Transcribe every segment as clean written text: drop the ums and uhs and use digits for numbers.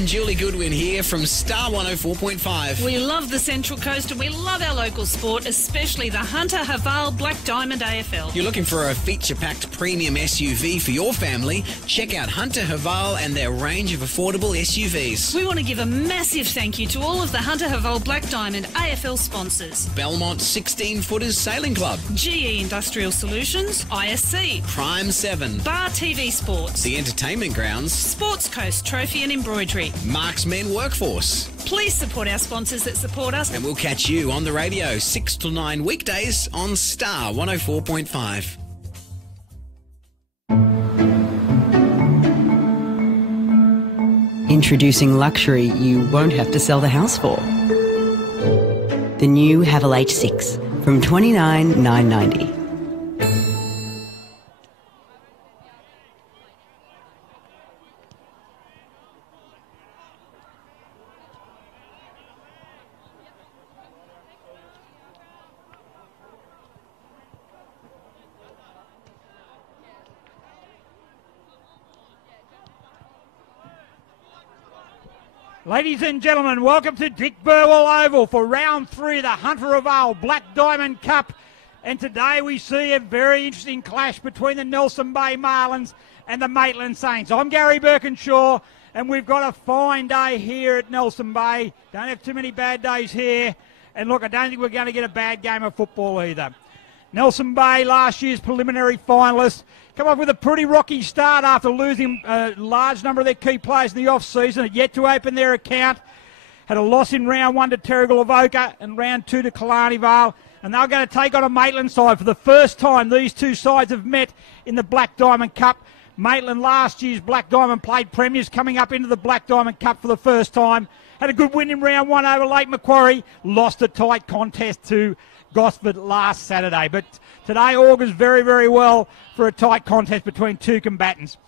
and Julie Goodwin here from Star 104.5. We love the Central Coast and we love our local sport, especially the Hunter Haval Black Diamond AFL. You're looking for a feature-packed premium SUV for your family? Check out Hunter Haval and their range of affordable SUVs. We want to give a massive thank you to all of the Hunter Haval Black Diamond AFL sponsors. Belmont 16-Footers Sailing Club, GE Industrial Solutions, ISC, Prime 7, Bar TV Sports, The Entertainment Grounds, Sports Coast Trophy and Embroidery, Marks Men Workforce. Please support our sponsors that support us. And we'll catch you on the radio 6 to 9 weekdays on Star 104.5. Introducing luxury you won't have to sell the house for. The new Haval H6 from $29,990. Ladies and gentlemen, welcome to Dick Burwell Oval for round 3 of the Hunter Haval Black Diamond Cup. And today we see a very interesting clash between the Nelson Bay Marlins and the Maitland Saints. I'm Gary Birkinshaw, and we've got a fine day here at Nelson Bay. Don't have too many bad days here. And look, I don't think we're going to get a bad game of football either. Nelson Bay, last year's preliminary finalists, come up with a pretty rocky start after losing a large number of their key players in the off-season, had yet to open their account, had a loss in round 1 to Terrigal Avoca and round 2 to Killarney Vale, and they're going to take on a Maitland side for the first time. These two sides have met in the Black Diamond Cup. Maitland, last year's Black Diamond played premiers, coming up into the Black Diamond Cup for the first time. Had a good win in round 1 over Lake Macquarie, lost a tight contest to Gosford last Saturday. But today augurs very, very well for a tight contest between two combatants.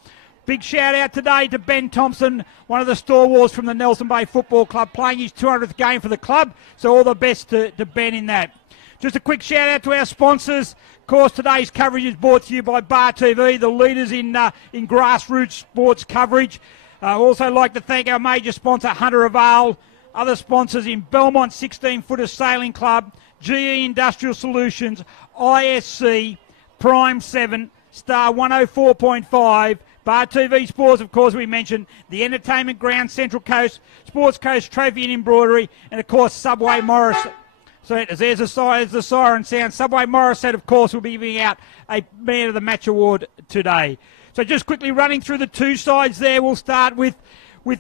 Big shout out today to Ben Thompson, one of the stalwarts from the Nelson Bay Football Club, playing his 200th game for the club. So all the best to Ben in that. Just a quick shout out to our sponsors. Of course, today's coverage is brought to you by Bar TV, the leaders in grassroots sports coverage. I also like to thank our major sponsor, Hunter Haval, other sponsors in Belmont 16-Footer Sailing Club, GE Industrial Solutions, ISC, Prime 7, Star 104.5, Bar TV Sports, of course, we mentioned, the Entertainment Ground, Central Coast, Sports Coast Trophy and Embroidery, and, of course, Subway Morris. So there's the siren sound. Subway Morissette, of course, will be giving out a Man of the Match award today. So just quickly running through the two sides there, we'll start with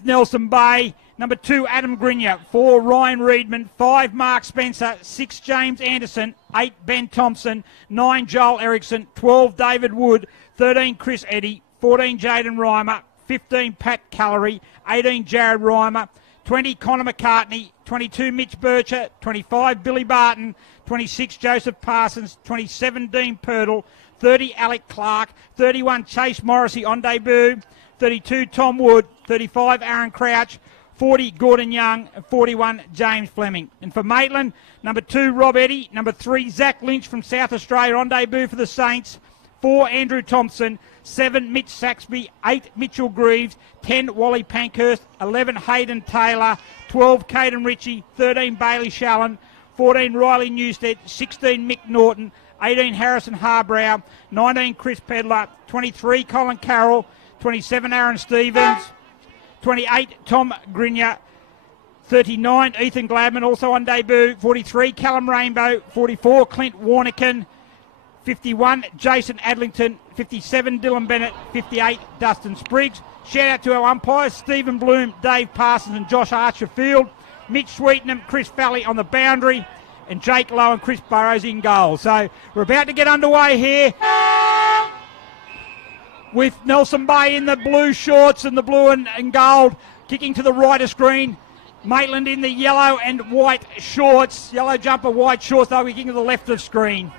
Nelson Bay. Number 2, Adam Grinya. 4, Ryan Reedman. 5, Mark Spencer. 6, James Anderson. 8, Ben Thompson. 9, Joel Erickson. 12, David Wood. 13, Chris Eddy. 14, Jaden Reimer. 15, Pat Callery. 18, Jared Reimer. 20, Connor McCartney. 22, Mitch Bircher. 25, Billy Barton. 26, Joseph Parsons. 27, Dean Purtle. 30, Alec Clark. 31, Chase Morrissey on debut. 32, Tom Wood. 35, Aaron Crouch. 40, Gordon Young, and 41, James Fleming. And for Maitland, number 2, Rob Eddy. Number 3, Zach Lynch from South Australia on debut for the Saints. 4, Andrew Thompson. 7, Mitch Saxby. 8, Mitchell Greaves. 10, Wally Pankhurst. 11, Hayden Taylor. 12, Caden Ritchie. 13, Bailey Shallon. 14, Riley Newstead. 16, Mick Norton. 18, Harrison Harbrow. 19, Chris Pedler. 23, Colin Carroll. 27, Aaron Stevens. 28, Tom Grinya. 39, Ethan Gladman, also on debut. 43, Callum Rainbow. 44, Clint Warnican. 51, Jason Adlington. 57, Dylan Bennett. 58, Dustin Spriggs. Shout out to our umpires, Stephen Bloom, Dave Parsons and Josh Archerfield. Mitch Sweetenham, Chris Falley on the boundary. And Jake Lowe and Chris Burrows in goal. So we're about to get underway here with Nelson Bay in the blue shorts and the blue and gold, kicking to the right of screen. Maitland in the yellow and white shorts. Yellow jumper, white shorts, they'll be kicking to the left of screen.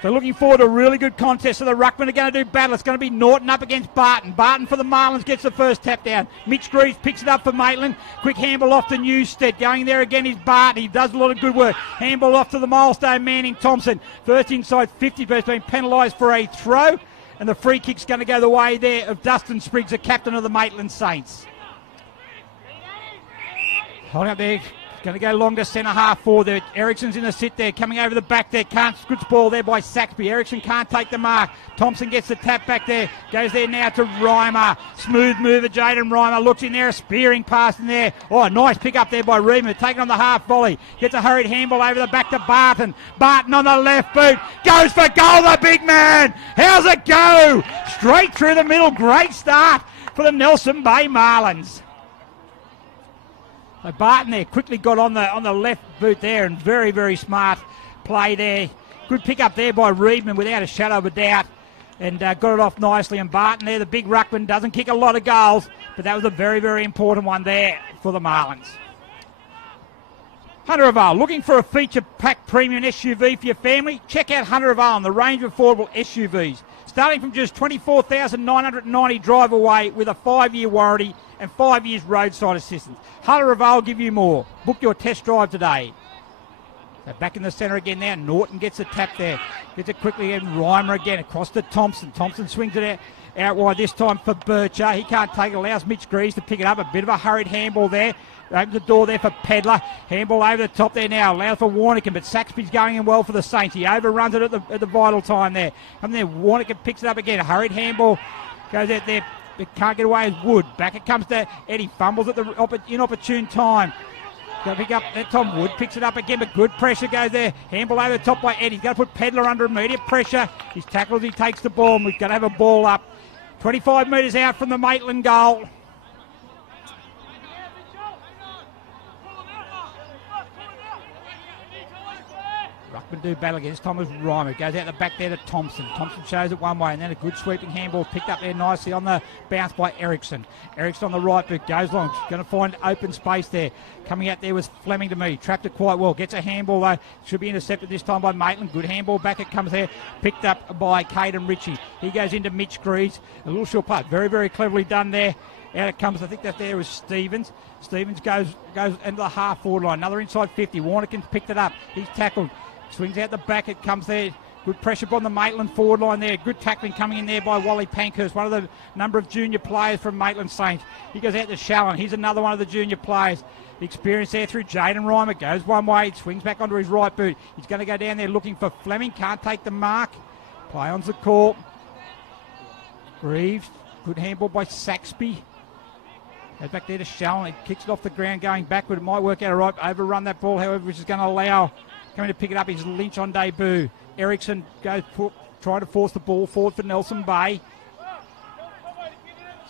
So looking forward to a really good contest. So the ruckmen are going to do battle. It's going to be Norton up against Barton. Barton for the Marlins gets the first tap down. Mitch Greaves picks it up for Maitland. Quick handball off to Newstead. Going there again is Barton. He does a lot of good work. Handball off to the milestone man in Thompson. First inside 50, but has been penalised for a throw. And the free kick's going to go the way there of Dustin Spriggs, the captain of the Maitland Saints. Holding up there. Going to go long to centre half forward there. Ericsson's in the sit there. Coming over the back there. Good ball there by Saxby. Ericsson can't take the mark. Thompson gets the tap back there. Goes there now to Reimer. Smooth mover Jaden Reimer. Looks in there. A spearing pass in there. Oh, nice pick up there by Reedman. Taking on the half volley. Gets a hurried handball over the back to Barton. Barton on the left boot. Goes for goal, the big man. How's it go? Straight through the middle. Great start for the Nelson Bay Marlins. So Barton there quickly got on the left boot there, and very, very smart play there. Good pick up there by Reedman without a shadow of a doubt, and got it off nicely. And Barton there, the big ruckman, doesn't kick a lot of goals, but that was a very, very important one there for the Marlins. Hunter Oval, looking for a feature-packed premium SUV for your family? Check out Hunter Oval and the range of affordable SUVs. Starting from just $24,990 drive away with a 5-year warranty and 5 years roadside assistance. Hunter Oval will give you more. Book your test drive today. So back in the centre again now. Norton gets the tap there. Gets it quickly in. Reimer again across to Thompson. Thompson swings it out wide this time for Bircher. He can't take it. Allows Mitch Greaves to pick it up. A bit of a hurried handball there. Opens the door there for Pedler. Handball over the top there now. Allows for Warnican, but Saxby's going in well for the Saints. He overruns it at the vital time there. Come there. Warnican picks it up again. A hurried handball goes out there. It can't get away as Wood. Back it comes to Eddie. Fumbles at the inopportune time. Got to pick up that time. Wood picks it up again, but good pressure goes there. Handball over the top by Eddie. He's got to put Pedler under immediate pressure. He's tackled. He takes the ball, and we've got to have a ball up. 25 metres out from the Maitland goal. Ruckman do battle again. This time was Reimer. Goes out the back there to Thompson. Thompson shows it one way, and then a good sweeping handball picked up there nicely on the bounce by Ericsson. Ericsson on the right boot. Goes long. Going to find open space there. Coming out there was Fleming to me. Trapped it quite well. Gets a handball though. Should be intercepted this time by Maitland. Good handball back. It comes there. Picked up by Caden Ritchie. He goes into Mitch Greaves. A little short putt. Very, very cleverly done there. Out it comes. I think that there was Stevens. Stevens goes into the half forward line. Another inside 50. Warnican's picked it up. He's tackled. Swings out the back, it comes there. Good pressure on the Maitland forward line there. Good tackling coming in there by Wally Pankhurst, one of the number of junior players from Maitland Saints. He goes out to Shallon. He's another one of the junior players. The experience there through Jaden Reimer. Goes one way, swings back onto his right boot. He's going to go down there looking for Fleming. Can't take the mark. Play on's the call. Greaves. Good handball by Saxby. Goes back there to Shallon. He kicks it off the ground going backward. It might work out all right. Overrun that ball, however, which is going to allow... Coming to pick it up is Lynch on debut. Ericsson goes trying to force the ball forward for Nelson Bay.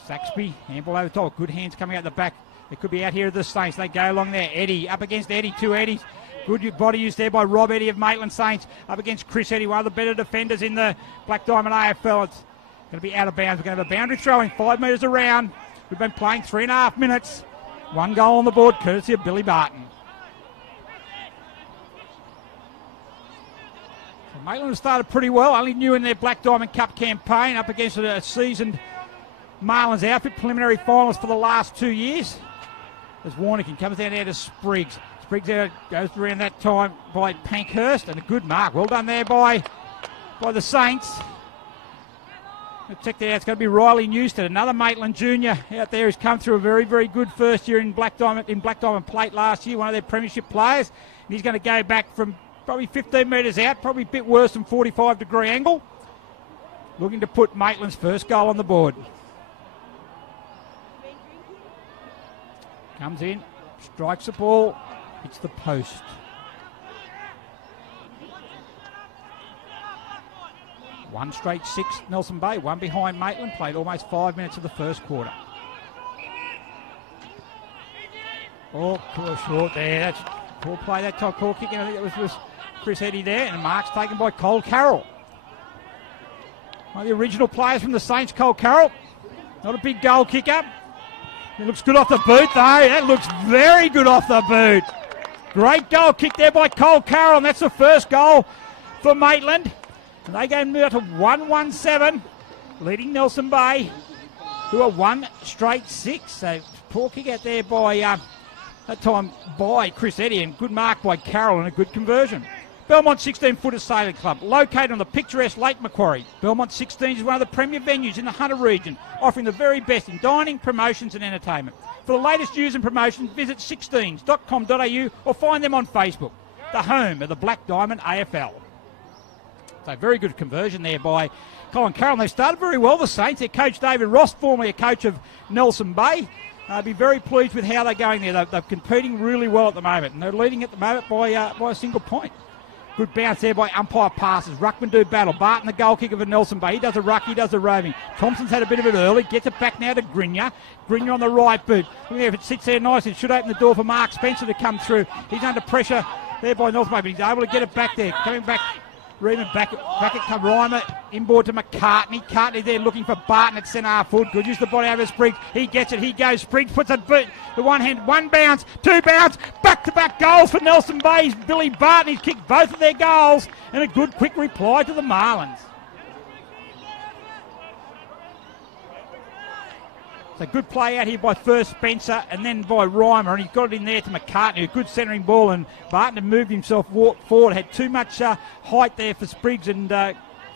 Saxby, handball over the top. Good hands coming out the back. They could be out here at the Saints. They go along there. Eddie up against Eddie. Two Eddies. Good body use there by Rob Eddie of Maitland Saints. Up against Chris Eddie, one of the better defenders in the Black Diamond AFL. It's going to be out of bounds. We're going to have a boundary throwing 5 metres around. We've been playing 3.5 minutes. 1 goal on the board, courtesy of Billy Barton. Maitland started pretty well, only new in their Black Diamond Cup campaign, up against a seasoned Marlins outfit, preliminary finalists for the last 2 years. As Warnican comes down there to Spriggs. Spriggs out, goes around that time by Pankhurst, and a good mark. Well done there by the Saints. Check that out, it's going to be Riley Newstead, another Maitland junior out there who's come through a very, very good first year in Black Diamond Plate last year, one of their premiership players. And he's going to go back from probably 15 metres out, probably a bit worse than 45-degree angle. Looking to put Maitland's first goal on the board. Comes in, strikes the ball, hits the post. One straight 6, Nelson Bay, one behind Maitland, played almost 5 minutes of the first quarter. Oh, short there, that's poor play that time, poor kicking, I think it was Chris Eddie there, and a mark's taken by Cole Carroll. One of the original players from the Saints, Cole Carroll. Not a big goal kicker. It looks good off the boot, though. That looks very good off the boot. Great goal kick there by Cole Carroll, and that's the first goal for Maitland. And they go now to 1-1-7, leading Nelson Bay, who are 1 straight 6. So poor kick out there by that time by Chris Eddie, and good mark by Carroll and a good conversion. Belmont 16-footer Sailing Club, located on the picturesque Lake Macquarie. Belmont 16 is one of the premier venues in the Hunter region, offering the very best in dining, promotions and entertainment. For the latest news and promotions, visit 16s.com.au or find them on Facebook, the home of the Black Diamond AFL. So very good conversion there by Colin Carroll. They started very well, the Saints. Their coach David Ross, formerly a coach of Nelson Bay. Be very pleased with how they're going there. They're competing really well at the moment, and they're leading at the moment by a single point. Good bounce there by umpire passes. Ruckman do battle. Barton, the goal kicker for Nelson Bay. He does a ruck, he does a roving. Thompson's had a bit of it early. Gets it back now to Grinya. Grinya on the right boot. Look if it sits there nice, it should open the door for Mark Spencer to come through. He's under pressure there by Nelson Bay, but he's able to get it back there. Coming back. Reeman back at Reimer, inboard to McCartney. Cartney there looking for Barton at centre half foot. Good use the body over Spriggs. He gets it, he goes. Spriggs puts a boot, the one hand, one bounce, two bounce, back-to-back goals for Nelson Bay's Billy Barton. He's kicked both of their goals, and a good quick reply to the Marlins. So good play out here by first Spencer and then by Reimer, and he's got it in there to McCartney. A good centering ball, and Barton had moved himself forward. Had too much height there for Spriggs, and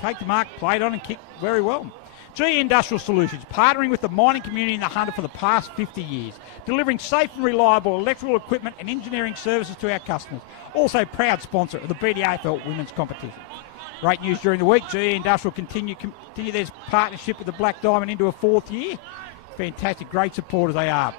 take the mark, played on and kicked very well. GE Industrial Solutions, partnering with the mining community in the Hunter for the past 50 years, delivering safe and reliable electrical equipment and engineering services to our customers. Also proud sponsor of the BDAFL Women's Competition. Great news during the week. GE Industrial continue their partnership with the Black Diamond into a fourth year. Fantastic, great supporters they are.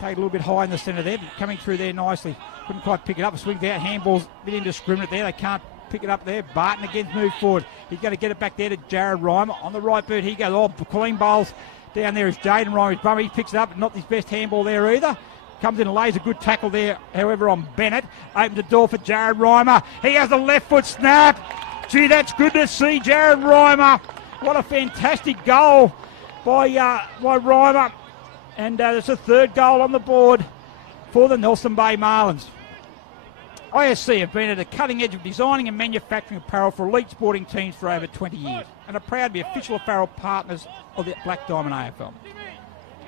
Take a little bit high in the centre there, but coming through there nicely. Couldn't quite pick it up. Swings out, handball's a bit indiscriminate there. They can't pick it up there. Barton again moved forward. He's going to get it back there to Jared Reimer. On the right boot, he goes. Oh, clean bowls down there is Jaden Reimer's bum. He picks it up, not his best handball there either. Comes in and lays a good tackle there, however, on Bennett. Opens the door for Jared Reimer. He has a left foot snap. Gee, that's good to see, Jared Reimer. What a fantastic goal by Reimer, and there's a third goal on the board for the Nelson Bay Marlins. ISC have been at the cutting edge of designing and manufacturing apparel for elite sporting teams for over 20 years and are proud to be official apparel partners of the Black Diamond AFL.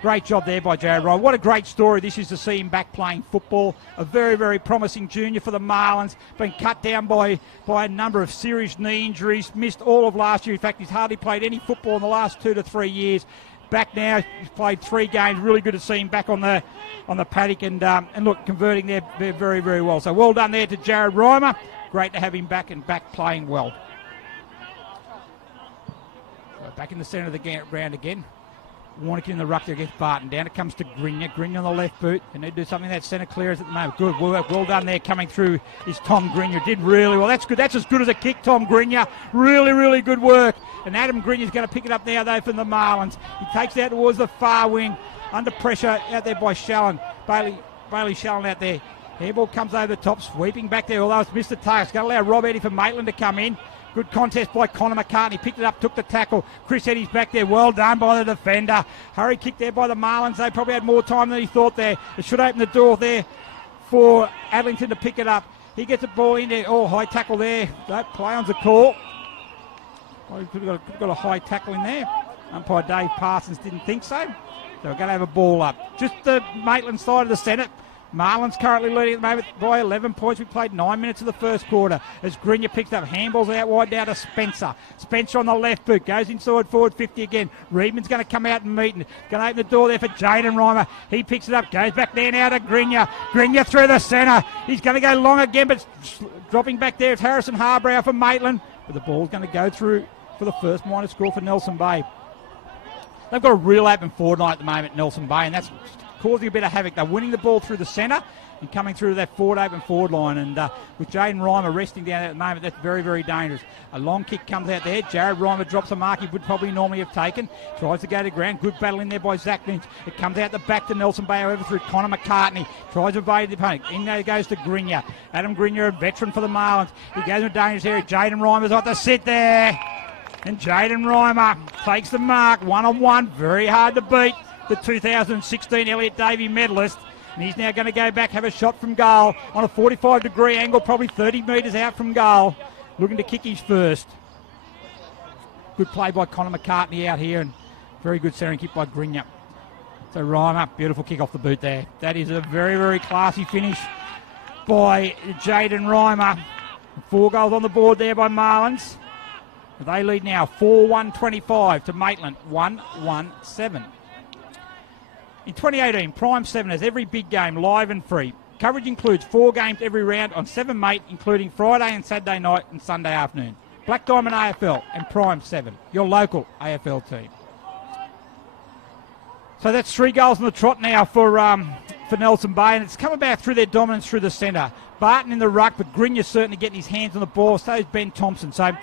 Great job there by Jared Reimer. What a great story this is to see him back playing football. A very, very promising junior for the Marlins. Been cut down by a number of serious knee injuries. Missed all of last year. In fact, he's hardly played any football in the last 2 to 3 years. Back now, he's played 3 games. Really good to see him back on the paddock and look, converting there very, very well. So well done there to Jared Reimer. Great to have him back and back playing well. So back in the centre of the ground again. Warnick in the ruck there against Barton. Down it comes to Grinya. Grinya on the left boot. They need to do something that centre clearance at the moment. Good work. Well done there coming through is Tom Grinya. Did really well. That's good. That's as good as a kick, Tom Grinya. Really, really good work. And Adam Grinya's going to pick it up now, though, from the Marlins. He takes it out towards the far wing. Under pressure out there by Shallon. Bailey Shallon out there. Airball comes over the top. Sweeping back there, although it's missed the target. It's going to allow Rob Eddy for Maitland to come in. Good contest by Connor McCartney. Picked it up, took the tackle. Chris Eddy's back there. Well done by the defender. Hurry kick there by the Marlins. They probably had more time than he thought there. It should open the door there for Adlington to pick it up. He gets the ball in there. Oh, high tackle there. That play on's a call. Well, he could have got a high tackle in there. Umpire Dave Parsons didn't think so. So we're going to have a ball up. Just the Maitland side of the centre. Marlins currently leading at the moment by 11 points. We played 9 minutes of the first quarter as Grinya picks up handballs out wide down to Spencer. Spencer on the left boot goes inside forward 50 again. Reedman's going to come out and meet him. Going to open the door there for Jaden Reimer. He picks it up, goes back there now to Grinya. Grinya through the centre. He's going to go long again, but dropping back there. It's Harrison Harbrow for Maitland. But the ball's going to go through for the first minor score for Nelson Bay. They've got a real open forward line at the moment, Nelson Bay, and that's causing a bit of havoc. They're winning the ball through the centre and coming through that open forward line. And with Jaden Reimer resting down there at the moment, that's very, very dangerous. A long kick comes out there. Jared Reimer drops a mark he would probably normally have taken. Tries to go to ground. Good battle in there by Zach Lynch. It comes out the back to Nelson Bay, however, through Connor McCartney. Tries to evade the opponent. In there goes to Grinya. Adam Grinya, a veteran for the Marlins. He goes in a dangerous area. Jaden Reimer's off to sit there. And Jaden Reimer takes the mark. One-on-one. Very hard to beat. The 2016 Elliot Davey medalist, and he's now going to go back, have a shot from goal on a 45-degree angle, probably 30 metres out from goal, looking to kick his first. Good play by Connor McCartney out here, and very good centering kick by Grinya. So Reimer, beautiful kick off the boot there. That is a very, very classy finish by Jaden Reimer. 4 goals on the board there by Marlins. They lead now 4-1-25 to Maitland 1-1-7. In 2018, Prime 7 has every big game live and free. Coverage includes 4 games every round on 7 Mate, including Friday and Saturday night and Sunday afternoon. Black Diamond AFL and Prime 7, your local AFL team. So that's 3 goals on the trot now for Nelson Bay, and it's come about through their dominance through the centre. Barton in the ruck, but Grinya's certainly getting his hands on the ball. So is Ben Thompson. So,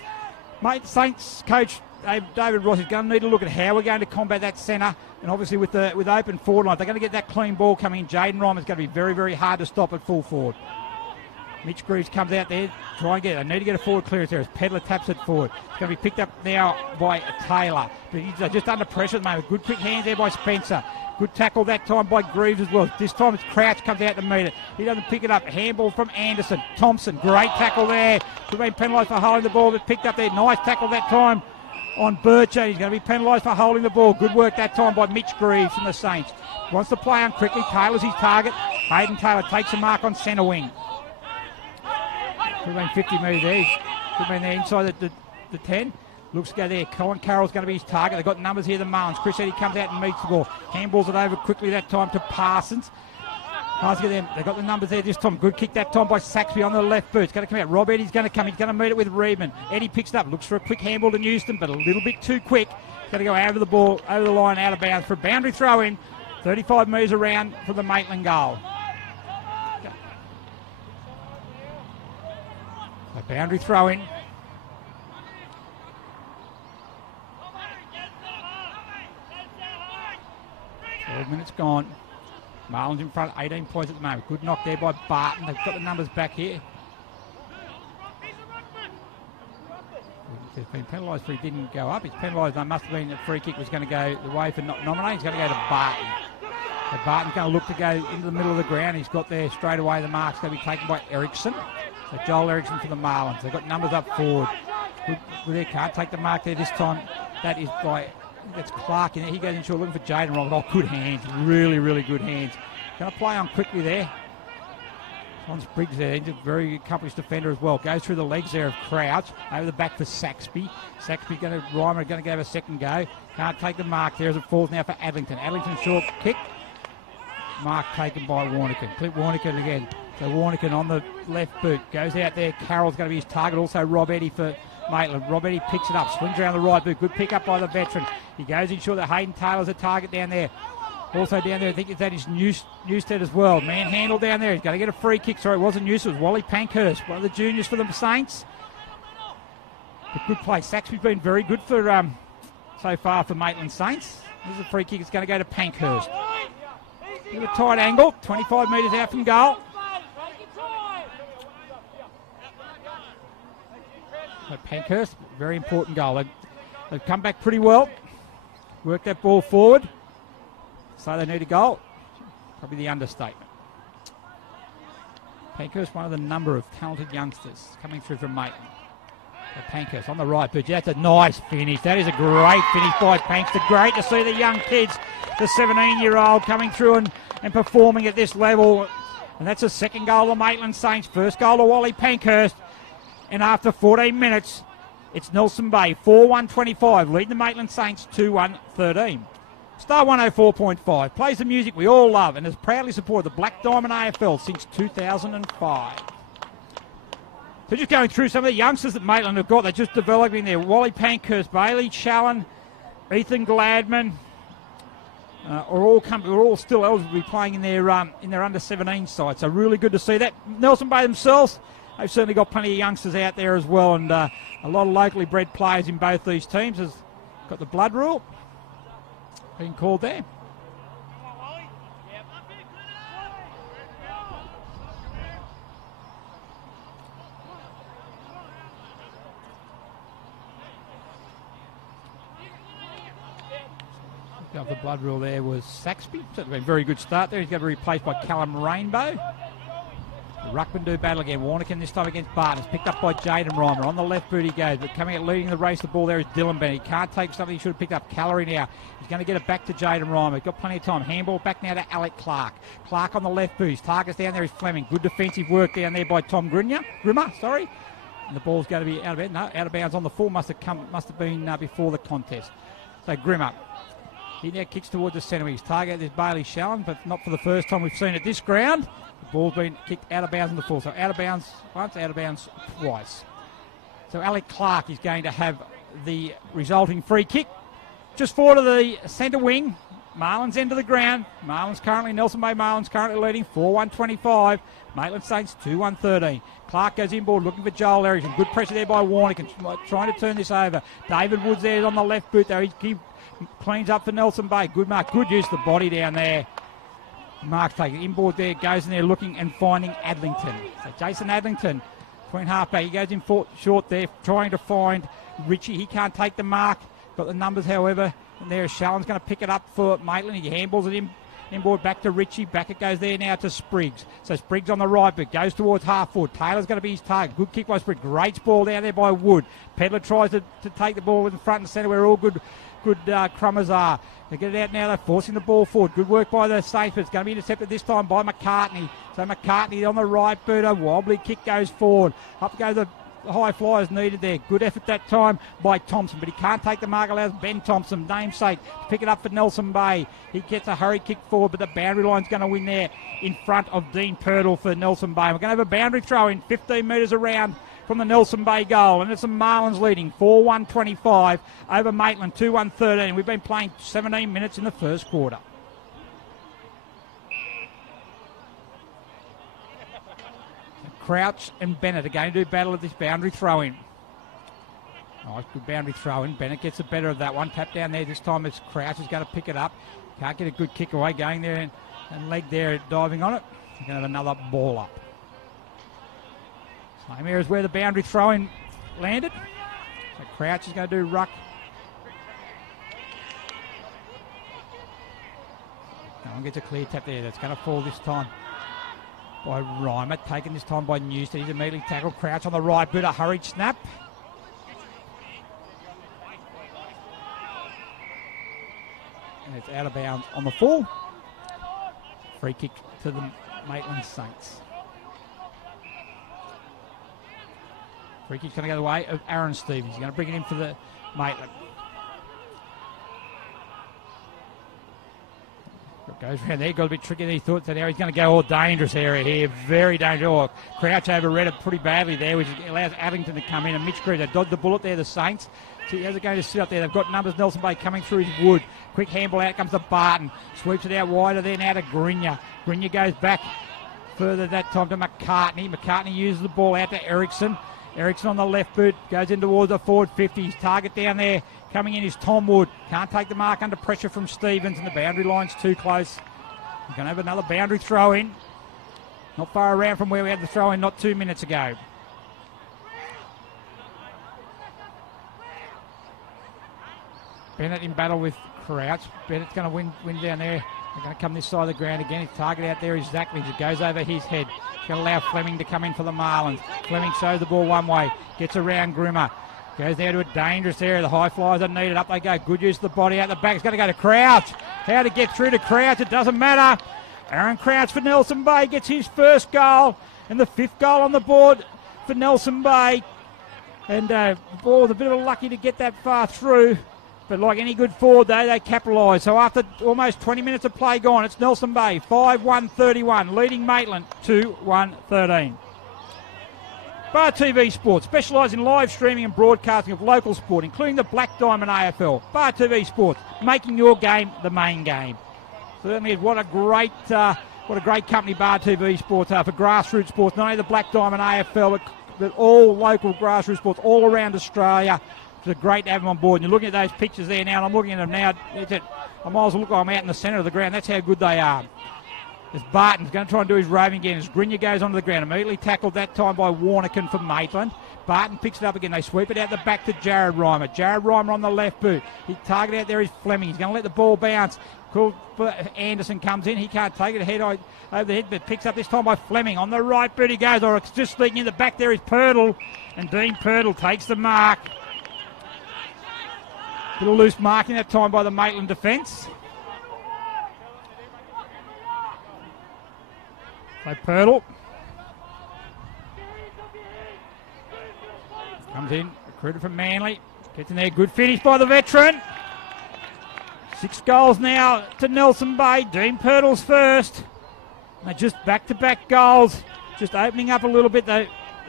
mate, Saints coach David Ross is going to need to look at how we're going to combat that centre, and obviously with open forward line, they're going to get that clean ball coming in. Jaden Ryman's going to be very, very hard to stop at full forward. Mitch Greaves comes out there, try and get it. They need to get a forward clearance there as Pedler taps it forward. It's going to be picked up now by Taylor. But he's just under pressure at the moment. Good quick hands there by Spencer. Good tackle that time by Greaves as well. This time it's Crouch comes out to meet it. He doesn't pick it up. Handball from Anderson. Thompson, great tackle there. Could have been penalised for holding the ball, but picked up there. Nice tackle that time on Bircher. He's going to be penalised for holding the ball. Good work that time by Mitch Greaves from the Saints. Wants to play on quickly. Taylor's his target. Hayden Taylor takes a mark on centre wing. Could have been 50 metres there. Could have been there inside the 10. Looks to go there. Colin Carroll's going to be his target. They've got numbers here, the Marlins. Chris Eddy comes out and meets the ball. Handballs it over quickly that time to Parsons. They've got the numbers there this time. Good kick that time by Saxby on the left boot. It's going to come out. Rob Eddy's going to come. He's going to meet it with Reedman. Eddy picks it up. Looks for a quick handball to Newston, but a little bit too quick. Going to go over the ball, over the line, out of bounds for a boundary throw in. 35 metres around for the Maitland goal. A boundary throw in. 12 minutes gone. Marlins in front, 18 points at the moment. Good knock there by Barton. They've got the numbers back here. He's been penalised for he didn't go up. He's penalised. There must have been a free kick was going to go the way for not nominating. He's going to go to Barton. So Barton's going to look to go into the middle of the ground. He's got there straight away. The mark's going to be taken by Eriksson. So Joel Eriksson for the Marlins. They've got numbers up forward. They can't take the mark there this time. That is by... That's Clark in there. He goes in short looking for Jaden Roberts. Oh, good hands. Really, really good hands. Going to play on quickly there. On Spriggs there. He's a very accomplished defender as well. Goes through the legs there of Crouch. Over the back for Saxby. Saxby going to... Reimer going to go have a second go. Can't take the mark there as it falls now for Adlington. Adlington short kick. Mark taken by Warnican. Clip Warnican again. So Warnican on the left boot. Goes out there. Carroll's going to be his target. Also Rob Eddy for Maitland. Rob Eddy picks it up. Swings around the right boot. Good pick up by the veteran. He goes in short that Hayden Taylor's a target down there. Also down there, I think that is Newstead as well. Manhandle down there. He's going to get a free kick. Sorry, it wasn't Newstead. It was Wally Pankhurst, one of the juniors for the Saints. But good play. Saxby's been very good for so far for Maitland Saints. This is a free kick. It's going to go to Pankhurst. With a tight angle. 25 metres out from goal. So Pankhurst, very important goal. They've come back pretty well. Worked that ball forward. So they need a goal. Probably the understatement. Pankhurst, one of the number of talented youngsters coming through from Maitland. So Pankhurst on the right, but that's a nice finish. That is a great finish by Pankhurst. Great to see the young kids, the 17-year-old, coming through and performing at this level. And that's a second goal of Maitland Saints. First goal of Wally Pankhurst. And after 14 minutes, it's Nelson Bay, 4-1-25, leading the Maitland Saints 2-1-13. Star 104.5 plays the music we all love and has proudly supported the Black Diamond AFL since 2005. So just going through some of the youngsters that Maitland have got, they're just developing there. Wally Pankhurst, Bailey Challen, Ethan Gladman are all still eligible to be playing in their under-17 side. So really good to see that. Nelson Bay themselves, they've certainly got plenty of youngsters out there as well, and a lot of locally bred players in both these teams. Has got the blood rule being called there. The blood rule there was Saxby. So it's been a very good start there. He's going to be replaced by Callum Rainbow. The Ruckman do battle again. Warnican this time against Barton. It's picked up by Jaden Reimer. On the left boot he goes, but coming out leading the race, the ball there is Dylan Bennett. He can't take something he should have picked up. Calorie now. He's going to get it back to Jaden Reimer. He's got plenty of time. Handball back now to Alec Clark. Clark on the left boot. His targets down there is Fleming. Good defensive work down there by Tom Grimmer. And the ball's going to be out of bounds. No, out of bounds on the full. Must have been before the contest. So Grimmer. He now kicks towards the centre. His target is Bailey Shallon, but not for the first time we've seen at this ground. The ball's been kicked out of bounds in the full. So out of bounds once, out of bounds twice. So Alec Clark is going to have the resulting free kick. Just forward to the centre wing. Marlins end of the ground. Nelson Bay Marlins currently leading 4-1-25. Maitland Saints 2-1-13. Clark goes inboard looking for Joel Erickson. Good pressure there by Warnick, trying to turn this over. David Woods there on the left boot though. He cleans up for Nelson Bay. Good mark. Good use of the body down there. Mark's taking inboard there. Goes in there looking and finding Adlington. So Jason Adlington between halfback. He goes in short there trying to find Richie. He can't take the mark. Got the numbers however. And there Shallon's going to pick it up for Maitland. He handballs it inboard back to Richie. Back it goes there now to Spriggs. So Spriggs on the right, but goes towards half foot. Taylor's going to be his target. Good kick by Spriggs. Great ball down there by Wood. Pedler tries to take the ball in front and centre where all good crummers are. They get it out now. They're forcing the ball forward. Good work by the Saints, but it's going to be intercepted this time by McCartney. So McCartney on the right boot. A wobbly kick goes forward. Up goes the high flyers needed there. Good effort that time by Thompson, but he can't take the mark. Allows Ben Thompson, namesake, to pick it up for Nelson Bay. He gets a hurry kick forward, but the boundary line's going to win there in front of Dean Purtle for Nelson Bay. We're going to have a boundary throw in 15 metres around from the Nelson Bay goal, and it's the Marlins leading 4-1-25 over Maitland 2-1-13. We've been playing 17 minutes in the first quarter. Crouch and Bennett are going to do battle at this boundary throw-in. Nice, good boundary throw-in. Bennett gets the better of that one. Tap down there. This time it's Crouch is going to pick it up. Can't get a good kick away. Going there and leg there, diving on it. He's going to have another ball up. Same area as where the boundary throw-in landed. So Crouch is going to do ruck. No one gets a clear tap there. That's going to fall this time by Reimer, taken this time by Newstead. He's immediately tackled. Crouch on the right boot, a hurried snap. And it's out of bounds on the full. Free kick to the Maitland Saints. Free kick's going to go the way of Aaron Stevens. He's going to bring it in for the Maitland. Goes around there, got a bit tricky than he thought. So now he's going to go all dangerous area here. Very dangerous. Oh, Crouch overread it pretty badly there, which allows Addington to come in. And Mitch Crew, they dodged the bullet there, the Saints. So how's it going to sit up there? They've got numbers. Nelson Bay coming through his Wood. Quick handball out comes to Barton. Sweeps it out wider there now to Grinya. Grinya goes back further that time to McCartney. McCartney uses the ball out to Erickson. Erickson on the left boot, goes in towards the forward 50. His target down there coming in is Tom Wood. Can't take the mark under pressure from Stevens, and the boundary line's too close. We're going to have another boundary throw in. Not far around from where we had the throw in not 2 minutes ago. Bennett in battle with Crouch. Bennett's going to win down there. They're going to come this side of the ground again. His target out there is Zackley. It goes over his head. He's going to allow Fleming to come in for the Marlins. Fleming shows the ball one way. Gets around Grimmer. Goes there to a dangerous area. The high flyers are needed. Up they go. Good use of the body out the back. It's going to go to Crouch. How to get through to Crouch, it doesn't matter. Aaron Crouch for Nelson Bay gets his first goal and the fifth goal on the board for Nelson Bay. And the ball was a bit of a lucky to get that far through. But like any good forward, though, they capitalise. So after almost 20 minutes of play gone, it's Nelson Bay, 5-1-31, leading Maitland 2-1-13. Bar TV Sports specialise in live streaming and broadcasting of local sport, including the Black Diamond AFL. Bar TV Sports, making your game the main game. Certainly, what a great company Bar TV Sports are for grassroots sports. Not only the Black Diamond AFL, but all local grassroots sports all around Australia. It's great to have them on board. And you're looking at those pictures there now, and I'm looking at them now. I might as well look like I'm out in the centre of the ground. That's how good they are. As Barton's going to try and do his roving again. As Grinya goes onto the ground. Immediately tackled that time by Warnican for Maitland. Barton picks it up again. They sweep it out the back to Jared Reimer. Jared Reimer on the left boot. His target out there is Fleming. He's going to let the ball bounce. Cool. Anderson comes in. He can't take it over the head, but picks up this time by Fleming. On the right boot he goes. Or it's just sneaking in the back there is Purtle. And Dean Purtle takes the mark. Little loose marking that time by the Maitland defence. So Purtle. Comes in, recruited from Manly. Gets in there, good finish by the veteran. 6 goals now to Nelson Bay. Dean Pirtle's first. They're just back-to-back goals. Just opening up a little bit. They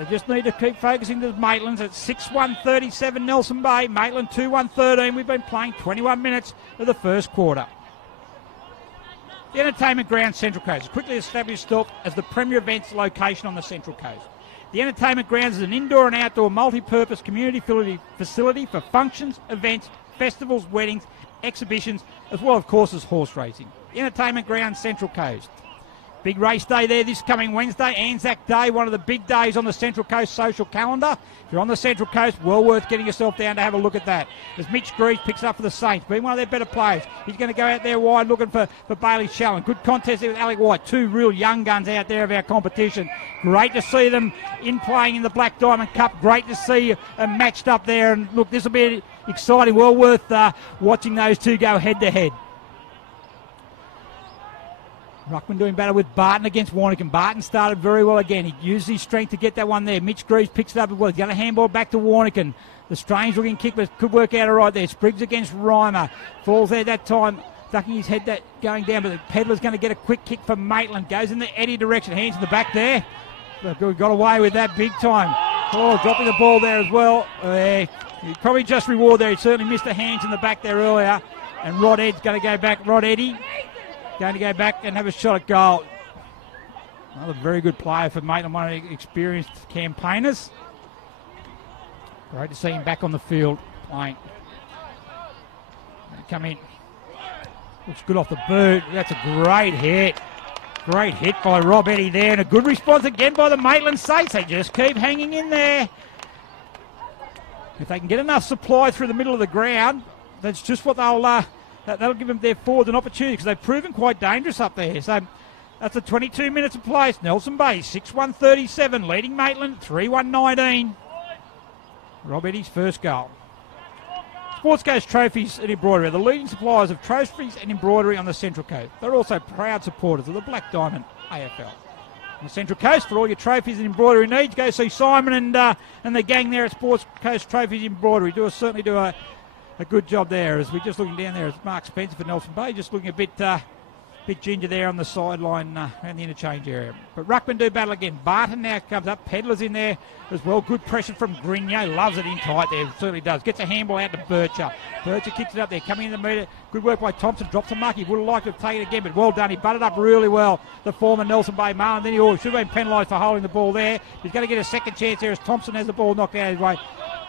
just need to keep focusing to Maitland's at 6-1-37 Nelson Bay. Maitland 2-1-13. We've been playing 21 minutes of the first quarter. The Entertainment Ground Central Coast has quickly established itself as the premier events location on the Central Coast. The Entertainment Grounds is an indoor and outdoor multi-purpose community facility for functions, events, festivals, weddings, exhibitions, as well, of course, as horse racing. The Entertainment Ground Central Coast. Big race day there this coming Wednesday, Anzac Day, one of the big days on the Central Coast social calendar. If you're on the Central Coast, well worth getting yourself down to have a look at that. As Mitch Greaves picks up for the Saints, being one of their better players. He's going to go out there wide looking for Bailey Shallon. Good contest there with Alec White. 2 real young guns out there of our competition. Great to see them playing in the Black Diamond Cup. Great to see them matched up there. And look, this will be exciting. Well worth watching those two go head-to-head. Ruckman doing battle with Barton against Warnick. Barton started very well again. He used his strength to get that one there. Mitch Greaves picks it up as well. He's going to handball back to Warnick. The strange looking kick could work out all right there. Spriggs against Reimer. Falls there that time, ducking his head going down. But the Pedlar's going to get a quick kick from Maitland. Goes in the Eddie direction. Hands in the back there. Got away with that big time. Oh, dropping the ball there as well. He probably just reward there. He certainly missed the hands in the back there earlier. And Rod Ed's going to go back. Rod Eddy going to go back and have a shot at goal. Another very good player for Maitland, one of the experienced campaigners. Great to see him back on the field playing. Come in. Looks good off the boot. That's a great hit. Great hit by Rob Eddy there. And a good response again by the Maitland Saints. They just keep hanging in there. If they can get enough supply through the middle of the ground, that's just what that'll give them their forwards an opportunity, because they've proven quite dangerous up there. So that's the 22 minutes of play. Nelson Bay 6-1-37, leading Maitland 3-1-19. Rob Eddy's first goal. Sports Coast Trophies and Embroidery are the leading suppliers of trophies and embroidery on the Central Coast. They're also proud supporters of the Black Diamond AFL. On the Central Coast, for all your trophies and embroidery needs, go see Simon and the gang there at Sports Coast Trophies and Embroidery. Certainly do a good job there. As we're just looking down there, it's Mark Spencer for Nelson Bay, just looking a bit ginger there on the sideline around the interchange area. But Ruckman do battle again. Barton now comes up. Pedlar's in there as well. Good pressure from Grigno. Loves it in tight there. Certainly does. Gets a handball out to Bircher. Bircher kicks it up there. Coming in the metre. Good work by Thompson. Drops a mark. He would have liked to have taken it again, but well done. He butted up really well, the former Nelson Bay Marlin. Then he should have been penalised for holding the ball there. He's going to get a second chance there as Thompson has the ball knocked out of his way.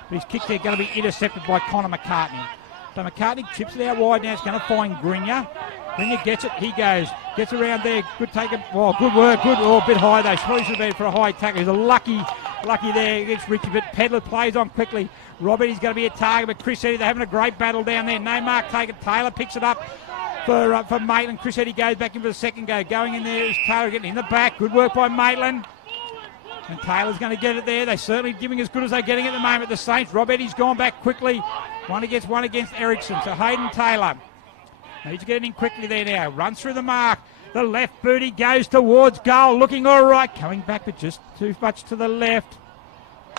But his kick there going to be intercepted by Connor McCartney. So McCartney chips it out wide now. It's going to find Grigno. Grigno gets it. He goes. Gets around there. Good take. Oh, good work. Good. Oh, a bit high though. Probably should have been for a high tackle. He's a lucky there against Richie. But Pedlar plays on quickly. Rob Eddy's going to be a target. But Chris Eddy, they're having a great battle down there. No mark taken. Taylor picks it up for Maitland. Chris Eddy goes back in for the second go. Going in there is Taylor getting in the back. Good work by Maitland. And Taylor's going to get it there. They're certainly giving as good as they're getting at the moment. The Saints. Rob Eddy's gone back quickly. One against Ericsson. So Hayden Taylor needs to get in quickly there now. Runs through the mark. The left booty goes towards goal. Looking all right. Coming back, but just too much to the left.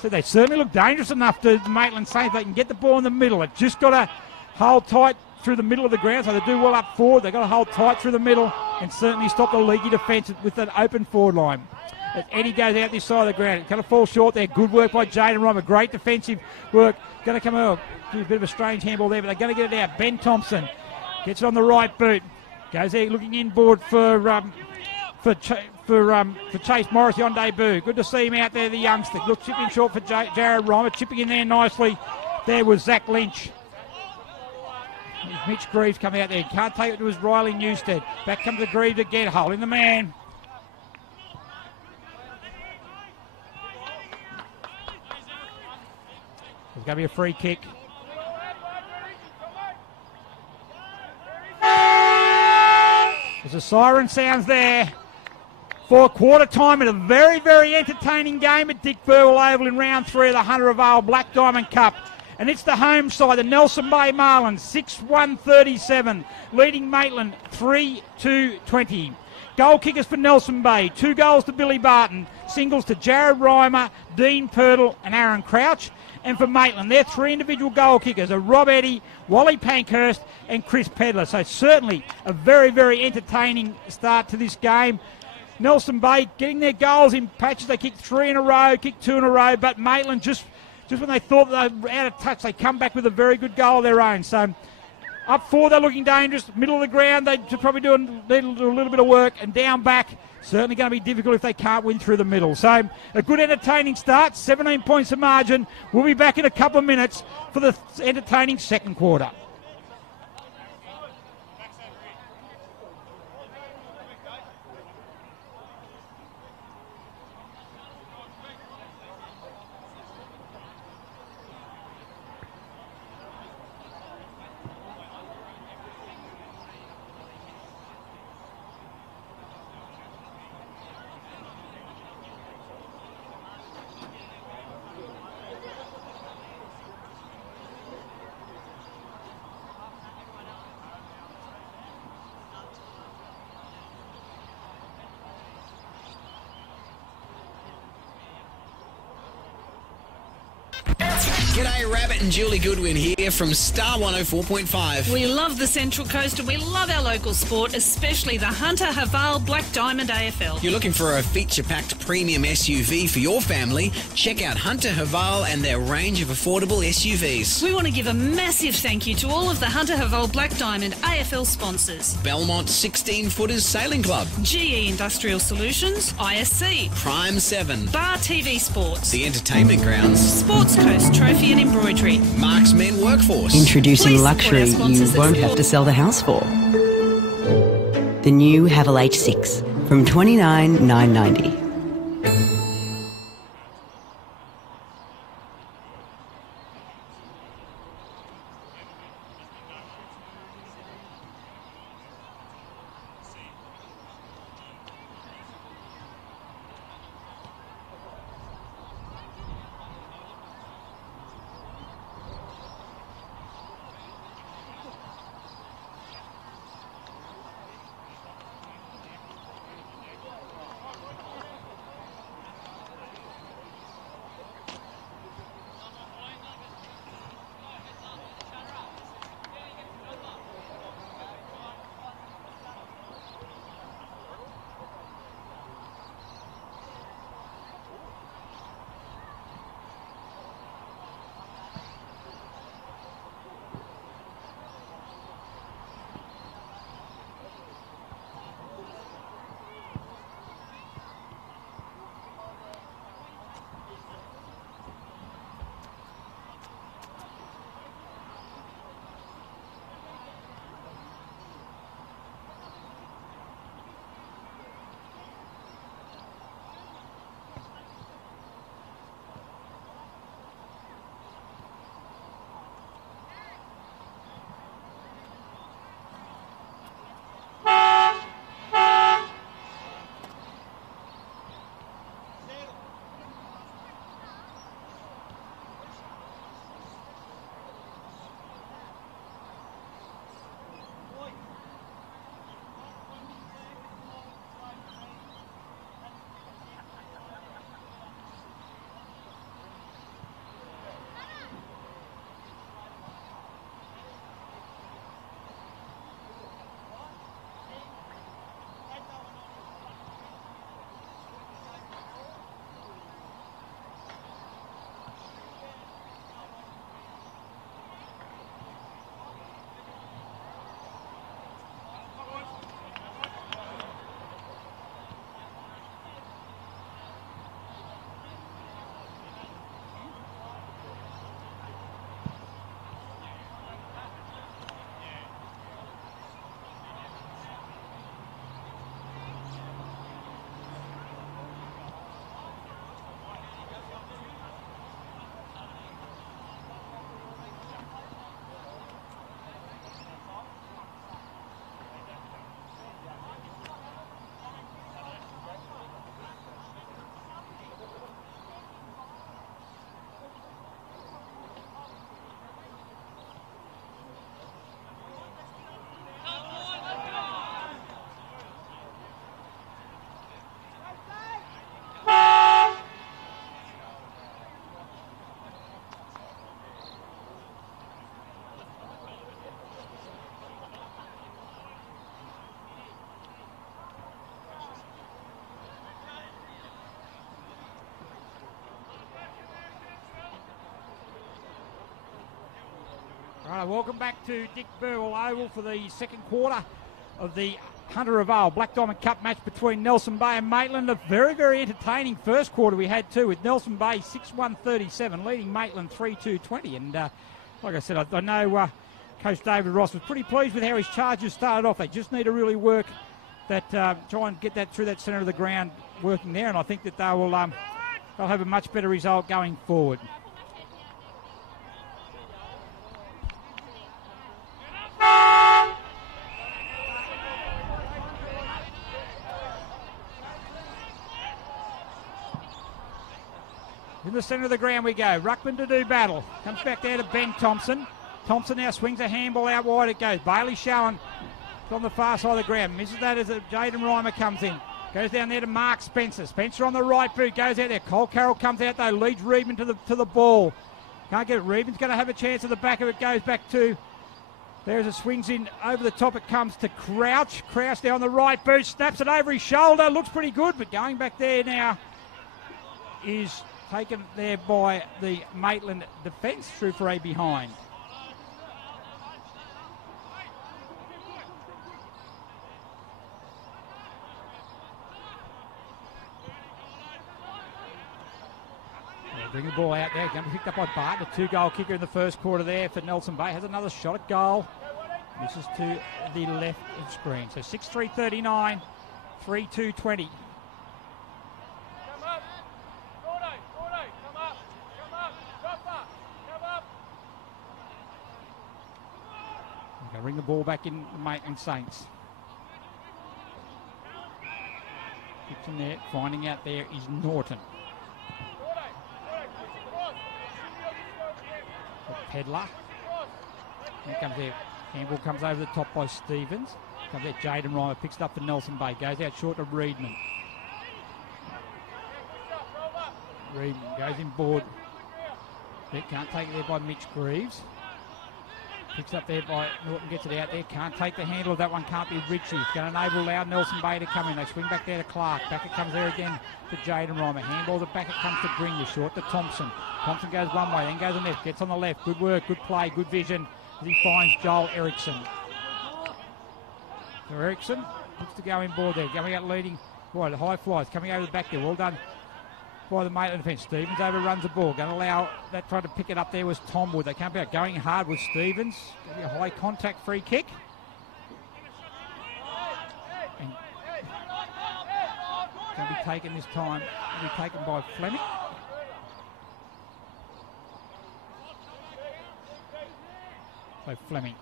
So they certainly look dangerous enough to the Maitland Saints. They can get the ball in the middle. They've just got to hold tight through the middle of the ground. So they do well up forward. They've got to hold tight through the middle and certainly stop the leaky defence with an open forward line. As Eddie goes out this side of the ground, it's going to fall short there. Good work by Jaden Reimer. Great defensive work. Going to come out. Do a bit of a strange handball there, but they're going to get it out. Ben Thompson gets it on the right boot. Goes there looking inboard for Chase Morris on debut. Good to see him out there, the youngster. Looks chipping short for Jared Reimer. Chipping in there nicely. There was Zach Lynch. Mitch Greaves coming out there. Can't take it to his Riley Newstead. Back comes the Greaves again. Holding the man. There's going to be a free kick. There's a siren sounds there for quarter time in a very, very entertaining game at Dick Burwell Oval in round 3 of the Hunter of Vale Black Diamond Cup. And it's the home side, the Nelson Bay Marlins, 6-1-37, leading Maitland 3-2-20. Goal kickers for Nelson Bay, 2 goals to Billy Barton, singles to Jared Reimer, Dean Pirtle and Aaron Crouch. And for Maitland, their 3 individual goal kickers are Rob Eddy, Wally Pankhurst and Chris Pedler. So certainly a very, very entertaining start to this game. Nelson Bay getting their goals in patches. They kicked 3 in a row, kicked 2 in a row, but Maitland just when they thought they were out of touch, they come back with a very good goal of their own. So up 4, they're looking dangerous. Middle of the ground, they probably need to do a little bit of work. And down back, certainly going to be difficult if they can't win through the middle. So a good entertaining start, 17 points of margin. We'll be back in a couple of minutes for the entertaining second quarter. G'day, Rabbit and Julie Goodwin here from Star 104.5. We love the Central Coast and we love our local sport, especially the Hunter Haval Black Diamond AFL. You're looking for a feature-packed premium SUV for your family? Check out Hunter Haval and their range of affordable SUVs. We want to give a massive thank you to all of the Hunter Haval Black Diamond AFL sponsors. Belmont 16-footers Sailing Club, GE Industrial Solutions, ISC, Prime 7, Bar TV Sports, The Entertainment Grounds, Sports Coast Trophy and Embroidery, Marks Men Workforce. Introducing Please luxury support our you sponsors won't at have to sell the house for. The new Haval H6 from $29,990. Right, welcome back to Dick Burwell Oval for the second quarter of the Hunter of Vale Black Diamond Cup match between Nelson Bay and Maitland. A very, very entertaining first quarter we had too, with Nelson Bay 6-1-37 leading Maitland 3-2-20. And like I said, I know Coach David Ross was pretty pleased with how his Chargers started off. They just need to really work that, try and get that through that centre of the ground working there, and I think that they'll have a much better result going forward. In the centre of the ground we go. Ruckman to do battle. Comes back there to Ben Thompson. Thompson now swings a handball out wide. It goes. Bailey Showen on the far side of the ground. Misses that as Jaden Reimer comes in. Goes down there to Mark Spencer. Spencer on the right boot. Goes out there. Cole Carroll comes out though. Leads Reedman to the ball. Can't get it. Reedman's going to have a chance at the back of it. Goes back to... There's a swings in over the top. It comes to Crouch. Crouch down the right boot. Snaps it over his shoulder. Looks pretty good. But going back there now is... taken there by the Maitland defence through for a behind. Bring the ball out there. Going to be picked up by Barton, a 2-goal kicker in the first quarter there for Nelson Bay. Has another shot at goal. This is to the left of screen. So 6-3-39, 3-2-20. Bring the ball back in the Maitland Saints. Keeps in there. Finding out there is Norton. Pedler. Here comes there. Handball comes over the top by Stevens. Comes there. Jaden Reimer picks it up for Nelson Bay. Goes out short to Reedman. Reedman goes in board. They can't take it there by Mitch Greaves. Picks up there by Norton, gets it out there. Can't take the handle of that one, can't be Ritchie. It's going to enable Nelson Bay to come in. They swing back there to Clark. Back it comes there again to Jaden Reimer. Handball the back, it comes to Green. Short to Thompson. Thompson goes one way, then goes on left. Gets on the left. Good work, good play, good vision as he finds Joel Erickson. So Erickson looks to go in board there. Going out leading. Right, the high flies coming over the back there. Well done by the Maitland defence. Stevens overruns the ball. Going to allow that, trying to pick it up there was Tom Wood. They can't be out going hard with Stevens. Going to be a high contact free kick. And going to be taken this time. Going to be taken by Fleming. So Fleming.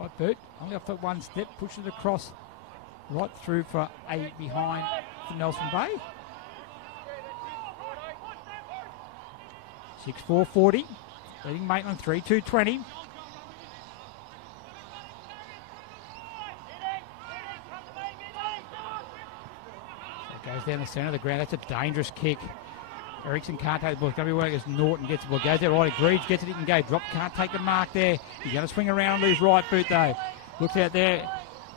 Right boot. Only up to one step. Pushes it across right through for a behind for Nelson Bay. 6-4-40, leading Maitland 3-2-20. So it goes down the centre of the ground. That's a dangerous kick. Erickson can't take the ball. It's going to be working as Norton gets the ball. Goes there right. Greaves gets it. He can go. Drop. Can't take the mark there. He's going to swing around and lose right boot though. Looks out there.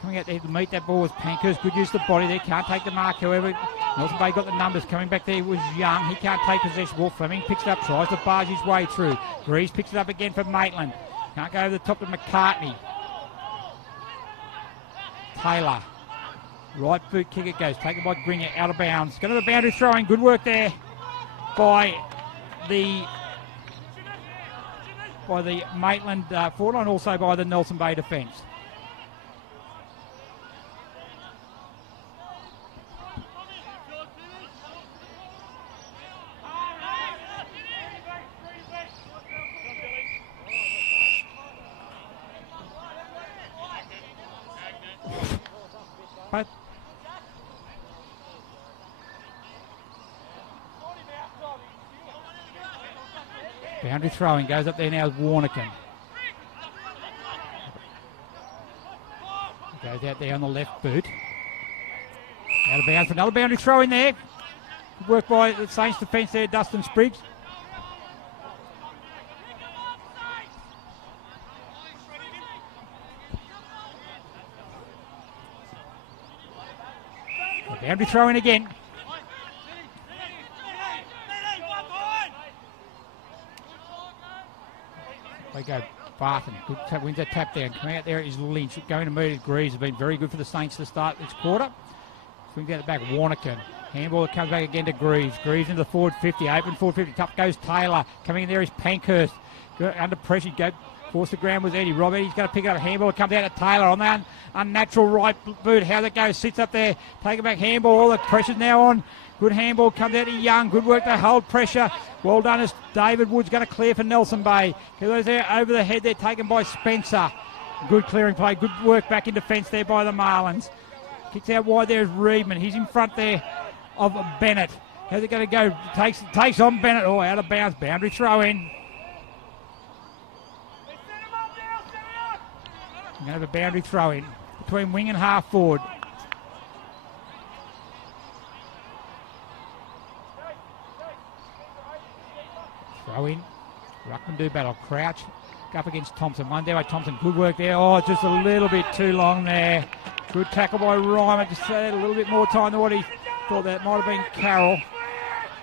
Coming out there to meet that ball was Pankhurst. Good use of the body there. Can't take the mark, however. Nelson Bay got the numbers. Coming back there was Young. He can't take possession. Ball. Fleming picks it up. Tries to barge his way through. Greaves picks it up again for Maitland. Can't go over the top to McCartney. Taylor. Right boot kick it goes. Taken by Gringer. Out of bounds. Going to the boundary throwing. Good work there by the Maitland forward line. Also by the Nelson Bay defence. Boundary throwing goes up there now with Warnican. Goes out there on the left boot. Out of bounds for another boundary throw in there. Good work by the Saints defence there, Dustin Spriggs. Boundary throw in again. They go Barton. Good tap, wins that tap down. Coming out there is Lynch. Going to move Greaves has been very good for the Saints to start this quarter. Swings out the back, Warnican. Handball that comes back again to Greaves. Greaves into the forward 50. Open forward 50. Top goes Taylor. Coming in there is Pankhurst. Under pressure. Go force the ground with Eddie. Rob Eddie's going to pick it up. Handball comes out to Taylor on that unnatural right boot. How that goes. Sits up there. Take it back. Handball. All the pressure's now on. Good handball comes out to Young. Good work to hold pressure. Well done as David Wood's going to clear for Nelson Bay. Goes there over the head. They're taken by Spencer. Good clearing play. Good work back in defence there by the Marlins. Kicks out wide there is Reedman. He's in front there of Bennett. How's it going to go? Takes on Bennett. Oh, out of bounds. Boundary throw in. We're going to have a boundary throw in between wing and half forward. Throw in. Ruckman do battle. Crouch. Go up against Thompson. One down by Thompson. Good work there. Oh, just a little bit too long there. Good tackle by Reimer. Just had a little bit more time than what he thought. That might have been Carroll.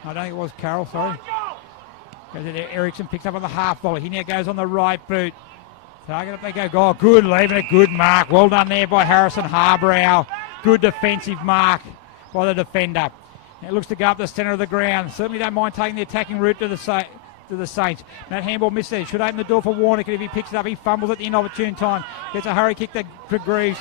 I don't think it was Carroll, sorry. Goes there. Ericsson picks up on the half volley. He now goes on the right boot. Target up they go. Oh, good, leaving it. Good mark. Well done there by Harrison Harbrow. Good defensive mark by the defender. It looks to go up the centre of the ground. Certainly don't mind taking the attacking route to the Saints. That handball missed there. Should open the door for Warnick. If he picks it up, he fumbles at the inopportune time. Gets a hurry kick to Greaves.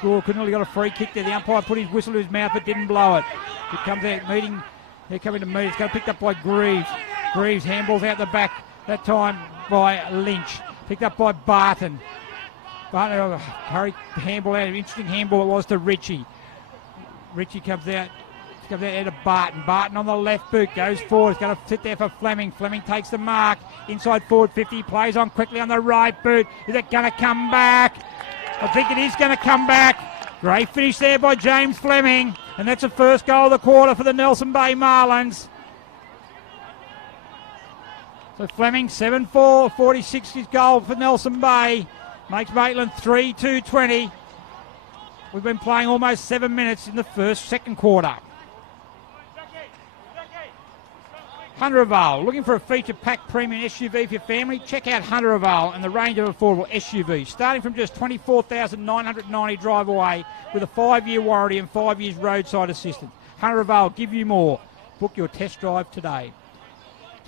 Couldn't really got a free kick there. The umpire put his whistle to his mouth but didn't blow it. It comes out meeting. They're coming to meet. It's got picked up by Greaves. Greaves handballs out the back. That time by Lynch. Picked up by Barton. Barton, hurry handball out. Interesting handball it was to Ritchie. Ritchie comes out to Barton. Barton on the left boot goes forward. It's going to sit there for Fleming. Fleming takes the mark. Inside forward 50. Plays on quickly on the right boot. Is it going to come back? I think it is going to come back. Great finish there by James Fleming. And that's the first goal of the quarter for the Nelson Bay Marlins. So Fleming, 7-4, 46 his goal for Nelson Bay. Makes Maitland 3-2-20. We've been playing almost 7 minutes in the second quarter. Hunter Oval, looking for a feature-packed premium SUV for your family? Check out Hunter Oval and the range of affordable SUVs, starting from just $24,990 drive away with a 5-year warranty and 5 years roadside assistance. Hunter Oval, give you more. Book your test drive today.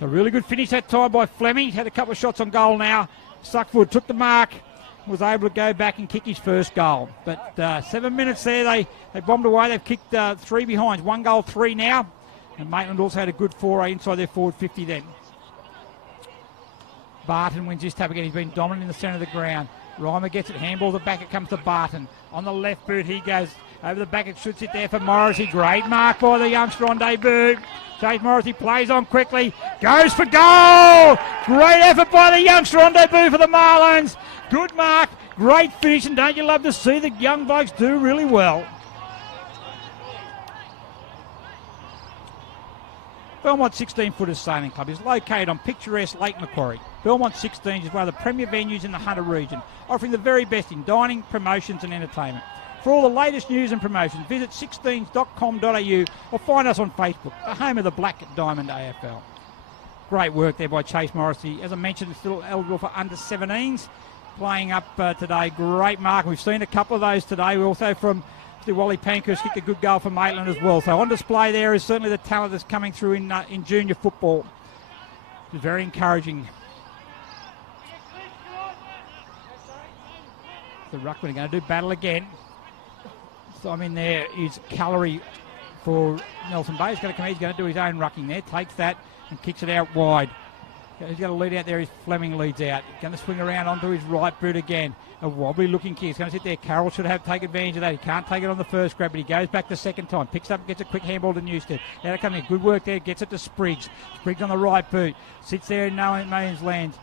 So really good finish that time by Fleming. He's had a couple of shots on goal now. Suckford took the mark, was able to go back and kick his first goal. But 7 minutes there, they bombed away. They've kicked 3 behinds. 1 goal, 3 now. And Maitland also had a good foray inside their forward 50 then. Barton wins this tap again. He's been dominant in the centre of the ground. Reimer gets it. Handball the back. It comes to Barton. On the left boot, he goes over the back. It should sit there for Morrissey. Great mark by the youngster on debut. Chase Morrissey plays on quickly. Goes for goal! Great effort by the youngster on debut for the Marlins. Good mark. Great finish. And don't you love to see the young blokes do really well? Belmont 16-footers Sailing Club is located on picturesque Lake Macquarie. Belmont 16 is one of the premier venues in the Hunter region, offering the very best in dining, promotions and entertainment. For all the latest news and promotions, visit 16s.com.au or find us on Facebook, the home of the Black Diamond AFL. Great work there by Chase Morrissey. As I mentioned, still eligible for under 17s. Playing up today, great mark. We've seen a couple of those today. We also from Wally Pankhurst kicked a good goal for Maitland as well. So on display there is certainly the talent that's coming through in junior football. It's very encouraging. The ruckman are going to do battle again. So I'm in there is Calorie for Nelson Bay. He's going to come in. He's going to do his own rucking there. Takes that and kicks it out wide. He's going to lead out there. His Fleming leads out. Going to swing around onto his right boot again. A wobbly looking kick. He's going to sit there. Carroll should have take advantage of that. He can't take it on the first grab, but he goes back the second time. Picks up and gets a quick handball to Newstead. Out coming. Good work there. Gets it to Spriggs. Spriggs on the right boot. Sits there in no man's land.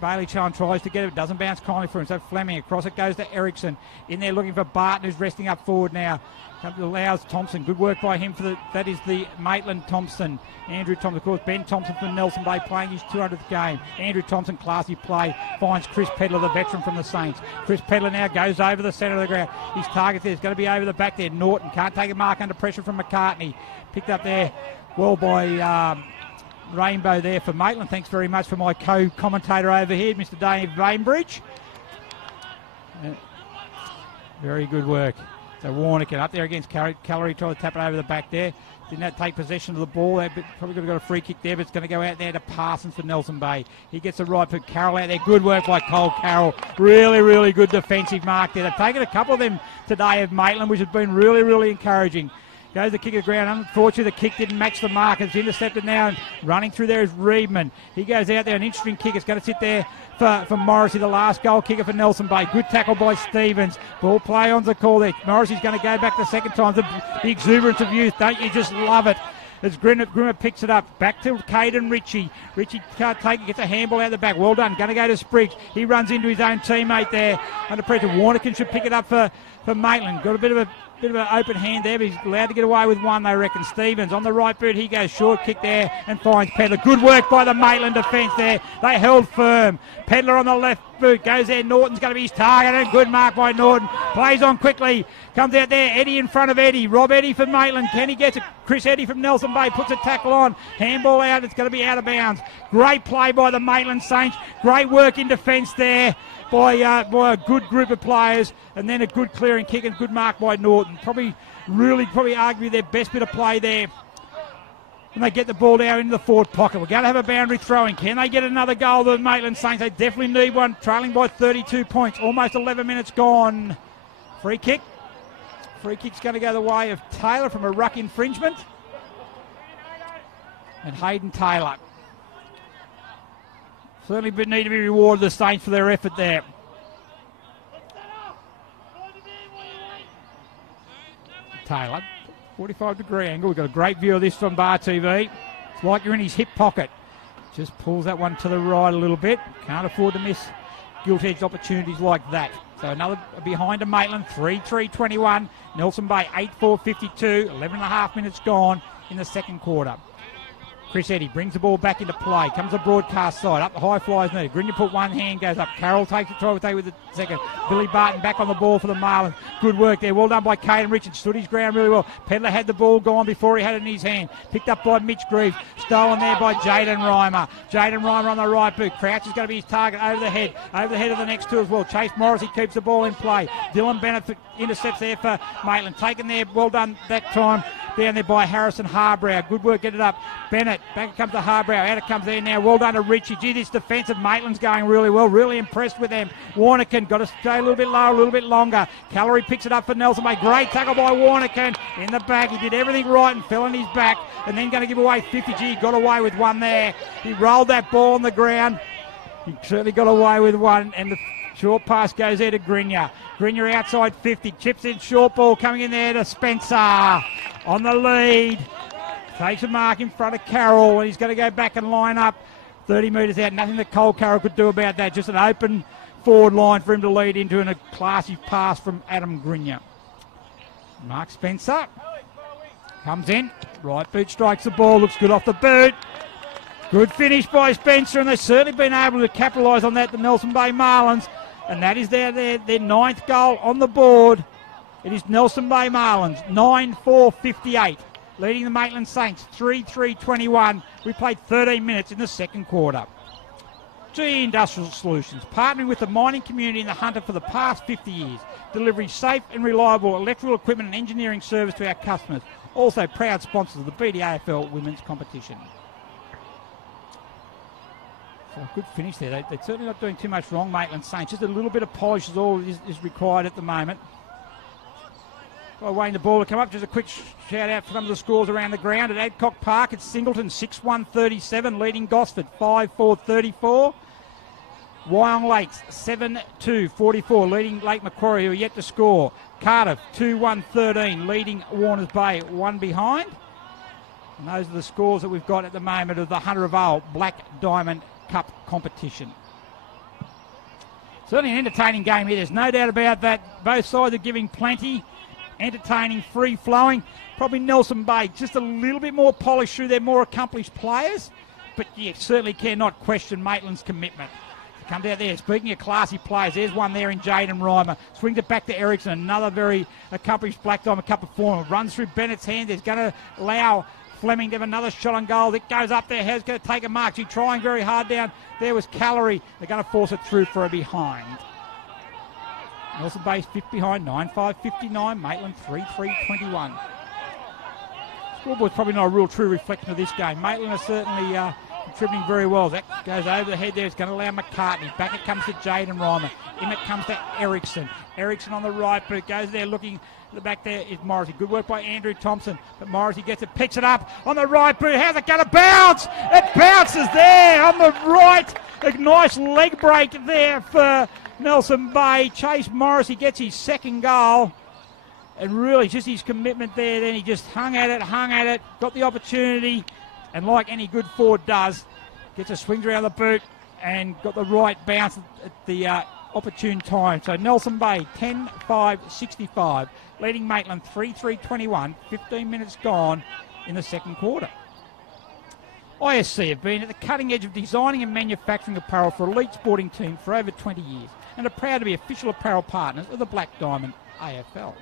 Bailey Chan tries to get it. Doesn't bounce kindly for him. So Fleming across it goes to Ericsson. In there looking for Barton, who's resting up forward now. Allows Thompson. Good work by him that is the Maitland Thompson. Andrew Thompson, of course, Ben Thompson from Nelson Bay playing his 200th game. Andrew Thompson, classy play, finds Chris Pedler, the veteran from the Saints. Chris Pedler now goes over the centre of the ground. His target there is going to be over the back there. Norton can't take a mark under pressure from McCartney. Picked up there well by rainbow there for Maitland. Thanks very much for my co-commentator over here, Mr. Dave Bainbridge. Very good work. So Warnick up there against Callery, trying to tap it over the back there. Didn't that take possession of the ball there, but probably could have got a free kick there, but it's going to go out there to Parsons for Nelson Bay. He gets the right, put Carroll out there. Good work by Cole Carroll. Really, really good defensive mark there. They've taken a couple of them today of Maitland, which has been really, really encouraging. Goes the kick of the ground. Unfortunately, the kick didn't match the mark. It's intercepted now, and running through there is Reedman. He goes out there, an interesting kick. It's going to sit there for Morrissey, the last goal kicker for Nelson Bay. Good tackle by Stevens. Ball play on's the call there. Morrissey's going to go back the second time. The exuberance of youth. Don't you just love it? As Grimmer picks it up. Back to Caden Ritchie. Ritchie can't take it. Gets a handball out the back. Well done. Going to go to Spriggs. He runs into his own teammate there. Under pressure. Warnick should pick it up for Maitland. Got a bit of an open hand there, but he's allowed to get away with one, they reckon. Stevens on the right boot. He goes short kick there and finds Pedler. Good work by the Maitland defence there. They held firm. Pedler on the left boot. Goes there. Norton's going to be his target. And good mark by Norton. Plays on quickly. Comes out there. Eddie in front of Eddie. Rob Eddie for Maitland. Can he get it? Chris Eddie from Nelson Bay puts a tackle on. Handball out. It's going to be out of bounds. Great play by the Maitland Saints. Great work in defence there by a good group of players, and then a good clearing kick and good mark by Norton. Probably argue their best bit of play there. And they get the ball down into the forward pocket. We're going to have a boundary throwing. Can they get another goal, the Maitland Saints? They definitely need one, trailing by 32 points. Almost 11 minutes gone. Free kick. Free kick's going to go the way of Taylor from a ruck infringement. And Hayden Taylor. Certainly need to be rewarded, the Saints, for their effort there. Taylor, 45-degree angle. We've got a great view of this from Bar TV. It's like you're in his hip pocket. Just pulls that one to the right a little bit. Can't afford to miss gilt-edged opportunities like that. So another behind to Maitland, 3-3-21. Nelson Bay, 8-4-52. 11.5 minutes gone in the second quarter. Chris Eddy brings the ball back into play. Comes the broadcast side. Up the high flies needed. Grinya put one hand, goes up. Carroll takes the try with the second. Billy Barton back on the ball for the Marlins. Good work there. Well done by Caden Richards. Stood his ground really well. Pedler had the ball gone before he had it in his hand. Picked up by Mitch Greaves. Stolen there by Jaden Reimer. Jaden Reimer on the right boot. Crouch is going to be his target over the head. Over the head of the next two as well. Chase Morrissey keeps the ball in play. Dylan Bennett intercepts there for Maitland. Taken there. Well done that time. Down there by Harrison Harbrow. Good work, get it up. Bennett, back comes to Harbrow. Out it comes there now. Well done to Ritchie. Gee, this defensive Maitland's going really well. Really impressed with them. Warnican got to stay a little bit lower, a little bit longer. Callery picks it up for Nelson Bay. Great tackle by Warnican in the back. He did everything right and fell on his back, and then going to give away 50. Gee, he got away with one there. He rolled that ball on the ground. He certainly got away with one, and the short pass goes there to Grinya. Grinya outside 50. Chips in short ball coming in there to Spencer. On the lead. Takes a mark in front of Carroll, and he's going to go back and line up 30 metres out. Nothing that Cole Carroll could do about that. Just an open forward line for him to lead into, and a classy pass from Adam Grinya. Mark Spencer comes in. Right boot strikes the ball. Looks good off the boot. Good finish by Spencer, and they've certainly been able to capitalise on that, the Nelson Bay Marlins. And that is their ninth goal on the board. It is Nelson Bay Marlins, 9-4-58, leading the Maitland Saints, 3-3-21. We played 13 minutes in the second quarter. GE Industrial Solutions, partnering with the mining community in the Hunter for the past 50 years, delivering safe and reliable electrical equipment and engineering service to our customers. Also proud sponsors of the BDAFL women's competition. So a good finish there. They're certainly not doing too much wrong, Maitland Saints. Just a little bit of polish is all is required at the moment. By waiting the ball to come up, just a quick shout out for some of the scores around the ground. At Adcock Park, it's Singleton 6-1-37, leading Gosford 5-4-34. Wyong Lakes 7-2-44, leading Lake Macquarie, who are yet to score. Cardiff 2-1-13, leading Warners Bay, one behind. And those are the scores that we've got at the moment of the Hunter of Vale Black Diamond Cup competition. Certainly an entertaining game here, there's no doubt about that. Both sides are giving plenty. Entertaining, free-flowing. Probably Nelson Bay, just a little bit more polished through their more accomplished players. But, yeah, certainly cannot question Maitland's commitment. Comes out there. Speaking of classy players, there's one there in Jaden Reimer. Swings it back to Ericsson, another very accomplished Black Diamond Cup performer. Runs through Bennett's hands. He's going to allow Fleming to have another shot on goal. It goes up there. How's going to take a mark? She's trying very hard down. There was Calorie. They're going to force it through for a behind. Nelson Bay's 5th behind, 9-5-59. Maitland 3-3-21. Scoreboard's probably not a real true reflection of this game. Maitland are certainly contributing very well. That goes over the head there. It's going to allow McCartney. Back it comes to Jaden Reimer. In it comes to Ericsson. Ericsson on the right boot. Goes there looking. The back there is Morrissey. Good work by Andrew Thompson. But Morrissey gets it, picks it up on the right boot. How's it going to bounce? It bounces there on the right. A nice leg break there for Nelson Bay. Chase Morrissey gets his 2nd goal. And really just his commitment there. Then he just hung at it, got the opportunity. And like any good forward does, gets a swing around the boot and got the right bounce at the opportune time. So Nelson Bay 10-5-65, leading Maitland 3-3-21, 15 minutes gone in the 2nd quarter. ISC have been at the cutting edge of designing and manufacturing apparel for elite sporting teams for over 20 years and are proud to be official apparel partners of the Black Diamond AFL.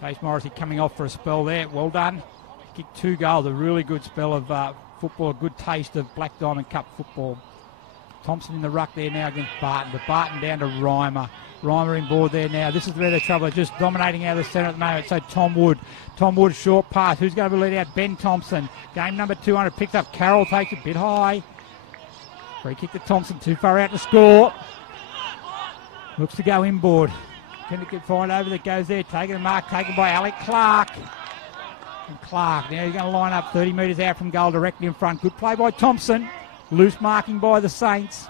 Chase Morrissey coming off for a spell there. Well done. Kicked 2 goals. A really good spell of football, a good taste of Black Diamond Cup football. Thompson in the ruck there now against Barton. But Barton down to Reimer. Reimer in board there now. This is where the trouble is, just dominating out of the centre at the moment. So Tom Wood. Tom Wood short pass. Who's going to lead out? Ben Thompson. Game number 200. Picks up Carroll. Takes it a bit high. Free kick to Thompson. Too far out to score. Looks to go inboard. Can it get find over that goes there? Taking a mark. Taken by Alec Clark. And Clark. Now he's going to line up 30 metres out from goal directly in front. Good play by Thompson. Loose marking by the Saints.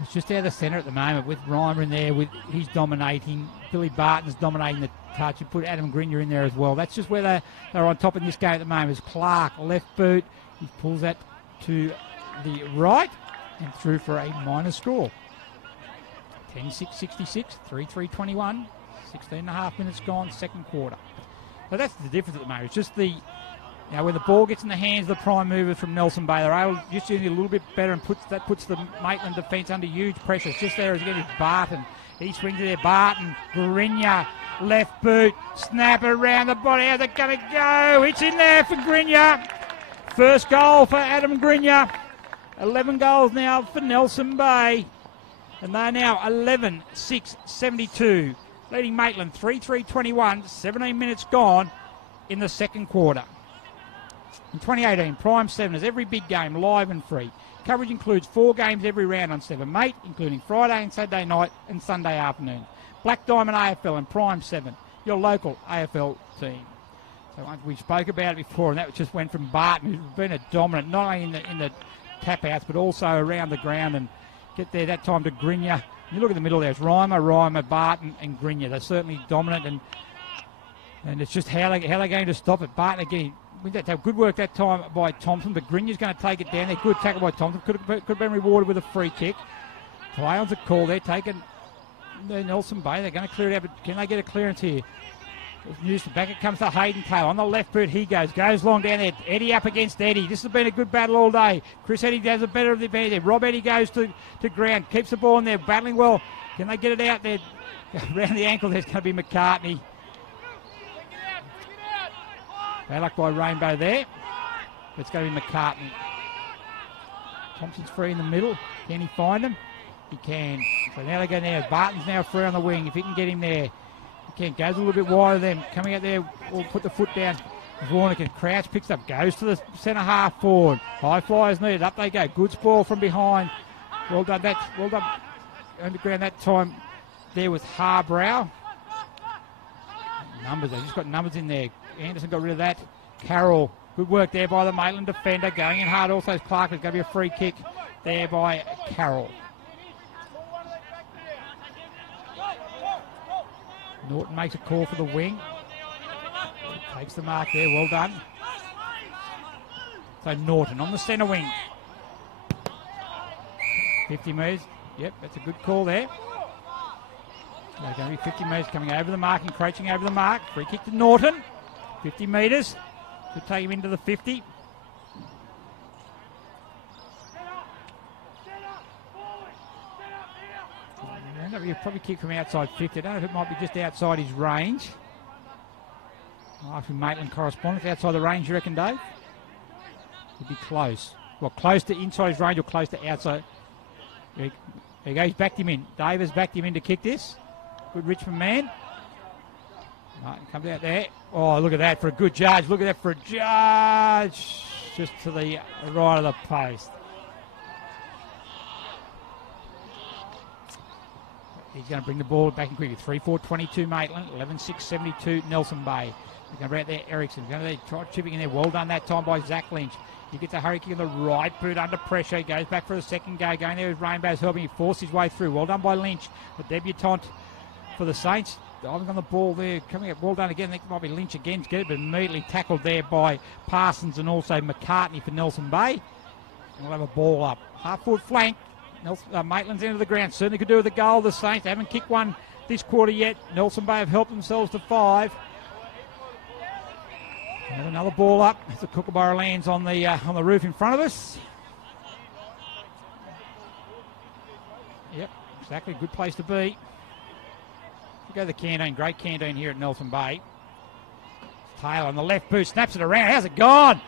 It's just out of the centre at the moment with Reimer in there. He's dominating. Billy Barton's dominating the touch. You put Adam Grenier in there as well. That's just where they're on top in this game at the moment. It's Clark, left boot. He pulls that to the right and through for a minor score. 10-6-66, 3-3-21, 16.5 minutes gone, 2nd quarter. So that's the difference at the moment. It's just when the ball gets in the hands of the prime movers from Nelson Bay, they're able to just do it a little bit better and puts the Maitland defence under huge pressure. It's just there as again is Barton. He swings it there. Barton, Grenier, left boot, snap around the body. How's it going to go? It's in there for Grenier. First goal for Adam Grenier. 11 goals now for Nelson Bay. And they're now 11-6-72. Leading Maitland 3-3-21, 17 minutes gone in the 2nd quarter. In 2018, Prime 7 is every big game live and free. Coverage includes 4 games every round on 7 Mate, including Friday and Saturday night and Sunday afternoon. Black Diamond AFL and Prime 7, your local AFL team. So we spoke about it before, and that just went from Barton, who's been a dominant, not only in the tap-outs, but also around the ground, and get there that time to Grenier. You look at the middle there, it's Reimer, Barton and Grenier. They're certainly dominant, and it's just how they're going to stop it. Barton again, we had to have good work that time by Thompson, but Grenier's going to take it down there. Good tackle by Thompson. Could have been rewarded with a free kick. Play on's a call there, taken Nelson Bay. They're going to clear it out, but can they get a clearance here? Back it comes to Hayden Taylor. On the left boot he goes long down there. Eddie up against Eddie. This has been a good battle all day. Chris Eddie does a better of the advantage there. Rob Eddie goes to ground. Keeps the ball in there. Battling well. Can they get it out there? Around the ankle there's going to be McCartney. Bad luck by Rainbow there. But it's going to be McCartney. Thompson's free in the middle. Can he find him? He can. So now they go now. Barton's now free on the wing. If he can get him there. Goes a little bit wider than coming out there. Will put the foot down. Warnick Crouch picks up, goes to the centre half forward. High flyers needed. Up they go. Good spoil from behind. Well done. Well done. Underground that time. There was Harbrow. Numbers. They just got numbers in there. Anderson got rid of that. Carroll. Good work there by the Maitland defender. Going in hard. Also Clark. There's going to be a free kick there by Carroll. Norton makes a call for the wing. Takes the mark there. Well done. So Norton on the centre wing. 50 metres. Yep, that's a good call there. They're going to be 50 metres coming over the mark, encroaching over the mark. Free kick to Norton. 50 metres. Could take him into the 50. He'll probably kick from outside 50. I don't know if it might be just outside his range. Asking Maitland correspondence outside the range, you reckon, Dave? He'd be close. Well, close to inside his range or close to outside. There he goes, backed him in. Dave has backed him in to kick this. Good Richmond man. Martin comes out there. Oh, look at that for a good judge. Look at that for a judge. Just to the right of the post. He's going to bring the ball back in quickly. 3-4-22 Maitland. 11-6-72 Nelson Bay. He's going to bring out there Ericsson. He's going to try chipping in there. Well done that time by Zach Lynch. He gets a hurry kick in the right boot under pressure. He goes back for a second go. Going there with Rainbows helping. He forced his way through. Well done by Lynch. The debutant for the Saints. Diving on the ball there. Coming up. Well done again. I think it might be Lynch again to get it, but immediately tackled there by Parsons and also McCartney for Nelson Bay. And we'll have a ball up. Half-foot flank. Maitland's into the ground. Certainly could do with the goal. The Saints haven't kicked one this quarter yet. Nelson Bay have helped themselves to 5. And another ball up as the Kookaburra lands on the roof in front of us. Yep, exactly. Good place to be. We go to the canteen. Great canteen here at Nelson Bay. Taylor on the left boot snaps it around. How's it gone?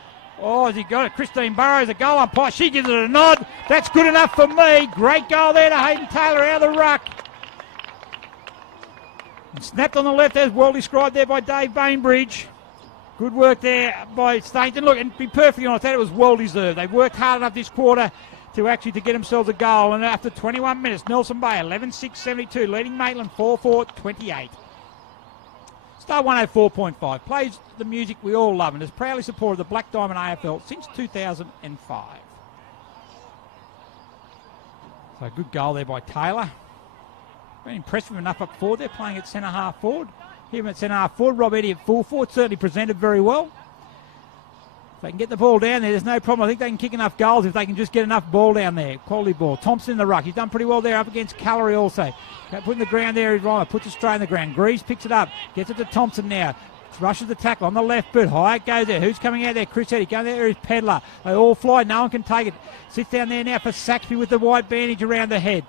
Oh, has he got it? Christine Burrows, a goal umpire. She gives it a nod. That's good enough for me. Great goal there to Hayden Taylor out of the ruck. And snapped on the left, as well described there by Dave Bainbridge. Good work there by Saints. And look, and to be perfectly honest, that it was well deserved. They've worked hard enough this quarter to get themselves a goal. And after 21 minutes, Nelson Bay 11-6-72, leading Maitland 4-4-28. Star 104.5 plays the music we all love and has proudly supported the Black Diamond AFL since 2005. So a good goal there by Taylor. Been impressive enough up forward. They're playing at centre-half forward. Him at centre-half forward, Rob Eddy at full forward. Certainly presented very well. If they can get the ball down there, there's no problem. I think they can kick enough goals if they can just get enough ball down there. Quality ball. Thompson in the ruck. He's done pretty well there up against Callery also. Putting the ground there is right. Puts it straight in the ground. Greaves picks it up. Gets it to Thompson now. Rushes the tackle on the left boot. High it goes there. Who's coming out there? Chris Eddy. Going there is Pedler. They all fly. No one can take it. Sits down there now for Saxby with the white bandage around the head.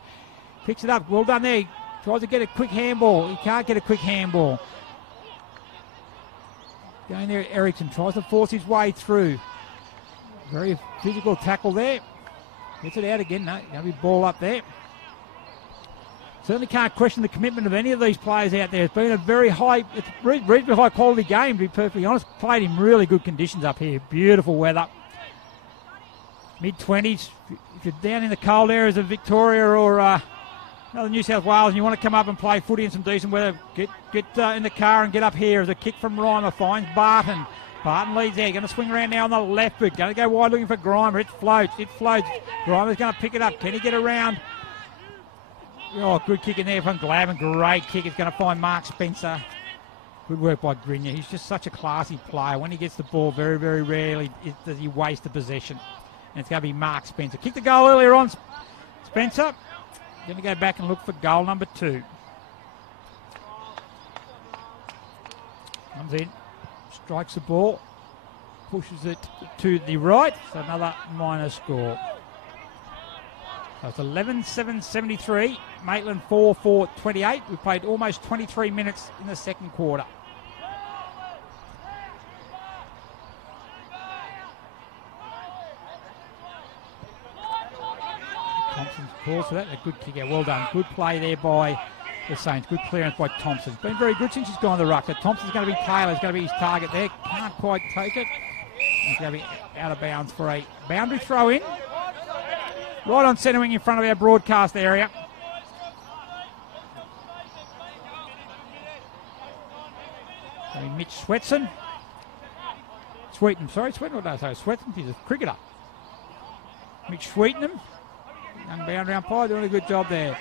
Picks it up. Well done there. Tries to get a quick handball. He can't get a quick handball. Going there, Ericsson tries to force his way through. Very physical tackle there. Gets it out again. No, going to be ball up there. Certainly can't question the commitment of any of these players out there. It's been a very high, it's reasonably high quality game, to be perfectly honest. Played in really good conditions up here. Beautiful weather. Mid-20s. If you're down in the cold areas of Victoria or New South Wales and you want to come up and play footy in some decent weather, get in the car and get up here. As a kick from Reimer finds Barton. Barton leads there. Going to swing around now on the left boot. Going to go wide looking for Grimer. It floats. Grimer's going to pick it up. Can he get around? Oh, good kick in there from Glavin. Great kick. It's going to find Mark Spencer. Good work by Grinya. He's just such a classy player. When he gets the ball, very, very rarely does he waste the possession. And it's going to be Mark Spencer. Kicked the goal earlier on. Spencer going to go back and look for goal number 2. Comes in. Strikes the ball. Pushes it to the right. So another minor score. So it's 11-7-73. Maitland 4-4-28. We played almost 23 minutes in the second quarter. Thompson's calls for that. A good kick out. Well done. Good play there by the Saints. Good clearance by Thompson. It's been very good since he's gone to the ruck. So Thompson's going to be Taylor's going to be his target there. Can't quite take it. He's going to be out of bounds for a boundary throw in. Right on centre wing in front of our broadcast area. Mitch Swetson. Swetson. He's a cricketer. Mitch Sweetenham. Young boundary umpire doing a good job there.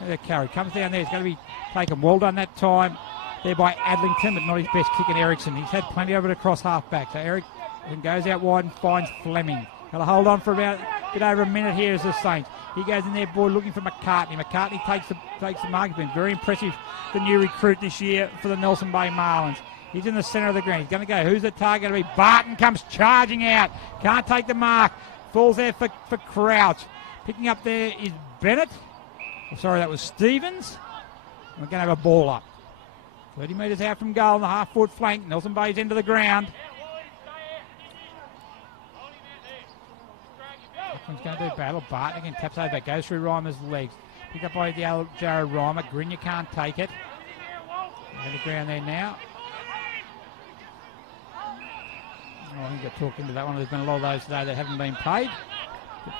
There's a carry. Comes down there. He's going to be taken. Well done that time there by Adlington, but not his best kick in Ericsson. He's had plenty of it across half-back. So Ericsson goes out wide and finds Fleming. Got to hold on for about a bit over a minute here as the Saints. He goes in there, boy, looking for McCartney. McCartney takes the mark. He's been very impressive, the new recruit this year for the Nelson Bay Marlins. He's in the centre of the ground. He's going to go. Who's the target going to be? Barton comes charging out. Can't take the mark. Falls there for Crouch. Picking up there is Bennett. Oh, sorry, that was Stevens. We're going to have a ball up. 30 metres out from goal on the half-foot flank. Nelson Bay's into the ground. He's going to do battle. Barton again taps over, goes through Reimer's legs. Picked up by the old Jared Reimer. Grinya can't take it. On the ground there now. I think I talked into that one. There's been a lot of those today that haven't been paid.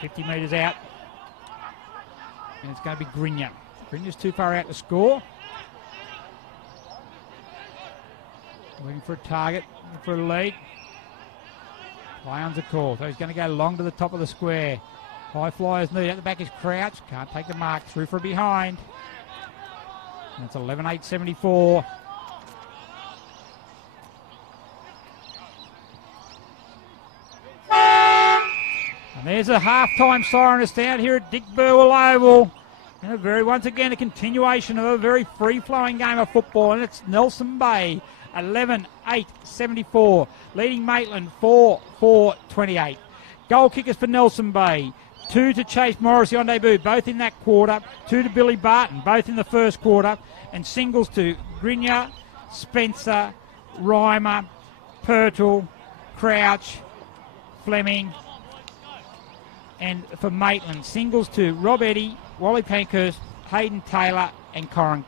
50 metres out. And it's going to be Grinya. Grinya's too far out to score. Looking for a target, looking for a lead. Play on the call, so he's going to go long to the top of the square. High flyers need. At the back is Crouch. Can't take the mark. Through for behind. And it's 11-8-74. And there's a half-time siren down here at Dick Burwell Oval. And once again, a continuation of a very free-flowing game of football. And it's Nelson Bay, 11-8-74. Leading Maitland, 4-4-28. Goal kickers for Nelson Bay. 2 to Chase Morrissey on debut, both in that quarter. 2 to Billy Barton, both in the first quarter. And singles to Grinya, Spencer, Reimer, Pirtle, Crouch, Fleming. And for Maitland, singles to Rob Eddy, Wally Pankhurst, Hayden Taylor and Colin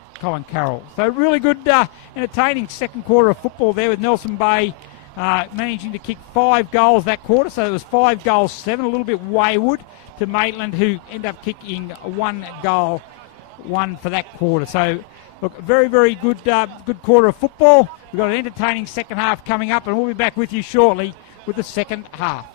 Carroll. So really good, entertaining second quarter of football there with Nelson Bay managing to kick 5 goals that quarter. So it was 5 goals, 7, a little bit wayward to Maitland, who ended up kicking 1 goal, 1 for that quarter. So, look, very, very good good quarter of football. We've got an entertaining second half coming up, and we'll be back with you shortly with the second half.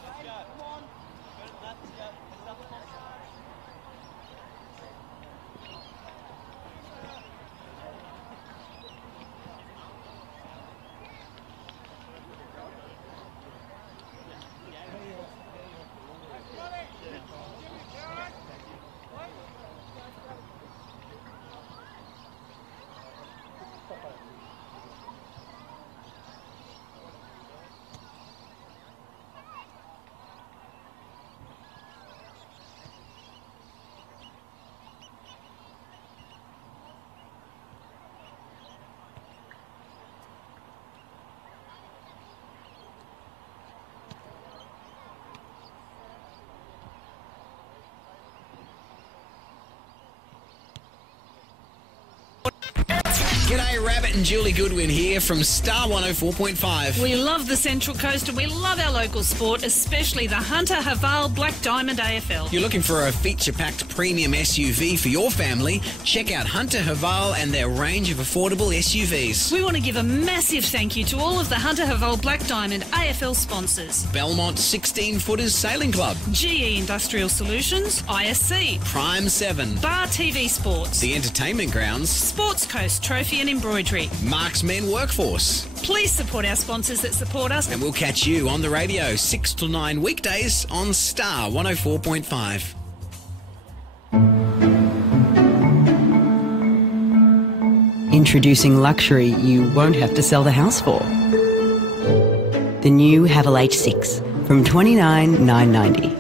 G'day, Rabbit and Julie Goodwin here from Star 104.5. We love the Central Coast and we love our local sport, especially the Hunter Haval Black Diamond AFL. You're looking for a feature-packed premium SUV for your family? Check out Hunter Haval and their range of affordable SUVs. We want to give a massive thank you to all of the Hunter Haval Black Diamond AFL sponsors. Belmont 16-Footers Sailing Club, GE Industrial Solutions, ISC, Prime 7, Bar TV Sports, The Entertainment Grounds, Sports Coast Trophy and Embroidery, Marksmen Workforce. Please support our sponsors that support us. And we'll catch you on the radio 6 to 9 weekdays on Star 104.5. Introducing luxury you won't have to sell the house for. The new Haval H6 from $29,990.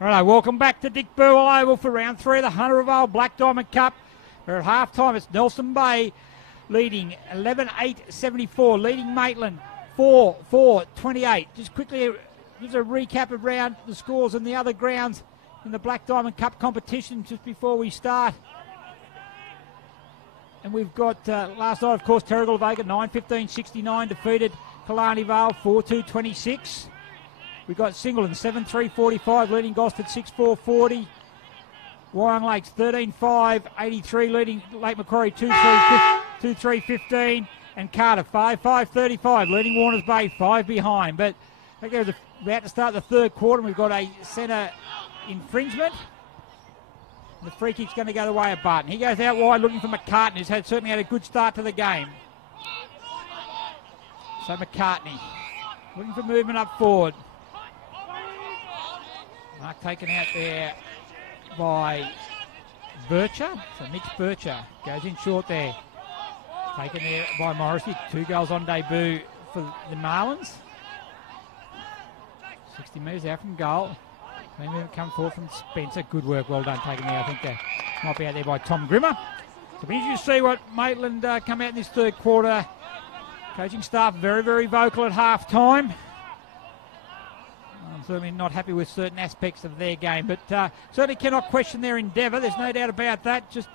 All right, welcome back to Dick Burwell Oval for round 3 of the Hunter of Vale Black Diamond Cup. We're at half-time. It's Nelson Bay leading 11-8-74, leading Maitland 4-4-28. Just quickly, just a recap around the scores in the other grounds in the Black Diamond Cup competition just before we start. And we've got, last night, of course, Terrigal Vega 9-15-69 defeated Killarney Vale 4-2-26. We've got Singleton 7-3-45 leading Gosford 6-4-40. Wyong Lakes 13-5-83 leading Lake Macquarie 2-3-15. And Carter 5-5-35 leading Warners Bay 5 behind. But I think we're about to start the third quarter and we've got a centre infringement. The free kick's going to go the way of Barton. He goes out wide looking for McCartney, who's certainly had a good start to the game. So McCartney looking for movement up forward. Mark taken out there by Bircher. So Mitch Bircher goes in short there. Taken there by Morrissey. 2 goals on debut for the Marlins. 60 metres out from goal. Movement come forward from Spencer. Good work, well done taking there. I think that might be out there by Tom Grimmer. So we need to see what Maitland come out in this third quarter. Coaching staff very, very vocal at half time. certainly not happy with certain aspects of their game, but certainly cannot question their endeavour. There's no doubt about that. Just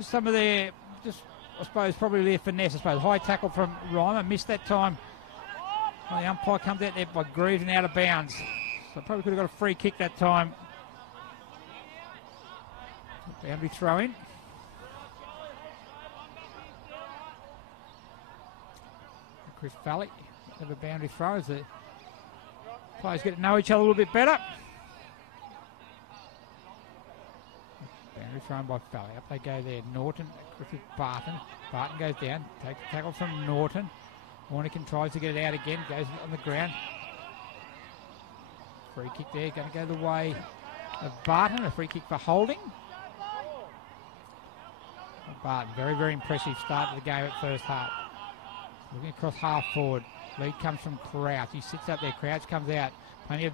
some of their, I suppose, probably their finesse. I suppose high tackle from Reimer, missed that time. Well, the umpire comes out there by Greaves and out of bounds. So probably could have got a free kick that time. Boundary throw in. Chris Valley have a boundary throw as the players get to know each other a little bit better. Boundary thrown by Valley. Up they go there. Norton, Griffith, Barton. Barton goes down. Takes the tackle from Norton. Warnican tries to get it out again. Goes on the ground. Free kick there. Going to go the way of Barton. A free kick for holding. Barton, very, very impressive start to the game at first half. Looking across half forward. Lead comes from Crouch. He sits up there. Crouch comes out. Plenty of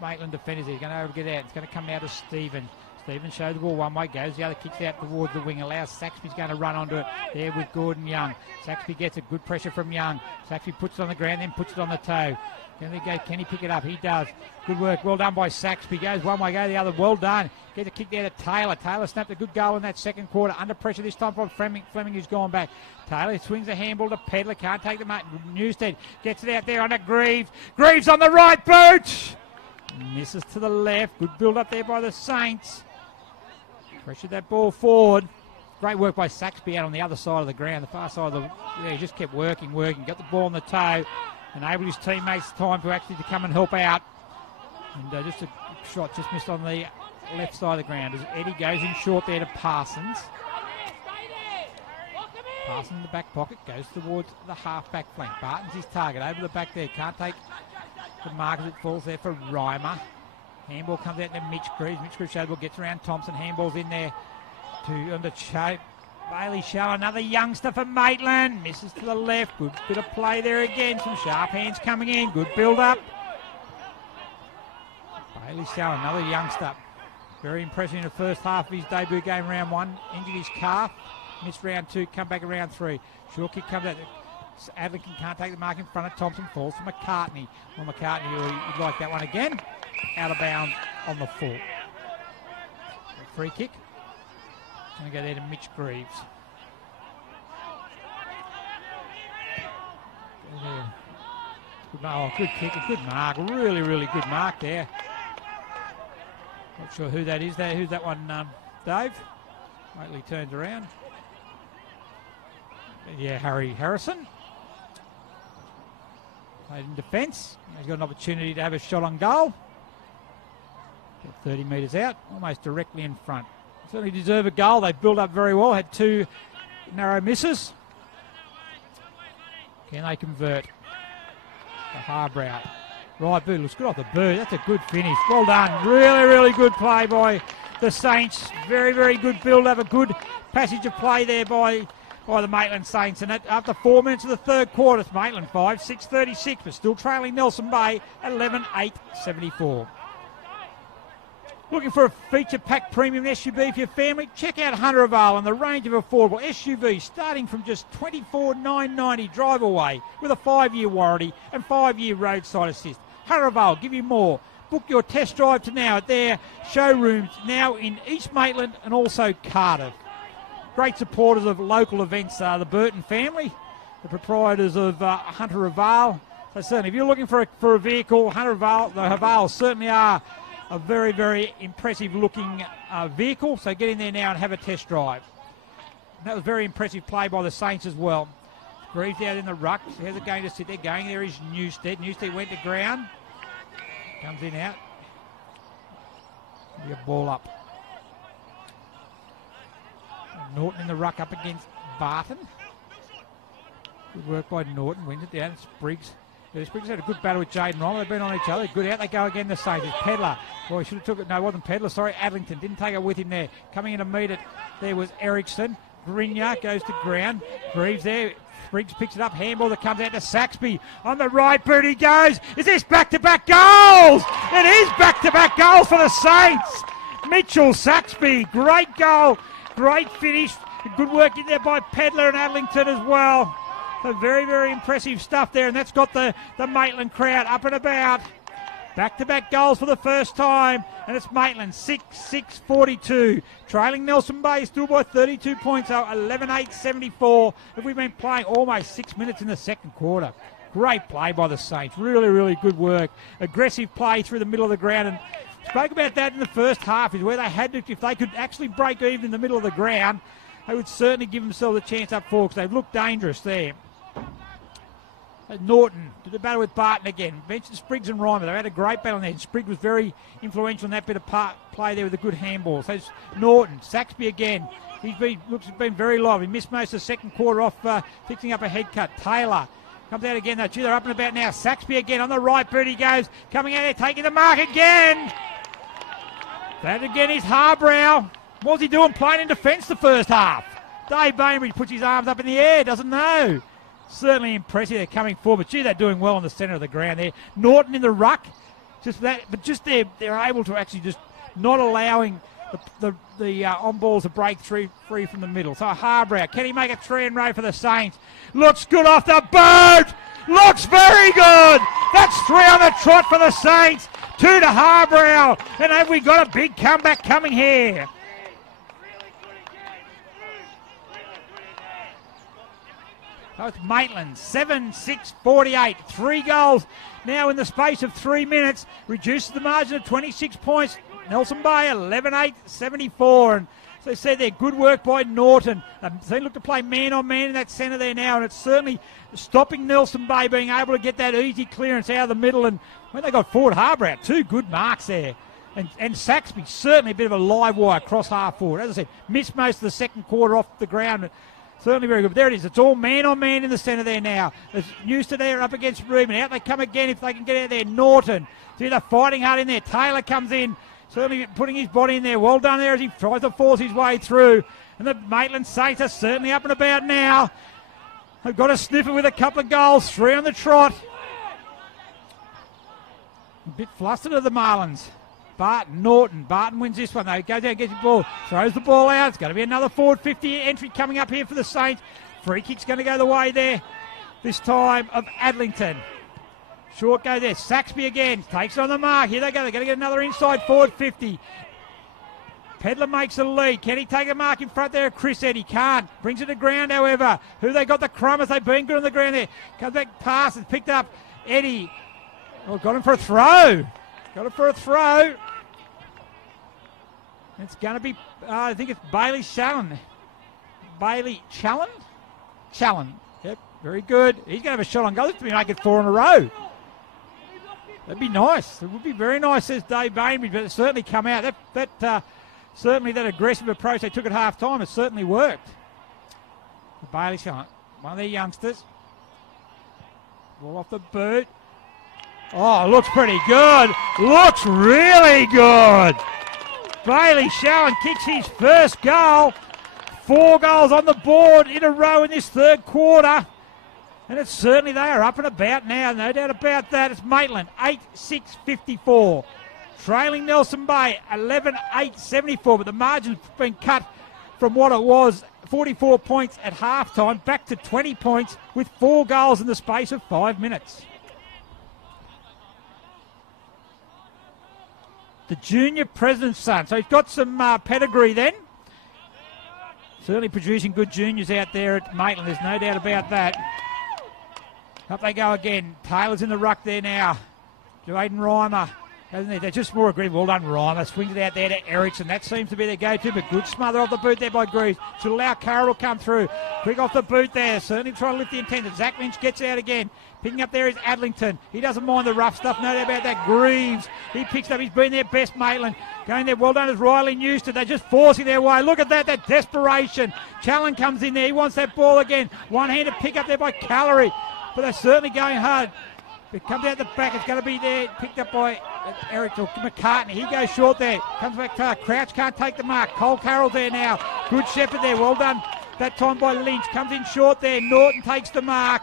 Maitland defenders there. He's going to get out. It's going to come out to Stephen. Stephen shows the ball one way, goes the other, kicks out towards the wing, allows Saxby's going to run onto it there with Gordon Young. Saxby gets a good pressure from Young. Saxby puts it on the ground, then puts it on the toe. Can he pick it up? He does. Good work. Well done by Saxby. Goes one way, go the other. Well done. Gets a kick there to Taylor. Taylor snapped a good goal in that second quarter. Under pressure this time from Fleming, who's gone back. Taylor swings the handball to Pedler. Can't take the mark. Newstead gets it out there on a Greaves. Greaves on the right boot. Misses to the left. Good build up there by the Saints. Pressured that ball forward. Great work by Saxby out on the other side of the ground, the far side of the... Yeah, he just kept working. Got the ball on the toe. Enabled his teammates time to actually come and help out. And just a shot just missed on the left side of the ground as Eddie goes in short there to Parsons. Parsons in the back pocket, goes towards the half-back flank. Barton's his target, over the back there. Can't take the mark as it falls there for Reimer. Handball comes out to Mitch Greaves. Mitch Greaves showball gets around Thompson. Handball's in there to under Bailey Shaw. Another youngster for Maitland. Misses to the left. Good bit of play there again. Some sharp hands coming in. Good build up. Bailey Shaw, another youngster. Very impressive in the first half of his debut game, round one. Injured his calf. Missed round two. Come back around three. Short kick comes out. Adlinton can't take the mark in front of Thompson. Falls to McCartney. Well, McCartney, you'd like that one again. Out of bounds on the full. Free kick. Going to go there to Mitch Greaves. Oh, good kick, a good mark. Really, really good mark there. Not sure who that is there. Who's that one, Dave? Lately turns around. Yeah, Harry Harrison. Played in defence. He's got an opportunity to have a shot on goal. 30 metres out, almost directly in front. Certainly deserve a goal. They built up very well. Had two narrow misses. Can they convert? The Harbrow. Right boot. Looks good off the boot. That's a good finish. Well done. Really, really good play by the Saints. Very, very good build up. A good passage of play there by the Maitland Saints. And after 4 minutes of the third quarter, it's Maitland 5, 6:36, but still trailing Nelson Bay 11-8-74. Looking for a feature-packed premium SUV for your family? Check out Hunter Oval and the range of affordable SUVs starting from just $24,990 drive away with a 5-year warranty and 5-year roadside assist. Hunter Oval, give you more. Book your test drive to now at their showrooms now in East Maitland and also Cardiff. Great supporters of local events are the Burton family, the proprietors of Hunter Oval. So certainly if you're looking for a vehicle, Hunter Oval, the Havals certainly are a very, very impressive looking vehicle. So get in there now and have a test drive. And that was very impressive play by the Saints as well. Greaves out in the ruck. How's it going to sit there? Going there is Newstead. Newstead went to ground. Comes in out. Be a ball up. Norton in the ruck up against Barton. Good work by Norton. Wins it down. Spriggs. Spriggs had a good battle with Jaden Reimer. They've been on each other. Good out. They go again, the Saints. It's Pedler. Well, he should have took it. No, it wasn't Pedler. Sorry, Adlington. Didn't take it with him there. Coming in to meet it. There was Ericsson. Grignard goes to ground. Greaves there. Spriggs picks it up. Handball that comes out to Saxby. On the right boot he goes. Is this back-to-back goals? It is back-to-back goals for the Saints. Mitchell Saxby. Great goal. Great finish. Good work in there by Pedler and Adlington as well. So very, very impressive stuff there, and that's got the Maitland crowd up and about. Back-to-back goals for the first time, and it's Maitland, 6-6-42. Trailing Nelson Bay still by 32 points, 11-8-74. Have we been playing almost 6 minutes in the second quarter? Great play by the Saints. Really, really good work. Aggressive play through the middle of the ground, and spoke about that in the first half, is where they had to, if they could actually break even in the middle of the ground, they would certainly give themselves a chance up forward, because they've looked dangerous there. Norton did the battle with Barton again. Mentioned Spriggs and Reimer. They had a great battle there. Spriggs was very influential in that bit of play there with a good handball. So it's Norton. Saxby again. He's been very live. He missed most of the second quarter off fixing up a head cut. Taylor comes out again though. Gee, they're up and about now. Saxby again on the right boot he goes. Coming out there, taking the mark again. That again is Harbrow. What's he doing playing in defence the first half? Dave Bainbridge puts his arms up in the air. Doesn't know. Certainly impressive. They're coming forward, but gee, they're doing well in the centre of the ground there. Norton in the ruck, just that, but just they're able to actually just not allowing the on balls to break free from the middle. So Harbrow, can he make a 3 in row for the Saints? Looks good off the boot. Looks very good. That's 3 on the trot for the Saints. 2 to Harbrow, and have we got a big comeback coming here? So it's Maitland, 7-6-48. 3 goals now in the space of 3 minutes. Reduces the margin of 26 points. Nelson Bay, 11-8-74. And as I said there, good work by Norton. They look to play man-on-man in that centre there now, and it's certainly stopping Nelson Bay being able to get that easy clearance out of the middle. And when they got forward, Harbrow, 2 good marks there. And Saxby, certainly a bit of a live wire across half forward. As I said, missed most of the second quarter off the ground. Certainly very good. But there it is. It's all man-on-man in the centre there now. It's Newster there up against Rubin. Out they come again if they can get out there. Norton. See, they're fighting hard in there. Taylor comes in. Certainly putting his body in there. Well done there as he tries to force his way through. And the Maitland Saints are certainly up and about now. They've got a sniffer with a couple of goals. 3 on the trot. A bit flustered of the Marlins. Norton. Barton wins this one though. Goes down, gets the ball, throws the ball out. It's going to be another forward 50 entry coming up here for the Saints. Free kick's going to go the way there, this time of Adlington. Short go there. Saxby again. Takes it on the mark. Here they go. They're going to get another inside forward 50. Pedler makes a lead. Can he take a mark in front there? Chris Eddy can't. Brings it to ground, however. Who they got? The Crummers. They've been good on the ground there. Comes back, passes, picked up. Eddy. Oh, got him for a throw. Got it for a throw. It's going to be, I think it's Bailey Challen. Bailey Challen? Challen. Yep, very good. He's going to have a shot on goal. This will make it 4 in a row. That'd be nice. It would be very nice, says Dave Bainbridge, but it's certainly come out. Certainly that aggressive approach they took at half time has certainly worked. Bailey Challen, one of their youngsters. Ball off the boot. Oh, looks pretty good. Looks really good. Bailey Challen kicks his first goal. 4 goals on the board in a row in this third quarter. And it's certainly they are up and about now. No doubt about that. It's Maitland, 8-6-54. Trailing Nelson Bay, 11-8-74. But the margin's been cut from what it was, 44 points at halftime, back to 20 points with 4 goals in the space of 5 minutes. The junior president's son. So he's got some pedigree then. Certainly producing good juniors out there at Maitland. There's no doubt about that. Up they go again. Taylor's in the ruck there now. Jaden Reimer. They're just more aggressive. Well done, Reimer. Swings it out there to Ericsson. That seems to be their go-to, but good smother off the boot there by Greaves. Should allow Carroll to come through. Quick off the boot there. Certainly trying to lift the intent. Zach Lynch gets out again. Picking up there is Adlington. He doesn't mind the rough stuff. No doubt about that. Greaves. He picks up. He's been their best, Maitland. Going there. Well done as Riley Newster. They're just forcing their way. Look at that. That desperation. Challen comes in there. He wants that ball again. One-handed pick up there by Callery. But they're certainly going hard. It comes out the back. It's going to be there. Picked up by Eric or McCartney. He goes short there. Comes back to Crouch. Can't take the mark. Cole Carroll there now. Good Shepherd there. Well done that time by Lynch. Comes in short there. Norton takes the mark.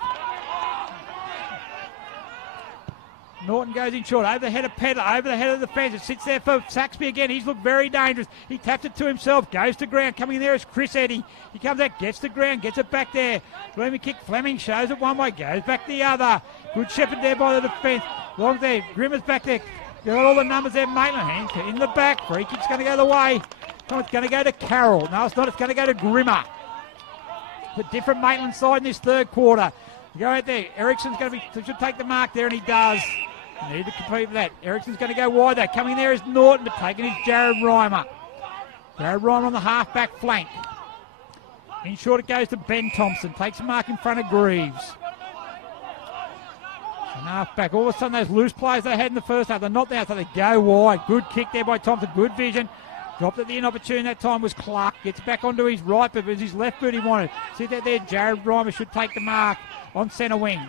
Norton goes in short. Over the head of Pedler. Over the head of the fence. It sits there for Saxby again. He's looked very dangerous. He tapped it to himself. Goes to ground. Coming in there is Chris Eddy. He comes out. Gets to ground. Gets it back there. Fleming kick. Fleming shows it one way. Goes back the other. Good Shepherd there by the defence. Long there. Grimmer's back there. Got all the numbers there, Maitland. In the back. Free kick's going to go the way. So it's going to go to Carroll. No, it's not. It's going to go to Grimmer. The different Maitland side in this third quarter. Go out there. Ericsson's going to should take the mark there, and he does. Need to compete with that. Ericsson's going to go wide though. Coming there is Norton, but taking is Jared Reimer. Jared Reimer on the half-back flank. In short it goes to Ben Thompson. Takes a mark in front of Greaves. And half-back. All of a sudden those loose plays they had in the first half, they're not there, so they go wide. Good kick there by Thompson. Good vision. Dropped at the inopportune that time was Clark. Gets back onto his right, but it was his left boot he wanted. See that there, Jared Reimer should take the mark on centre wing.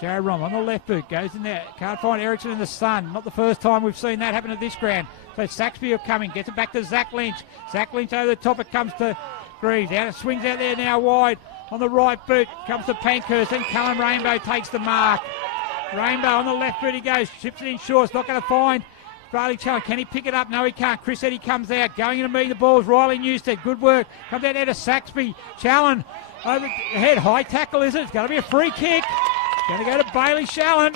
Jared Reimer on the left boot, goes in there. Can't find Ericsson in the sun. Not the first time we've seen that happen at this ground. So Saxby are coming, gets it back to Zach Lynch. Zach Lynch over the top, it comes to Greaves. Out, swings out there now wide on the right boot. Comes to Pankhurst, then Cullen Rainbow takes the mark. Rainbow on the left boot he goes, chips it in short, it's not going to find Riley Challen. Can he pick it up? No, he can't. Chris Eddy comes out, going in to meet the balls. Riley Newstead, good work. Comes out there to Saxby. Challen over the head, high tackle is it? It's going to be a free kick. Going to go to Bailey Challen.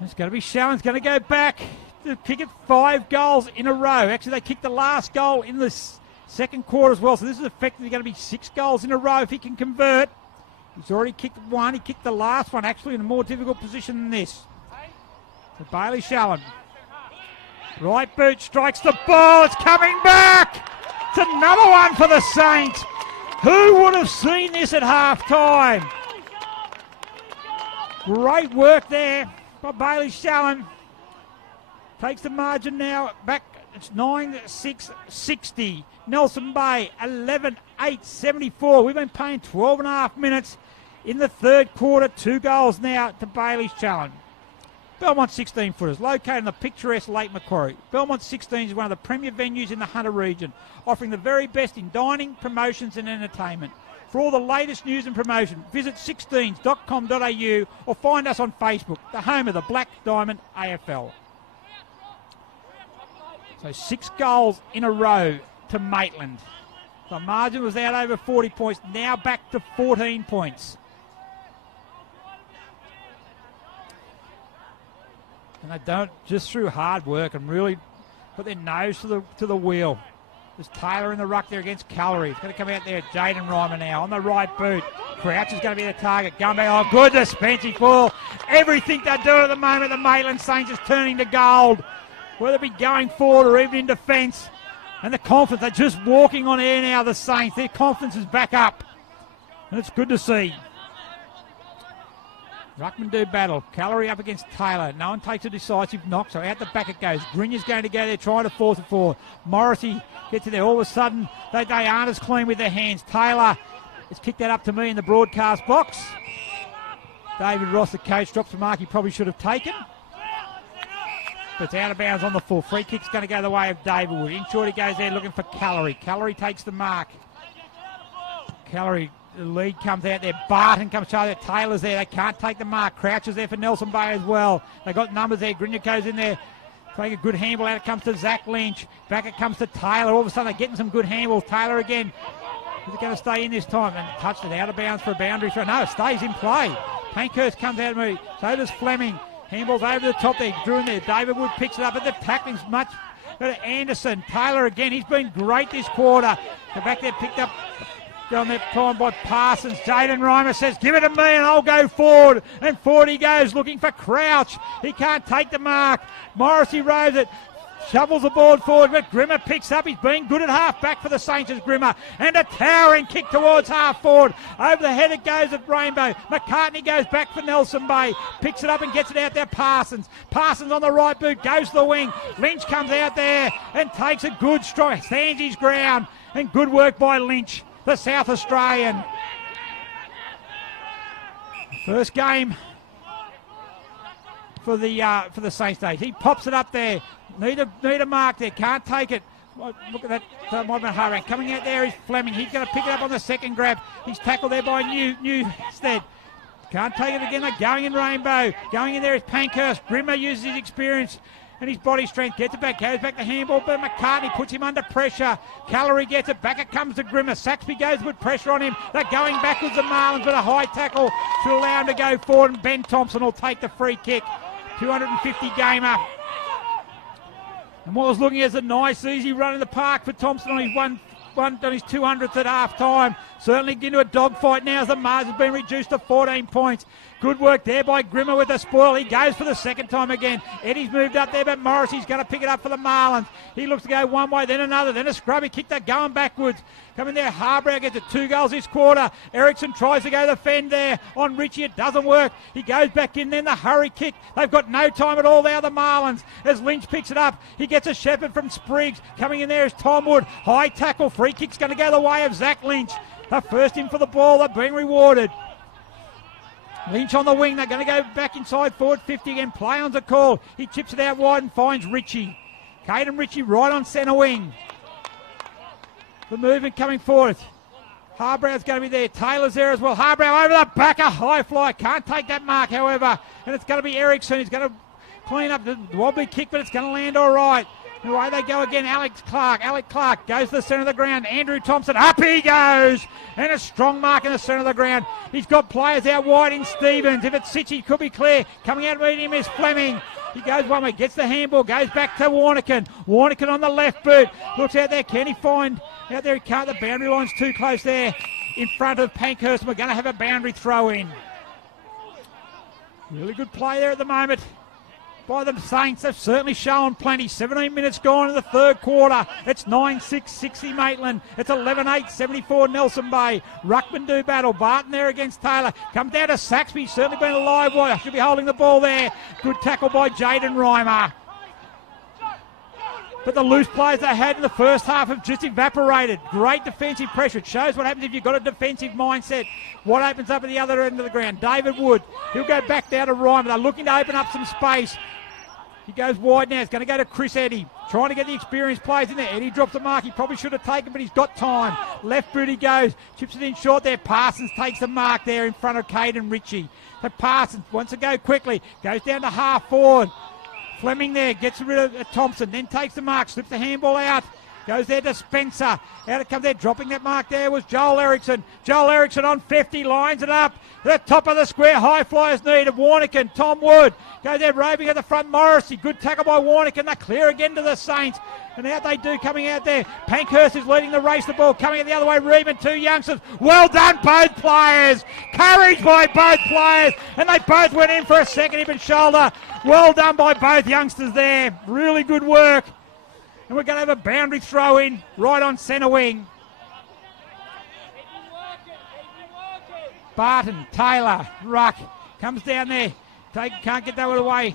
It's going to be Challen's going to go back to kick it 5 goals in a row. Actually, they kicked the last goal in the second quarter as well, so this is effectively going to be 6 goals in a row if he can convert. He's already kicked one. He kicked the last one, actually, in a more difficult position than this. So Bailey Challen. Right boot strikes the ball. It's coming back. It's another one for the Saints. Who would have seen this at half-time? Great work there by Bailey Challen. Takes the margin now back. It's 9-6-60. Nelson Bay, 11-8-74. We've been playing 12 and a half minutes in the third quarter. 2 goals now to Bailey Challen. Belmont 16-footers, located in the picturesque Lake Macquarie. Belmont 16 is one of the premier venues in the Hunter region, offering the very best in dining, promotions and entertainment. For all the latest news and promotion, visit 16s.com.au or find us on Facebook, the home of the Black Diamond AFL. So 6 goals in a row to Maitland. The margin was out over 40 points, now back to 14 points. And they don't, just through hard work and really put their nose to the wheel. There's Taylor in the ruck there against Callery. It's going to come out there, Jaden Reimer now on the right boot. Crouch is going to be the target. Gumby, oh goodness, Spency Full. Everything they're doing at the moment, the Maitland Saints is turning to gold. Whether it be going forward or even in defence. And the confidence, they're just walking on air now, the Saints. Their confidence is back up. And it's good to see. Ruckman do battle. Callery up against Taylor. No one takes a decisive knock, so out the back it goes. Grinya's going to go there, trying to force it forward. Morrissey gets in there. All of a sudden, they aren't as clean with their hands. Taylor has kicked that up to me in the broadcast box. David Ross, the coach, drops the mark he probably should have taken. But it's out of bounds on the full. Free kick's going to go the way of David Wood. In short, he goes there looking for Callery. Callery takes the mark. Callery, the lead comes out there. Barton comes charging. Taylor's there. They can't take the mark. Crouch is there for Nelson Bay as well. They got numbers there. Grinya goes in there. Take a good handball. Out it comes to Zach Lynch. Back it comes to Taylor. All of a sudden they're getting some good handballs. Taylor again. Is it going to stay in this time? And touched it out of bounds for a boundary throw. No, it stays in play. Pankhurst comes out of me. So does Fleming. Handballs over the top there. Drew in there. David Wood picks it up, but the tackling's much better. Anderson. Taylor again. He's been great this quarter. The back there picked up on that time by Parsons. Jaden Reimer says, give it to me and I'll go forward. And forward he goes looking for Crouch. He can't take the mark. Morrissey rows it. Shovels the ball forward, but Grimmer picks up. He's been good at half back for the Saints as Grimmer. And a towering kick towards half forward. Over the head it goes at Rainbow. McCartney goes back for Nelson Bay. Picks it up and gets it out there. Parsons. Parsons on the right boot. Goes to the wing. Lynch comes out there and takes a good strike. Stands his ground. And good work by Lynch, the South Australian. First game for the Saints days. He pops it up there. Need a mark there. Can't take it. Look at that. That might have been Harang. Coming out there is Fleming. He's going to pick it up on the second grab. He's tackled there by Newstead. Can't take it again. They're going in Rainbow. Going in there is Pankhurst. Grimmer uses his experience and his body strength. Gets it back, goes back to handball, but McCartney puts him under pressure. Callery gets it back. It comes to Grimmer. Saxby goes with pressure on him. They're going backwards, the Marlins, with a high tackle to allow him to go forward, and Ben Thompson will take the free kick. 250 gamer. And what was looking as a nice, easy run in the park for Thompson on his on his 200th at half time. Certainly into a dogfight now as the Mars has been reduced to 14 points. Good work there by Grimmer with the spoil. He goes for the second time again. Eddie's moved up there, but Morrissey's going to pick it up for the Marlins. He looks to go one way, then another, then a scrubby kick that going backwards. Coming there, Harbrow gets it 2 goals this quarter. Ericsson tries to go the fend there on Richie. It doesn't work. He goes back in, then the hurry kick. They've got no time at all now, the Marlins. As Lynch picks it up, he gets a shepherd from Spriggs. Coming in there is Tom Wood. High tackle, free kick's going to go the way of Zach Lynch. The first in for the ball, they're being rewarded. Lynch on the wing, they're going to go back inside forward 50 again. Play on's a call. He chips it out wide and finds Richie. Caden Richie right on centre wing. The movement coming forward. Harbrow's going to be there. Taylor's there as well. Harbrow over the back, a high fly. Can't take that mark, however. And it's going to be Ericsson who's going to clean up the wobbly kick, but it's going to land all right. Away they go again. Alec Clark goes to the centre of the ground. Andrew Thompson, up he goes. And a strong mark in the centre of the ground. He's got players out wide in Stevens. If it sits, he could be clear. Coming out to meet him is Fleming. He goes one way, gets the handball, goes back to Warnican. Warnican on the left boot. Looks out there. Can he find? Out there he can't. The boundary line's too close there in front of Pankhurst. We're going to have a boundary throw in. Really good play there at the moment by the Saints. They've certainly shown plenty. 17 minutes gone in the third quarter. It's 9-6, 60 Maitland. It's 11-8, 74 Nelson Bay. Ruckman do battle. Barton there against Taylor. Comes down to Saxby. Certainly been a live wire. Should be holding the ball there. Good tackle by Jaden Reimer. But the loose plays they had in the first half have just evaporated. Great defensive pressure. It shows what happens if you've got a defensive mindset. What opens up at the other end of the ground? David Wood. He'll go back down to Reimer. They're looking to open up some space. He goes wide now. It's going to go to Chris Eddy. Trying to get the experienced players in there. Eddy drops the mark. He probably should have taken, but he's got time. Left boot he goes. Chips it in short there. Parsons takes the mark there in front of Caden Ritchie. So Parsons wants to go quickly. Goes down to half forward. Fleming there. Gets rid of Thompson. Then takes the mark. Slips the handball out. Goes there to Spencer. Out it comes there. Dropping that mark there was Joel Eriksson. Joel Eriksson on 50. Lines it up. The top of the square. High flyers needed. Warnican. Tom Wood. Goes there roving at the front. Morrissey. Good tackle by Warnican. They clear again to the Saints. And out they do coming out there. Pankhurst is leading the race. The ball coming out the other way. Reuben, 2 youngsters. Well done, both players. Courage by both players. And they both went in for a second hip and shoulder. Well done by both youngsters there. Really good work. And we're going to have a boundary throw in right on centre wing. Barton, Taylor, Ruck comes down there. Can't get that one away.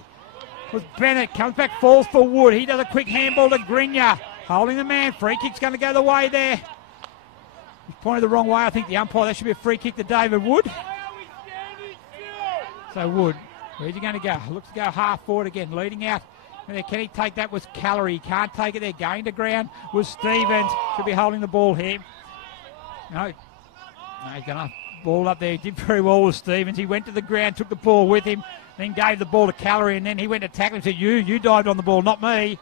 Was Bennett, comes back, falls for Wood. He does a quick handball to Grinya. Holding the man. Free kick's going to go the way there. He's pointed the wrong way. I think the umpire, that should be a free kick to David Wood. So Wood, where's he going to go? Looks to go half forward again, leading out. Can he take that? Was Callery. He can't take it there. Going to ground was Stevens. Should be holding the ball here. No, he's going to ball up there. He did very well with Stevens. He went to the ground, took the ball with him, then gave the ball to Callery, and then he went to tackle and said, you dived on the ball, not me.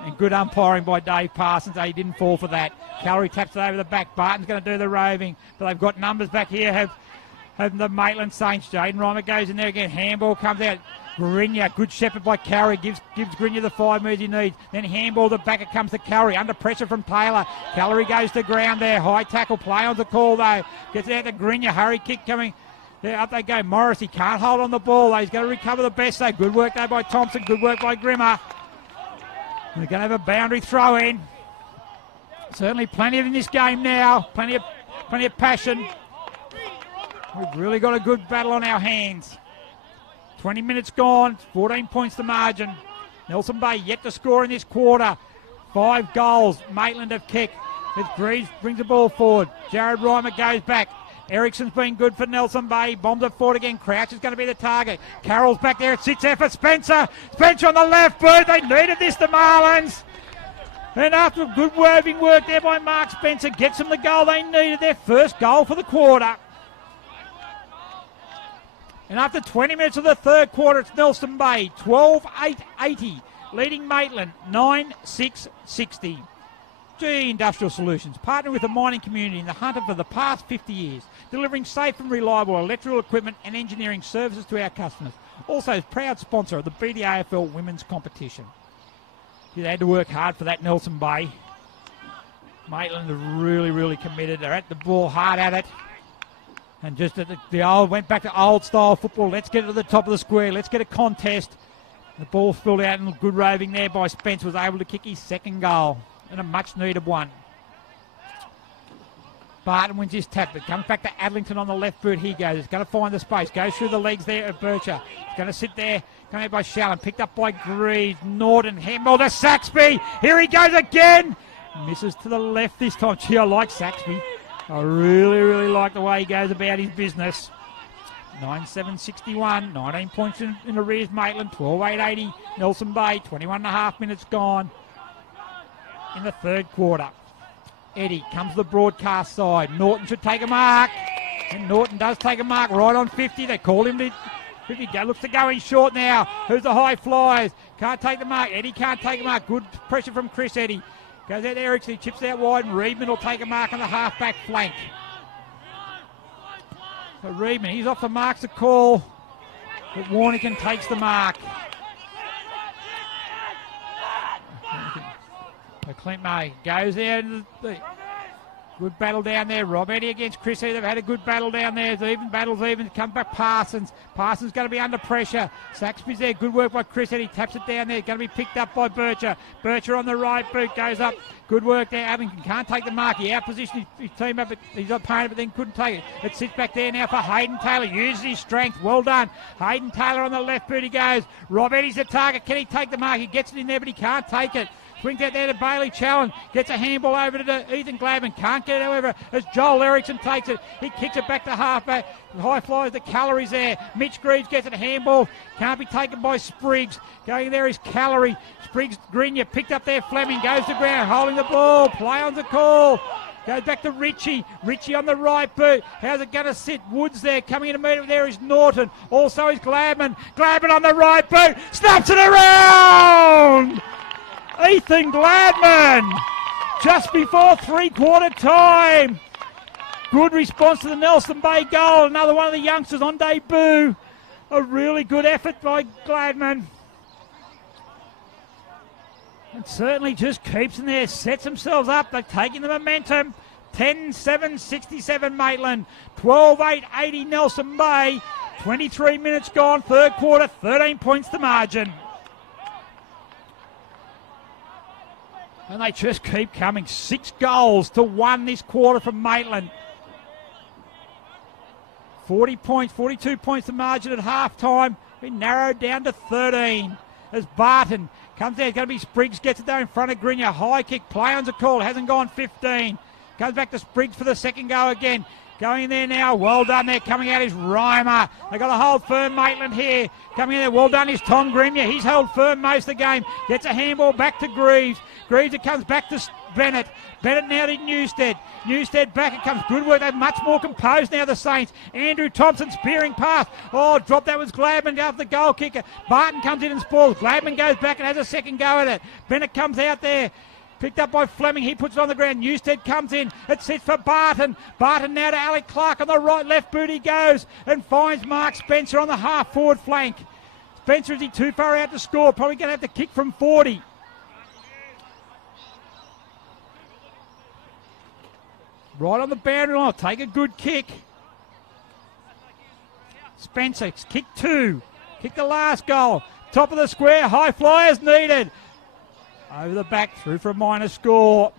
And good umpiring by Dave Parsons. He didn't fall for that. Callery taps it over the back. Barton's going to do the roving. But they've got numbers back here. Have the Maitland Saints. Jaden Reimer goes in there again. Handball comes out. Grinya, good shepherd by Carey, gives Grinya the 5 moves he needs. Then handball the back, it comes to Carey, under pressure from Taylor. Callery goes to ground there, high tackle, play on the call though. Gets it out to Grinya, hurry kick coming. There, up they go. Morris, he can't hold on the ball though. He's going to recover the best though. Good work though by Thompson, good work by Grimmer. We're going to have a boundary throw in. Certainly plenty of in this game now, plenty of passion. We've really got a good battle on our hands. 20 minutes gone, 14 points the margin. Nelson Bay yet to score in this quarter. 5 goals, Maitland have kicked. As Greaves brings the ball forward. Jared Reimer goes back. Ericsson's been good for Nelson Bay. Bombs it forward again. Crouch is going to be the target. Carroll's back there. It sits there for Spencer. Spencer on the left boot. They needed this, the Marlins. And after good roving work there by Mark Spencer, gets them the goal they needed. Their first goal for the quarter. And after 20 minutes of the third quarter, it's Nelson Bay, 12-8-80. leading Maitland 9-6-60. G Industrial Solutions, partnering with the mining community in the Hunter for the past 50 years, delivering safe and reliable electrical equipment and engineering services to our customers. Also is proud sponsor of the BDAFL women's competition. They had to work hard for that, Nelson Bay. Maitland are really, really committed. They're at the ball, hard at it. And just at the old, went back to old style football. Let's get to the top of the square. Let's get a contest. The ball filled out and good roving there by Spence. Was able to kick his second goal. And a much needed one. Barton wins his tap. It comes back to Adlington on the left boot. He goes. He's going to find the space. Goes through the legs there of Bircher. He's going to sit there. Coming out by Shallon. Picked up by Greaves. Norton. Handball to Saxby. Here he goes again. Misses to the left this time. Gee, I like Saxby. I really, really like the way he goes about his business. 9-7-61. 19 points in arrears, Maitland. 12-8-80. Nelson Bay. 21.5 minutes gone in the third quarter. Eddie comes to the broadcast side. Norton should take a mark. And Norton does take a mark right on 50. They call him to 50. Looks to go in short now. Who's the high flyers? Can't take the mark. Eddie can't take a mark. Good pressure from Chris Eddie. Goes out Erickson. He chips out wide. And Reedman will take a mark on the half-back flank. So Reedman, he's off the marks a call. But Warnigan takes the mark. So Clint May goes there. Good battle down there. Rob Eddie against Chris Eddie. They've had a good battle down there. It's even battles even. Come back Parsons. Parsons going to be under pressure. Saxby's there. Good work by Chris Eddie. Taps it down there. Going to be picked up by Bircher. Bircher on the right boot. Goes up. Good work there. Abington can't take the mark. He outpositioned his team up. He's opponent, but then couldn't take it. It sits back there now for Hayden Taylor. Uses his strength. Well done. Hayden Taylor on the left boot. He goes. Rob Eddie's the target. Can he take the mark? He gets it in there, but he can't take it. Swings out there to Bailey Challen. Gets a handball over to Ethan Gladman. Can't get it, however, as Joel Erickson takes it. He kicks it back to halfback. High flies the Calories there. Mitch Greaves gets it. Handball. Can't be taken by Spriggs. Going there is Calorie. Spriggs, Grenier picked up there. Fleming goes to ground. Holding the ball. Play on the call. Goes back to Ritchie. Ritchie on the right boot. How's it going to sit? Woods there. Coming in immediately there is Norton. Also is Gladman. Gladman on the right boot. Snaps it around! Ethan Gladman, just before three-quarter time. Good response to the Nelson Bay goal. Another one of the youngsters on debut. A really good effort by Gladman. And certainly just keeps in there, sets themselves up. They're taking the momentum. 10-7-67 Maitland. 12-8-80 Nelson Bay. 23 minutes gone, third quarter, 13 points to margin. And they just keep coming. 6 goals to 1 this quarter from Maitland. 40 points, 42 points to margin at half-time. Been narrowed down to 13 as Barton comes there. It's going to be Spriggs, gets it there in front of Grenier. High kick, play on's a call, hasn't gone 15. Comes back to Spriggs for the second go again. Going in there now, well done there. Coming out is Reimer. They got to hold firm Maitland here. Coming in there, well done is Tom Grenier. He's held firm most of the game. Gets a handball back to Greaves. Greaves, it comes back to Bennett. Bennett now to Newstead. Newstead back, it comes. Good work. They're much more composed now, the Saints. Andrew Thompson spearing past. Oh, drop that was Gladman after the goal kicker. Barton comes in and spoils. Gladman goes back and has a second go at it. Bennett comes out there. Picked up by Fleming. He puts it on the ground. Newstead comes in. It sits for Barton. Barton now to Alec Clark on the right. Left boot he goes and finds Mark Spencer on the half forward flank. Spencer, is he too far out to score? Probably going to have to kick from 40. Right on the boundary line. Take a good kick. Spencer, kick 2. Kick the last goal. Top of the square. High flyers needed. Over the back, through for a minor score.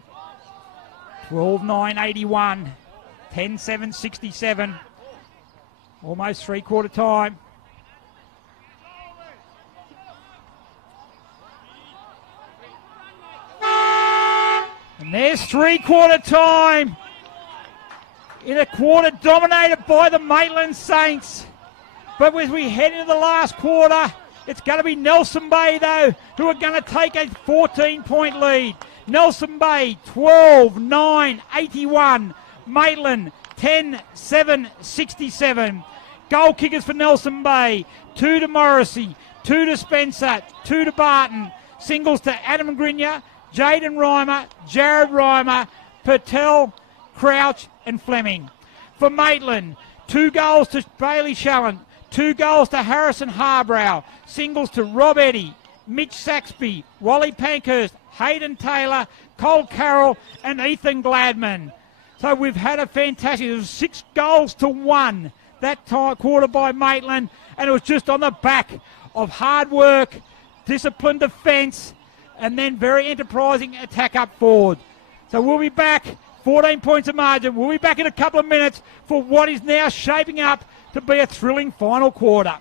12-9-81. 10-7-67. Almost three-quarter time. And there's three-quarter time. In a quarter dominated by the Maitland Saints. But as we head into the last quarter, it's going to be Nelson Bay, though, who are going to take a 14-point lead. Nelson Bay, 12-9-81. Maitland, 10-7-67. Goal kickers for Nelson Bay. 2 to Morrissey, 2 to Spencer, 2 to Barton, Singles to Adam Grinya, Jaden Reimer, Jared Reimer, Patel, Crouch and Fleming. For Maitland, 2 goals to Bailey Shallen, 2 goals to Harrison Harbrow. Singles to Rob Eddy, Mitch Saxby, Wally Pankhurst, Hayden Taylor, Cole Carroll and Ethan Gladman. So we've had a fantastic, it was 6 goals to 1 that quarter by Maitland, and it was just on the back of hard work, disciplined defence, and then very enterprising attack up forward. So we'll be back, 14 points of margin. We'll be back in a couple of minutes for what is now shaping up to be a thrilling final quarter.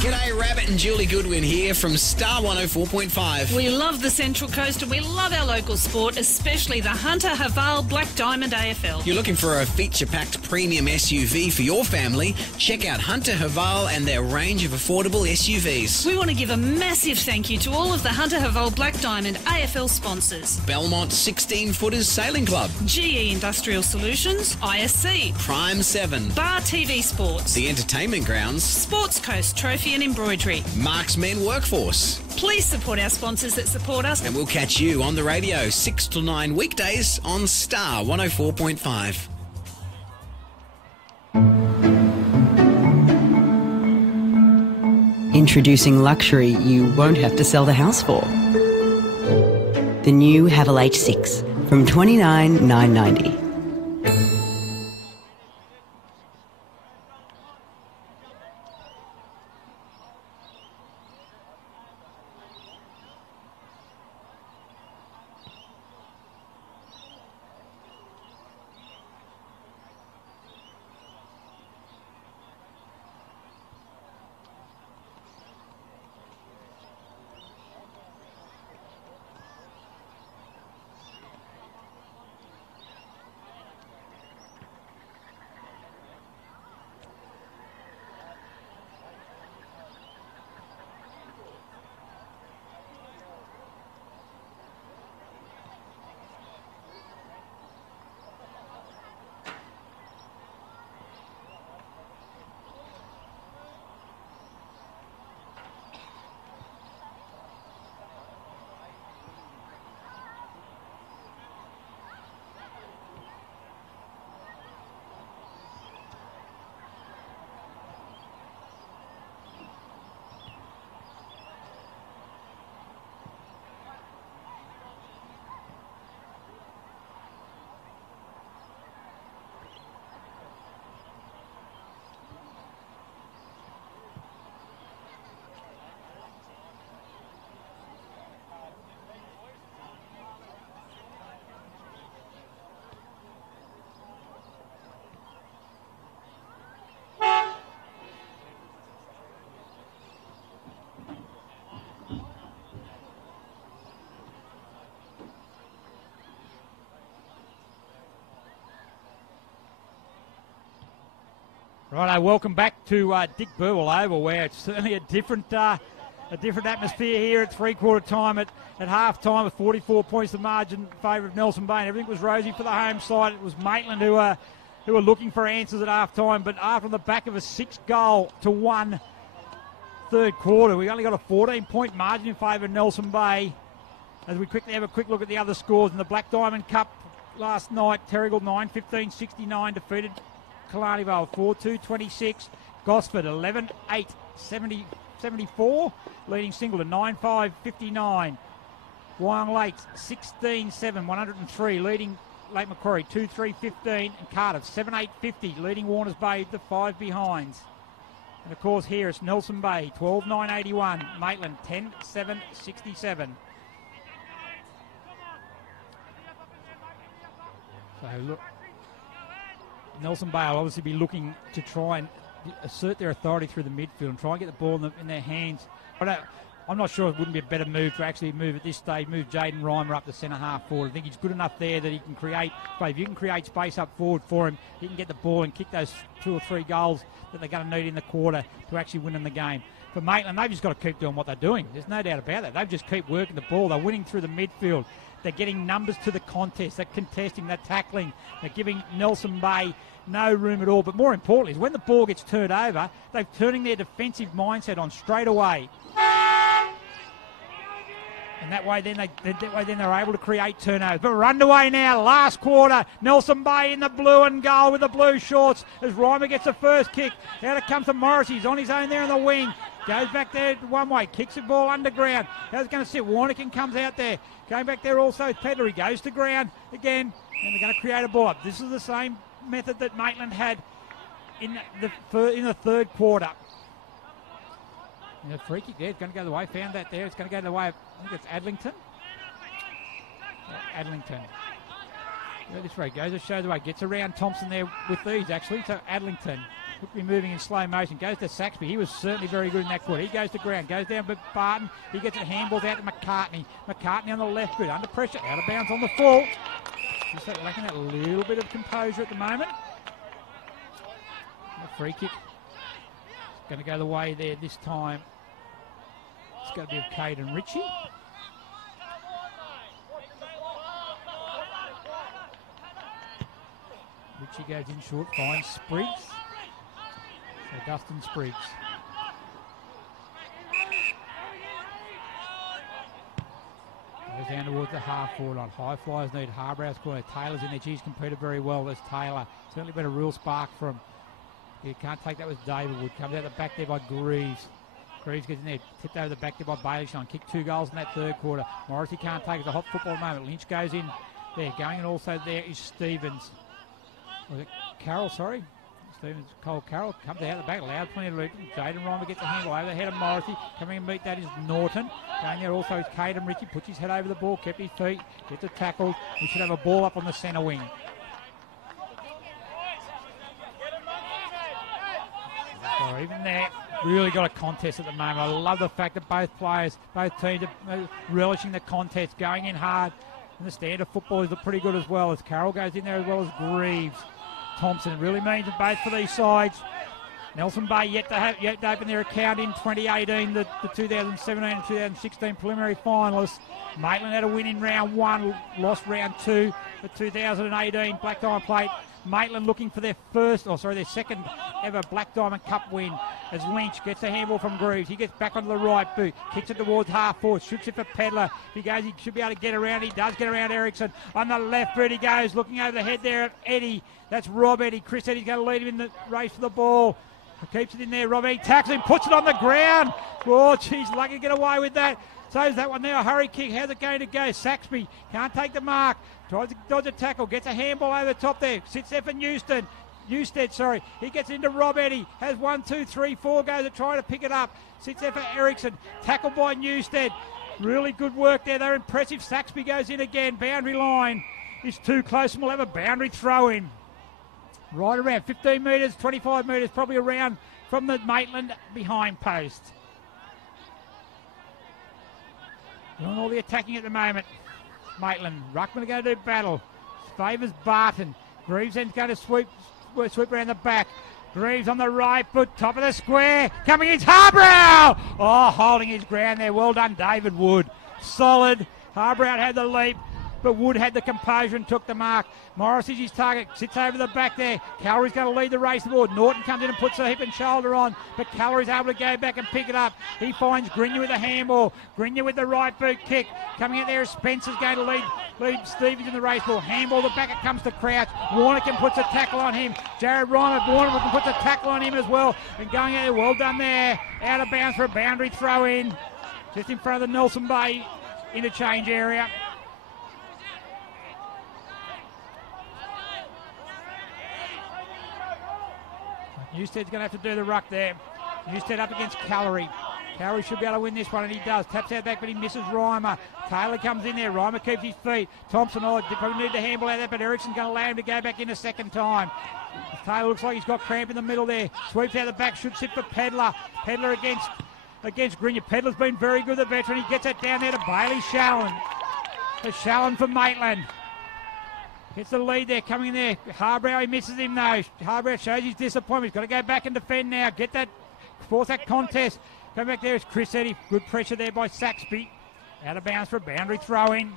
G'day, Rabbit and Julie Goodwin here from Star 104.5. We love the Central Coast and we love our local sport, especially the Hunter Haval Black Diamond AFL. If you're looking for a feature-packed premium SUV for your family, check out Hunter Haval and their range of affordable SUVs. We want to give a massive thank you to all of the Hunter Haval Black Diamond AFL sponsors. Belmont 16-Footers Sailing Club, GE Industrial Solutions, ISC, Prime 7, Bar TV Sports, The Entertainment Grounds, Sports Coast Trophy and Embroidery, Marks Men Workforce. Please support our sponsors that support us. And we'll catch you on the radio 6 to 9 weekdays on Star 104.5. Introducing luxury you won't have to sell the house for. The new Haval H6 from $29,990. Righto, welcome back to Dick Burwell Oval, where it's certainly a different atmosphere here at three-quarter time. At half-time with 44 points of margin in favour of Nelson Bay. Everything was rosy for the home side. It was Maitland who were looking for answers at half-time, but after the back of a 6-goal to 1 third quarter, we only got a 14-point margin in favour of Nelson Bay. As we quickly have a quick look at the other scores in the Black Diamond Cup last night, Terrigal 9-15-69 defeated Killarney Vale 4-2-26. Gosford 11-8-74, leading Singleton 9-5-59. Wyong Lakes 16-7, 103, leading Lake Macquarie 2-3-15, and Cardiff 7-8-50, leading Warners Bay to 5 behinds. And of course here it's Nelson Bay, 12.981. Maitland, 10.767. So look, Nelson Bay will obviously be looking to try and assert their authority through the midfield and try and get the ball in their hands. I'm not sure it wouldn't be a better move to actually move at this stage, move Jaden Reimer up to centre half forward. I think he's good enough there that he can create, but if you can create space up forward for him, he can get the ball and kick those 2 or 3 goals that they're going to need in the quarter to actually win in the game. For Maitland, they've just got to keep doing what they're doing. There's no doubt about that. They've just keep working the ball. They're winning through the midfield. They're getting numbers to the contest. They're contesting, they're tackling. They're giving Nelson Bay no room at all. But more importantly is when the ball gets turned over, they're turning their defensive mindset on straight away. And that way then they're able to create turnovers. But we're underway now, last quarter. Nelson Bay in the blue and goal with the blue shorts as Reimer gets the first kick. Out it comes to Morris. He's on his own there in the wing. Goes back there one way, kicks the ball underground. How's it going to sit? Warnican comes out there. Going back there also, Pedler. He goes to ground again, and they're going to create a ball up. This is the same method that Maitland had in the third quarter. And the free kick there, it's going to go the way. Found that there. It's going to go the way of, I think it's Adlington. Adlington. This way goes to show the way. Gets around Thompson there with these actually. So Adlington would be moving in slow motion. Goes to Saxby. He was certainly very good in that quarter. He goes to ground. Goes down but Barton. He gets it. Handballs out to McCartney. McCartney on the left foot. Under pressure. Out of bounds on the full. Just lacking that little bit of composure at the moment. The free kick. It's going to go the way there this time. It's going to be of Caden Ritchie. Ritchie goes in short, finds Spriggs. So Dustin Spriggs. Goes down towards the half forward line. High flyers need Harbrow's corner. Taylor's in there. She's competed very well. There's Taylor. Certainly been a real spark from him. You can't take that with David Wood. Comes out the back there by Greaves. Greaves gets in there, tipped over the back there by Baileyshine. Kicked 2 goals in that third quarter. Morrissey can't take it. It's a hot football moment. Lynch goes in there. Going in also there is Stevens. Was it Carroll, sorry? Stevens, Cole Carroll comes out the back. Allowed plenty of loop. Jaden Reimer gets a handle over the head of Morrissey. Coming and meet that is Norton. Going there also is Caden Ritchie. Puts his head over the ball. Kept his feet. Gets a tackle. We should have a ball up on the centre wing. So even there, really got a contest at the moment. I love the fact that both teams are relishing the contest, going in hard. And the standard footballers are pretty good as well, as Carroll goes in there as well as Greaves. Thompson really means it both for these sides. Nelson Bay yet to open their account in 2018, the 2017 and 2016 preliminary finalists. Maitland had a win in round 1, lost round 2 for 2018 Black Diamond Plate. Maitland looking for their second ever Black Diamond Cup win as Lynch gets a handball from Greaves. He gets back onto the right boot, kicks it towards half forward, shoots it for Pedler. He goes, he should be able to get around. He does get around Ericsson. On the left boot he goes, looking over the head there of Eddie. That's Rob Eddie. Chris Eddie's going to lead him in the race for the ball. Keeps it in there. Rob Eddie tackles him, puts it on the ground. Oh, geez, lucky to get away with that. Saves that one there, a hurry kick. How's it going to go? Saxby can't take the mark. Tries to dodge a tackle. Gets a handball over the top there. Sits there for Newstead. He gets into Rob Eddie. Has 1, 2, 3, 4 goes to try to pick it up. Sits there for Ericsson. Tackled by Newstead. Really good work there. They're impressive. Saxby goes in again. Boundary line is too close and we'll have a boundary throw in. Right around 15 metres, 25 metres, probably around from the Maitland behind post. Doing all the attacking at the moment. Maitland. Ruckman are going to do battle. Favours Barton. Greaves then going to sweep around the back. Greaves on the right foot, top of the square. Coming in, Harbrow! Oh, holding his ground there. Well done, David Wood. Solid. Harbrow had the leap, but Wood had the composure and took the mark. Morris is his target, sits over the back there. Callery's going to lead the race forward. Norton comes in and puts a hip and shoulder on, but Callery's able to go back and pick it up. He finds Grinya with a handball. Grinya with the right boot kick. Coming out there is Spencer's going to lead Stevens in the race ball. Handball, the back it comes to Crouch. Warnican puts a tackle on him. Jared Reimer, Warnican puts a tackle on him as well. And going out there, well done there. Out of bounds for a boundary throw in. Just in front of the Nelson Bay interchange area. Newstead's going to have to do the ruck there. Newstead up against Calorie. Calorie should be able to win this one, and he does. Taps out back, but he misses Reimer. Taylor comes in there. Reimer keeps his feet. Thompson, probably need to handle out that, but Ericsson's going to allow him to go back in a second time. Taylor looks like he's got cramp in the middle there. Sweeps out the back, should sit for Pedler. Pedler against Greenyer. Pedler's been very good, the veteran. He gets it down there to Bailey Shallon. To Shallon for Maitland. Gets the lead there, coming in there. Harbrow, he misses him though. Harbrow shows his disappointment. He's got to go back and defend now. Force that contest. Come back there is Chris Eddy. Good pressure there by Saxby. Out of bounds for a boundary throw-in.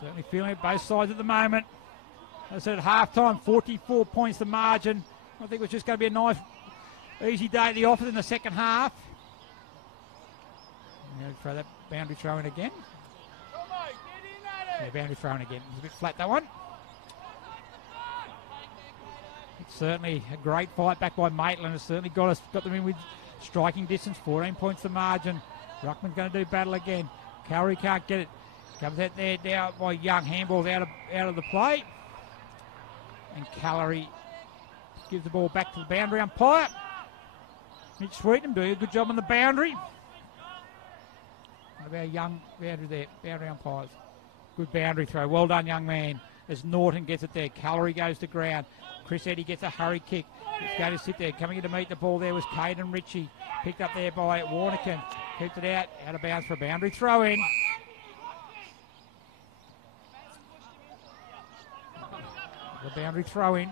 Certainly feeling it both sides at the moment. As I said at half-time, 44 points the margin. I think it was just going to be a nice, easy day at the office in the second half. Now throw that boundary throw-in again. Yeah, boundary throw-in again. It was a bit flat, that one. It's certainly a great fight back by Maitland. It's certainly got them in with striking distance. 14 points the margin. Ruckman's going to do battle again. Cowrie can't get it. Comes out there down by Young. Handball's out of the play. And Calorie gives the ball back to the boundary umpire. Mitch Sweetenham doing a good job on the boundary. What about Young boundary there? Boundary umpires. Good boundary throw. Well done, young man. As Norton gets it there. Calorie goes to ground. Chris Eddy gets a hurry kick. He's going to sit there. Coming in to meet the ball there was Caden Ritchie. Picked up there by Warnican. Keeps it out of bounds for a boundary throw-in. The boundary throw-in.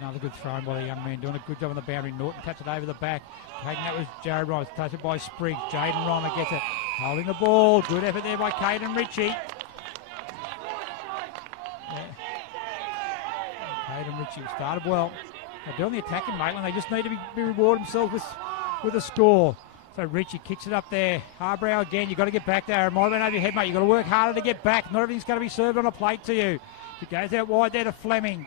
Another good throw-in by the young man. Doing a good job on the boundary. Norton cuts it over the back. Taking that was Jared Rice. Touched it by Spriggs. Jaden Reimer gets it. Holding the ball. Good effort there by Caden Ritchie. Caden Ritchie started well. They're doing the attacking, Maitland. They just need to be reward themselves with a score. So Ritchie kicks it up there. Harbrow again. You've got to get back there. It might have been over your head, mate. You've got to work harder to get back. Not everything's going to be served on a plate to you. It goes out wide there to Fleming.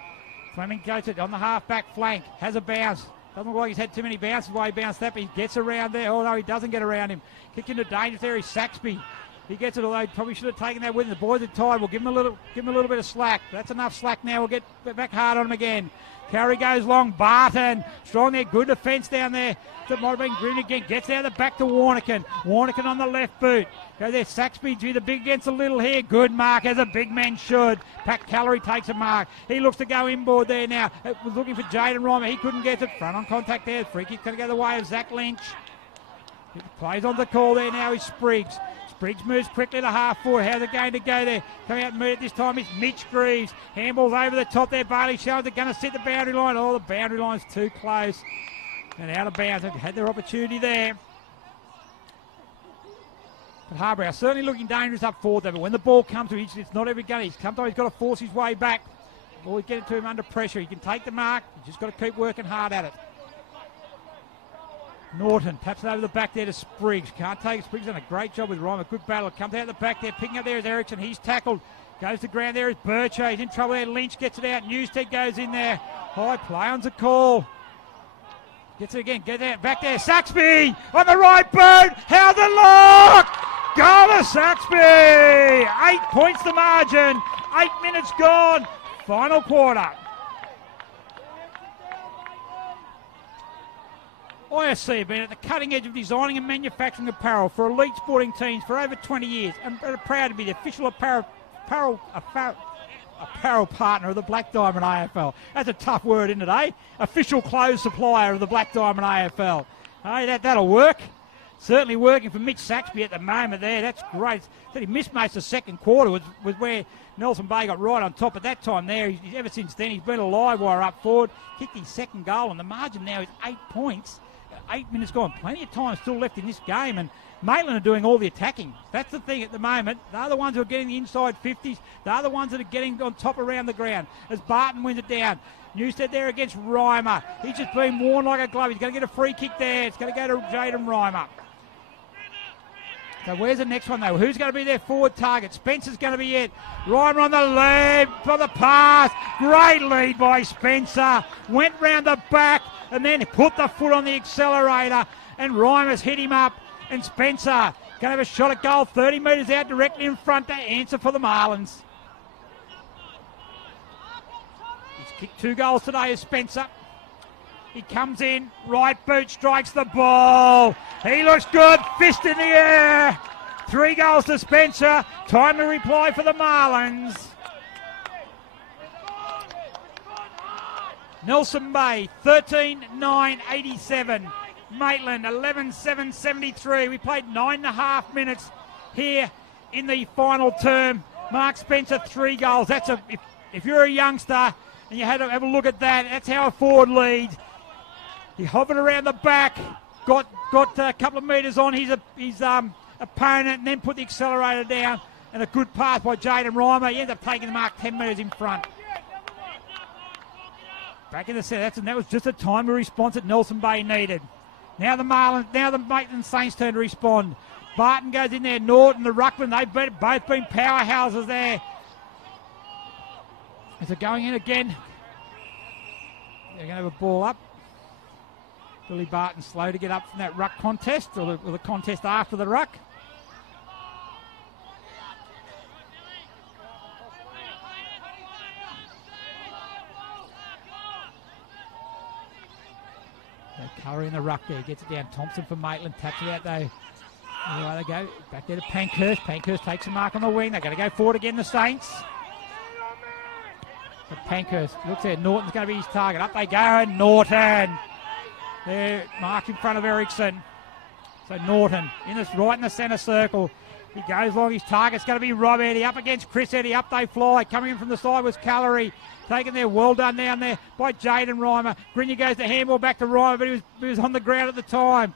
Fleming goes it on the half-back flank. Has a bounce. Doesn't look like he's had too many bounces while he bounced that, but he gets around there. Oh, no, he doesn't get around him. Kicked into danger there is Saxby. He gets it, although he probably should have taken that with him. The boys are tired. We'll give him a little bit of slack. That's enough slack now. We'll get back hard on him again. Carry goes long. Barton. Strong there. Good defence down there. That might have been Green again. Gets out the back to Warnican. Warnican on the left boot. Go there. Saxby. Gee, the big against the little here. Good mark as a big man should. Pat Calorie takes a mark. He looks to go inboard there now. It was looking for Jaden Reimer. He couldn't get it. Front on contact there. Free kick going to go the way of Zach Lynch. He plays on the call there now is Spriggs. Spriggs moves quickly to half forward. How's it going to go there? Coming out and move it this time is Mitch Greaves. Handball's over the top there. Bailey Shallon. They're going to set the boundary line. Oh, the boundary line's too close. And out of bounds. They've had their opportunity there. But Harbrow certainly looking dangerous up forward though. But when the ball comes to him, it's not every gun. Sometimes he's got to force his way back. Or get it to him under pressure. He can take the mark. He's just got to keep working hard at it. Norton taps it over the back there to Spriggs. Can't take it. Spriggs done a great job with Reimer. Good battle. Comes out the back there. Picking up there is Ericsson. He's tackled. Goes to ground there is Bircho. He's in trouble there. Lynch gets it out. Newstead goes in there. High play on's a call. Gets it again. Get out. Back there. Saxby on the right boot. How's the lock? Goal to Saxby. 8 points the margin. 8 minutes gone. Final quarter. ISC have been at the cutting edge of designing and manufacturing apparel for elite sporting teams for over 20 years and are proud to be the official apparel partner of the Black Diamond AFL. That's a tough word, isn't it, eh? Official clothes supplier of the Black Diamond AFL. Hey, that'll work. Certainly working for Mitch Saxby at the moment there. That's great. He missed most of the second quarter was where Nelson Bay got right on top at that time there. Ever since then, he's been a live wire up forward. Kicked his second goal, and the margin now is 8 points. 8 minutes gone. Plenty of time still left in this game, and Maitland are doing all the attacking. That's the thing at the moment. They're the ones who are getting the inside 50s. They're the ones that are getting on top around the ground as Barton wins it down. Newstead there against Reimer. He's just been worn like a glove. He's going to get a free kick there. It's going to go to Jaden Reimer. So where's the next one, though? Who's going to be their forward target? Spencer's going to be it. Reimer on the lead for the pass. Great lead by Spencer. Went round the back and then put the foot on the accelerator. And Reimer's hit him up. And Spencer going to have a shot at goal 30 metres out directly in front to answer for the Marlins. Kicked 2 goals today is Spencer. He comes in, right boot, strikes the ball. He looks good, fist in the air. 3 goals to Spencer. Time to reply for the Marlins. Nelson Bay, 13-9-87. Maitland, 11-7-73. We played 9.5 minutes here in the final term. Mark Spencer, 3 goals. That's if you're a youngster and you had to have a look at that, that's how a forward leads. He hovered around the back, got a couple of metres on his opponent, and then put the accelerator down. And a good pass by Jaden Reimer. He ended up taking the mark 10 metres in front. Back in the centre. That was just a timely response that Nelson Bay needed. Now the Maitland Saints turn to respond. Barton goes in there. Norton, the ruckman, they've both been powerhouses there. As they're going in again. They're going to have a ball up. Billy Barton slow to get up from that ruck contest, or the contest after the ruck. Curry in the ruck there, gets it down. Thompson for Maitland, taps it out though. There they go, back there to Pankhurst. Pankhurst takes a mark on the wing. They're going to go forward again, the Saints. But Pankhurst looks there, Norton's going to be his target. Up they go, and Norton. There, marked in front of Erickson. So Norton right in the centre circle. He goes long. His target's going to be Rob Eddy. Up against Chris Eddy. Up they fly. Coming in from the side was Callery. Taken there. Well done down there by Jaden Reimer. Grinier goes to handball back to Reimer, but he was on the ground at the time.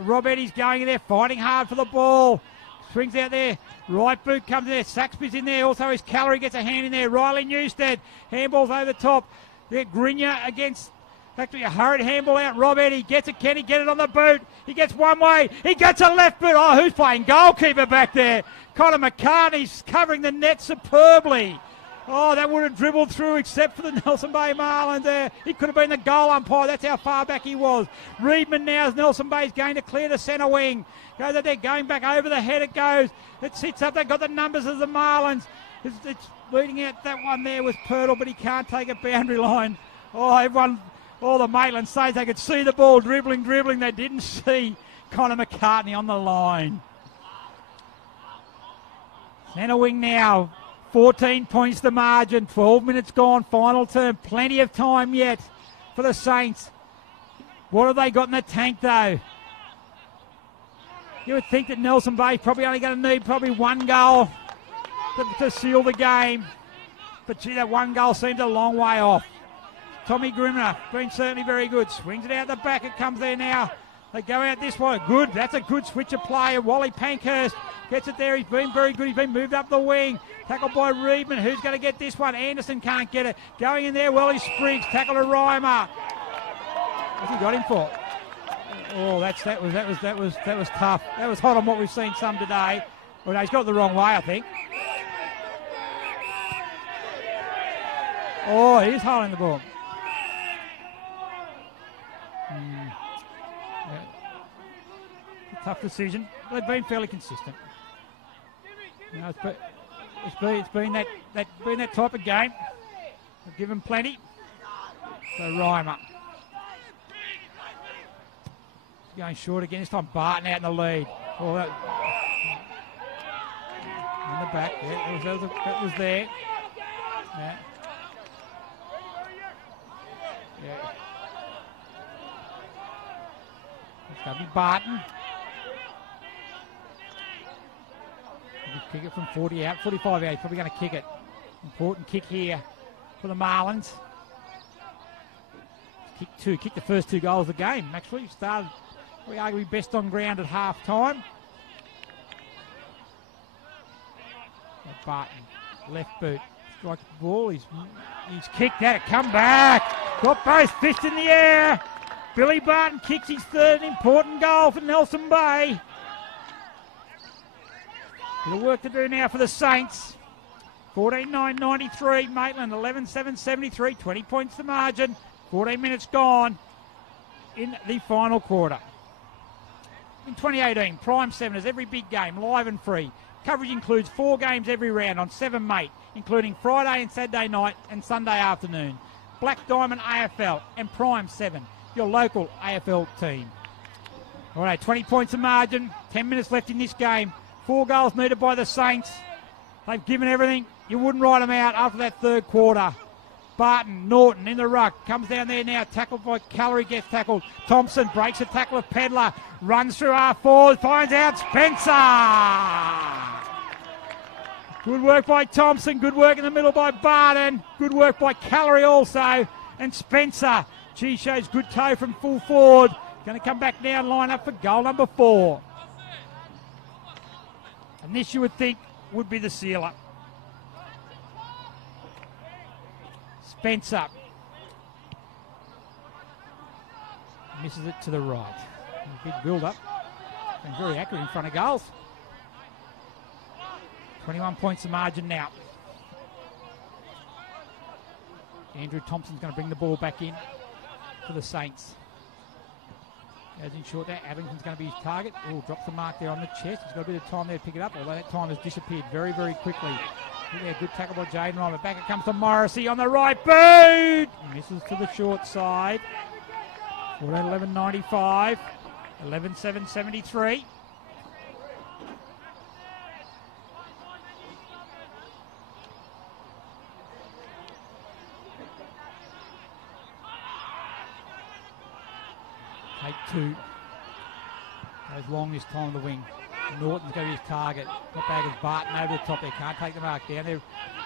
Rob Eddy's going in there, fighting hard for the ball. Swings out there. Right boot comes there. Saxby's in there. Also his Callery gets a hand in there. Riley Newstead. Handballs over the top. There, Grinier against... Actually, a hurried handball out. Rob Eddy gets it. Can he get it on the boot? He gets one way. He gets a left boot. Oh, who's playing goalkeeper back there? Connor McCartney's covering the net superbly. Oh, that would have dribbled through except for the Nelson Bay Marlins there. He could have been the goal umpire. That's how far back he was. Reedman now as Nelson Bay's going to clear the centre wing. Goes out there, going back over the head it goes. It sits up. They've got the numbers of the Marlins. It's leading out that one there with Pirtle, but he can't take a boundary line. Oh, all the Maitland Saints, they could see the ball dribbling. They didn't see Connor McCartney on the line. Centre wing now. 14 points the margin. 12 minutes gone. Final term. Plenty of time yet for the Saints. What have they got in the tank, though? You would think that Nelson Bay probably only going to need probably 1 goal to seal the game. But, gee, that 1 goal seems a long way off. Tommy Grimner, been certainly very good. Swings it out the back. It comes there now. They go out this way. Good. That's a good switch of play. Wally Pankhurst gets it there. He's been very good. He's been moved up the wing. Tackled by Reedman. Who's going to get this one? Anderson can't get it. Going in there, Wally Spriggs. Tackle to Reimer. What's he got him for? Oh, that was tough. That was hot on what we've seen some today. Well, no, he's got it the wrong way, I think. Oh, he's holding the ball. Yeah. Tough decision. They've been fairly consistent. You know, it's been that type of game. They've given plenty. So Reimer going short again. This time Barton out in the lead. Oh, that in the back. Yeah, that was there. Yeah. Yeah. It's going to be Barton. Kick it from 40 out, 45 out. He's probably going to kick it. Important kick here for the Marlins. Kick 2, kick the first 2 goals of the game. Actually, started, we arguably best on ground at half time. Barton, left boot, strikes the ball. He's kicked out. Come back. Got both fists in the air. Billy Barton kicks his 3rd important goal for Nelson Bay. Bit of work to do now for the Saints. 14-9-93. Maitland 11-7-73. 20 points the margin. 14 minutes gone in the final quarter. In 2018, Prime 7 is every big game, live and free. Coverage includes 4 games every round on 7 Mate, including Friday and Saturday night and Sunday afternoon. Black Diamond AFL, and Prime 7, your local AFL team. All right, 20 points of margin, 10 minutes left in this game. 4 goals needed by the Saints. They've given everything. You wouldn't write them out after that third quarter. Barton, Norton in the ruck, comes down there now, tackled by Calorie, gets tackled. Thompson breaks the tackle of Pedler, runs through R4, finds out Spencer. Good work by Thompson, good work in the middle by Barton, good work by Calorie also, and Spencer. She shows good toe from full forward. Going to come back now and line up for goal number 4. And this you would think would be the sealer. Spencer misses it to the right. Big build-up. Been very accurate in front of goals. 21 points of margin now. Andrew Thompson's going to bring the ball back in for the Saints. Goes in short there. Abington's going to be his target. Oh, drops the mark there on the chest. He's got a bit of time there to pick it up, although that time has disappeared very, very quickly. Yeah, good tackle by Jaden Rymer. Back it comes to Morrissey on the right boot. Misses to the short side. 14-11-95. 11-7-73. Take 2. Goes long this time on the wing. Norton's going to be his target. Not bad as Barton over the top there. Can't take the mark down there.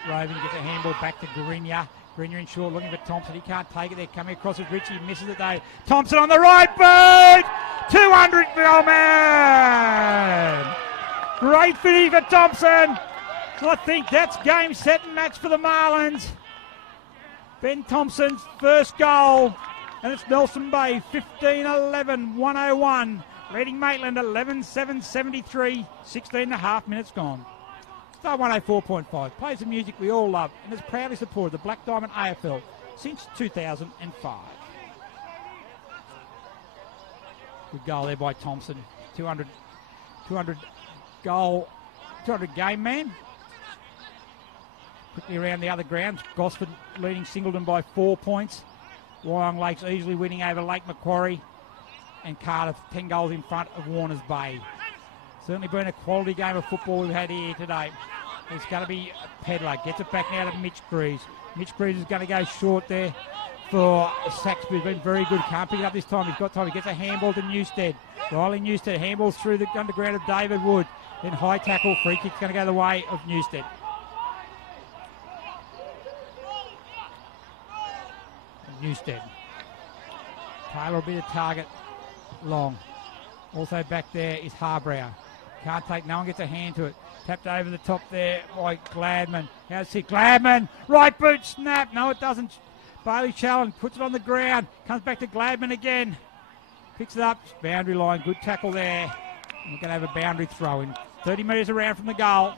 Roving gets a handball back to Grinya. Grinya in short looking for Thompson. He can't take it there. Coming across with Richie. Misses it though. Thompson on the right boot. 200 mil man. Great finish for Thompson. I think that's game, set and match for the Marlins. Ben Thompson's first goal. And it's Nelson Bay, 15-11, 101. Leading Maitland, 11-7-73, 16 and a half minutes gone. Star 104.5 plays the music we all love and has proudly supported the Black Diamond AFL since 2005. Good goal there by Thompson. 200 game man. Quickly around the other grounds. Gosford leading Singleton by 4 points. Wyong Lakes easily winning over Lake Macquarie. And Cardiff 10 goals in front of Warners Bay. Certainly been a quality game of football we've had here today. It's going to be Pedler. Gets it back now to Mitch Greaves. Mitch Greaves is going to go short there for Saxby. He's been very good. Can't pick it up this time. He's got time. He gets a handball to Newstead. Riley Newstead handballs through the underground of David Wood. Then high tackle. Free kick's going to go the way of Newstead. Newstead. Taylor will be the target. Long. Also back there is Harbrow. Can't take, no one gets a hand to it. Tapped over the top there by Gladman. How's it? Gladman, right boot snap. No, it doesn't. Bailey Challen puts it on the ground. Comes back to Gladman again. Picks it up. Boundary line. Good tackle there. And we're going to have a boundary throw in. 30 metres around from the goal.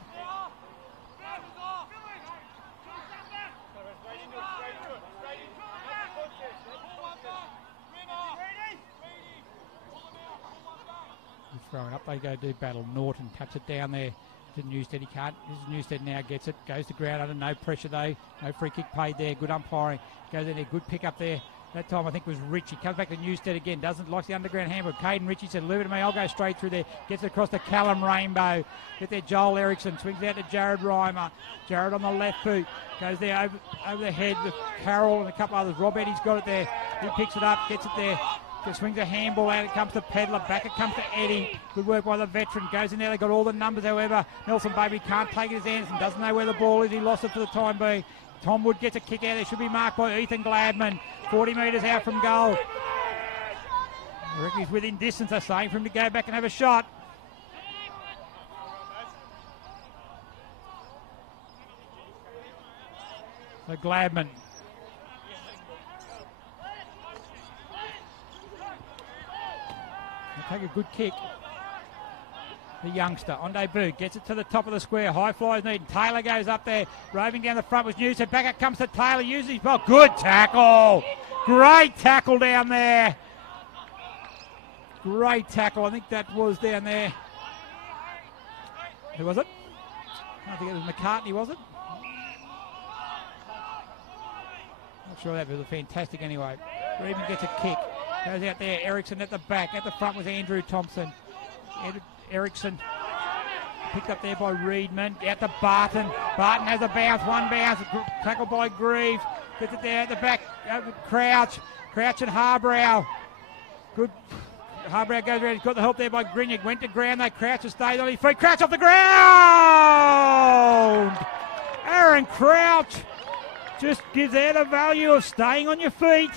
Throwing up, they go do battle. Norton taps it down there to Newstead. He can't. This is Newstead now, gets it. Goes to ground under no pressure though. No free kick paid there. Good umpiring. Goes in there. Good pick up there. That time I think was Richie. Comes back to Newstead again. Likes the underground handball. Caden Richie said, leave it to me. I'll go straight through there. Gets it across to Callum Rainbow. Get there Joel Erickson. Swings out to Jared Reimer. Jared on the left boot. Goes there over the head with Carroll and a couple others. Rob Eddie's got it there. He picks it up. Gets it there. Just swings a handball out. It comes to Pedler. Back it comes to Eddie. Good work by the veteran. Goes in there. They got all the numbers. However, Nelson Baby can't take it as Anderson. Doesn't know where the ball is. He lost it for the time being. Tom Wood gets a kick out. There should be marked by Ethan Gladman. 40 metres out from goal. I reckon he's within distance. They're saying for him to go back and have a shot. So Gladman. He'll take a good kick. The youngster on debut gets it to the top of the square. High flies needed. Taylor goes up there. Roving down the front was Newstead. Back it comes to Taylor. Uses his ball. Good tackle. Great tackle down there. Great tackle. I think that was down there. Who was it? I think it was McCartney, was it? Not sure that was fantastic anyway. Reedman gets a kick. Goes out there. Ericsson at the back. At the front was Andrew Thompson. Ericsson picked up there by Reedman. Out to Barton. Barton has a bounce. One bounce. Tackled by Greaves. Gets it there at the back. Crouch. Crouch and Harbrow. Good. Harbrow goes around. He's got the help there by Grignick. Went to ground though. Crouch has stayed on his feet. Crouch off the ground. Aaron Crouch just gives there the value of staying on your feet.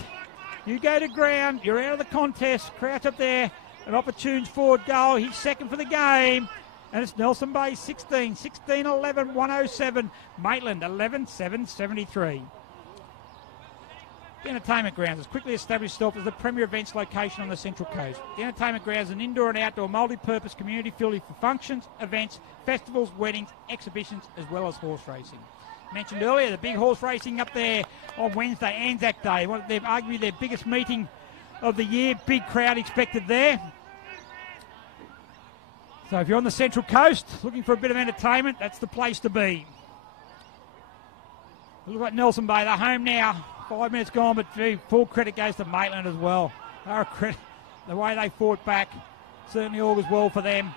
You go to ground. You're out of the contest. Crouch up there. An opportune forward goal. He's second for the game. And it's Nelson Bay 16. 16-11, 107. Maitland 11-7, 73. The Entertainment Grounds has quickly established itself as the premier events location on the Central Coast. The Entertainment Grounds is an indoor and outdoor multi-purpose community facility for functions, events, festivals, weddings, exhibitions, as well as horse racing. Mentioned earlier, the big horse racing up there on Wednesday, Anzac Day. They've arguably their biggest meeting of the year. Big crowd expected there. So if you're on the Central Coast looking for a bit of entertainment, that's the place to be. Look like Nelson Bay, they're home now. 5 minutes gone, but full credit goes to Maitland as well. The way they fought back certainly augurs well for them.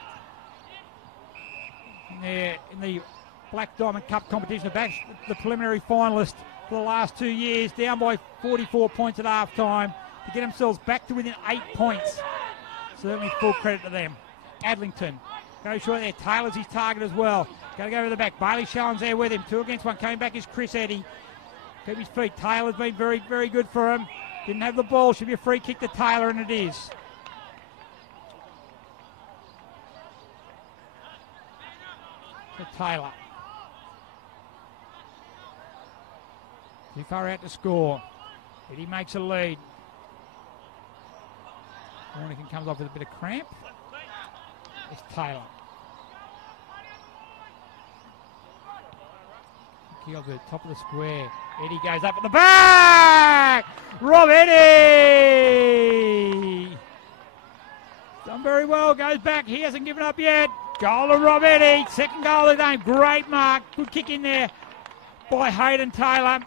In the Black Diamond Cup competition, back the preliminary finalist for the last 2 years, down by 44 points at half time to get themselves back to within 8 points. Certainly full credit to them. Adlington goes short there. Taylor's his target as well. Got to go to the back. Bailey Shallen's there with him. 2 against 1. Coming back is Chris Eddy. Keep his feet. Taylor's been very, very good for him. Didn't have the ball. Should be a free kick to Taylor, and it is. To Taylor. Too far out to score. Eddy makes a lead. Warnigan comes off with a bit of cramp. It's Taylor. Kick off the top of the square. Eddy goes up at the back! Rob Eddy! Done very well. Goes back. He hasn't given up yet. Goal to Rob Eddy. Second goal of the game. Great mark. Good kick in there by Hayden Taylor.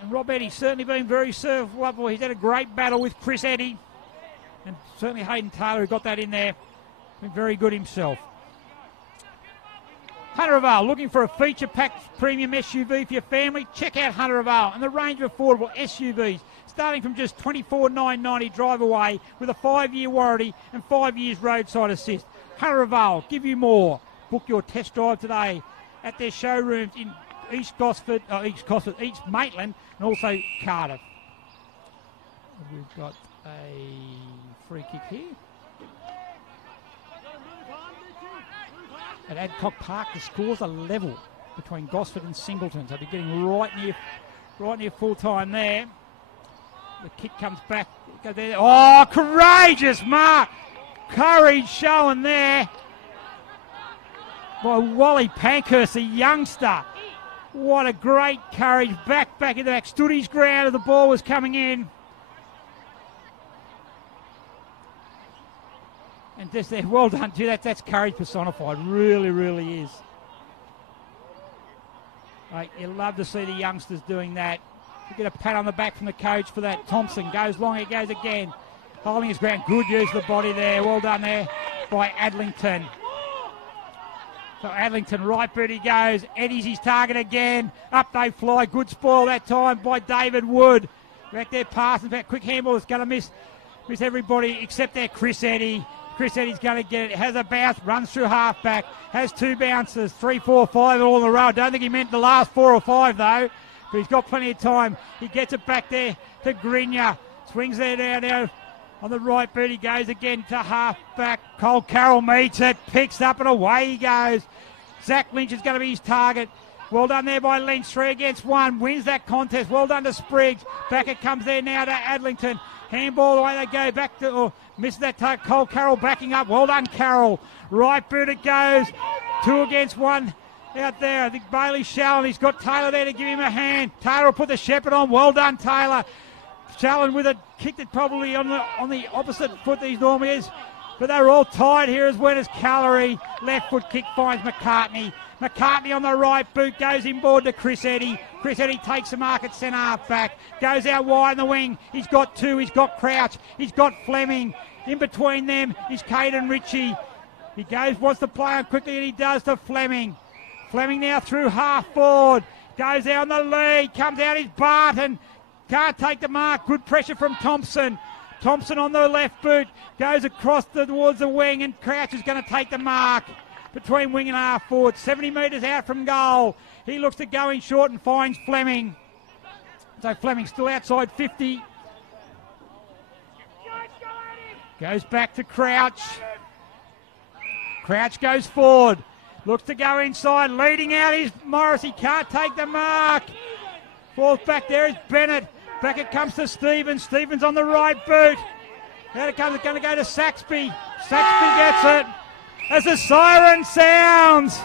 And Rob Eddy certainly been very serviceable. He's had a great battle with Chris Eddy. And certainly Hayden Taylor, who got that in there, been very good himself. Hunter Vale, looking for a feature-packed premium SUV for your family? Check out Hunter Vale and the range of affordable SUVs, starting from just $24,990 drive away with a 5-year warranty and 5 years roadside assist. Hunter Vale, give you more. Book your test drive today at their showrooms in East Maitland, and also Cardiff. We've got a free kick here. At Adcock Park, the scores are level between Gosford and Singleton. So they're getting right near full time there. The kick comes back. Go there. Oh, courageous mark! Courage showing there by Wally Pankhurst, the youngster. What a great courage. Back in the back. Stood his ground as the ball was coming in. And just there, well done, too. That's courage personified. Really, really is. Right, you love to see the youngsters doing that. You get a pat on the back from the coach for that. Thompson goes long, he goes again. Holding his ground. Good use of the body there. Well done there by Adlington. So Adlington, right boot he goes. Eddy's his target again. Up they fly. Good spoil that time by David Wood. Back there, passing back. Quick handball is going to miss everybody except there Chris Eddy. Chris Eddy's going to get it. Has a bounce, runs through half-back. Has 2 bounces, 3, 4, 5 all in a row. I don't think he meant the last 4 or 5, though. But he's got plenty of time. He gets it back there to Grignier. Swings there now on the right boot. He goes again to half-back. Cole Carroll meets it, picks up and away he goes. Zach Lynch is going to be his target. Well done there by Lynch. 3 against 1. Wins that contest. Well done to Spriggs. Back it comes there now to Adlington. Handball away they go. Back to... misses that target. Cole Carroll backing up. Well done, Carroll. Right boot it goes. 2 against 1 out there. I think Bailey Shallen. He's got Taylor there to give him a hand. Taylor will put the shepherd on. Well done, Taylor. Shallen with it. Kicked it probably on the opposite foot that he normally is. But they're all tied here as well as Callery. Left foot kick finds McCartney. McCartney on the right boot goes inboard to Chris Eddy. Chris Eddy takes the mark at centre half back. Goes out wide in the wing. He's got two. He's got Crouch. He's got Fleming. In between them is Caden Ritchie. He goes, wants to play on quickly, and he does to Fleming. Fleming now through half forward. Goes out on the lead. Comes out his Barton. Can't take the mark. Good pressure from Thompson. Thompson on the left boot. Goes across towards the wing, and Crouch is going to take the mark between wing and half forward. 70 metres out from goal. He looks to go in short and finds Fleming. So Fleming still outside 50. Goes back to Crouch. Crouch goes forward. Looks to go inside. Leading out is Morris. He can't take the mark. Falls back there is Bennett. Back it comes to Stevens. Stevens on the right boot. Out it comes. It's going to go to Saxby. Saxby gets it. As the siren sounds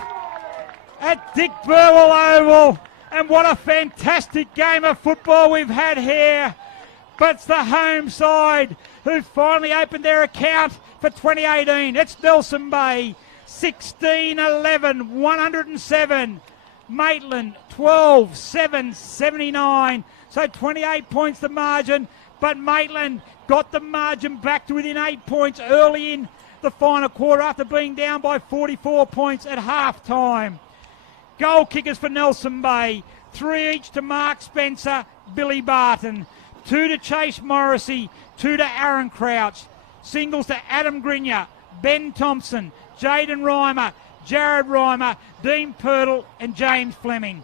at Dick Burwell Oval. And what a fantastic game of football we've had here. But it's the home side who finally opened their account for 2018. It's Nelson Bay, 16-11, 107. Maitland, 12-7, 79. So 28 points the margin. But Maitland got the margin back to within 8 points early in the final quarter after being down by 44 points at half-time. Goal kickers for Nelson Bay. 3 each to Mark Spencer, Billy Barton. 2 to Chase Morrissey, 2 to Aaron Crouch. Singles to Adam Grinya, Ben Thompson, Jaden Reimer, Jared Reimer, Dean Pirtle and James Fleming.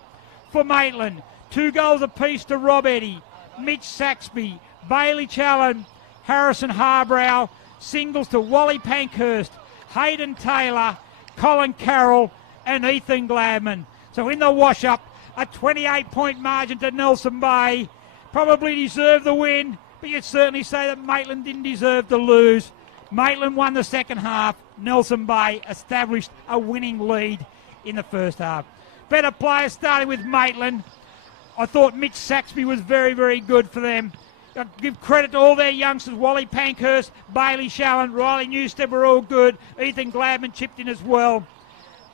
For Maitland, 2 goals apiece to Rob Eddy, Mitch Saxby, Bailey Challen, Harrison Harbrow. Singles to Wally Pankhurst, Hayden Taylor, Colin Carroll and Ethan Gladman. So in the wash-up, a 28-point margin to Nelson Bay. Probably deserved the win, but you'd certainly say that Maitland didn't deserve to lose. Maitland won the second half. Nelson Bay established a winning lead in the first half. Better players starting with Maitland. I thought Mitch Saxby was very, very good for them. I give credit to all their youngsters. Wally Pankhurst, Bailey Shallen, Riley Newstead were all good. Ethan Gladman chipped in as well.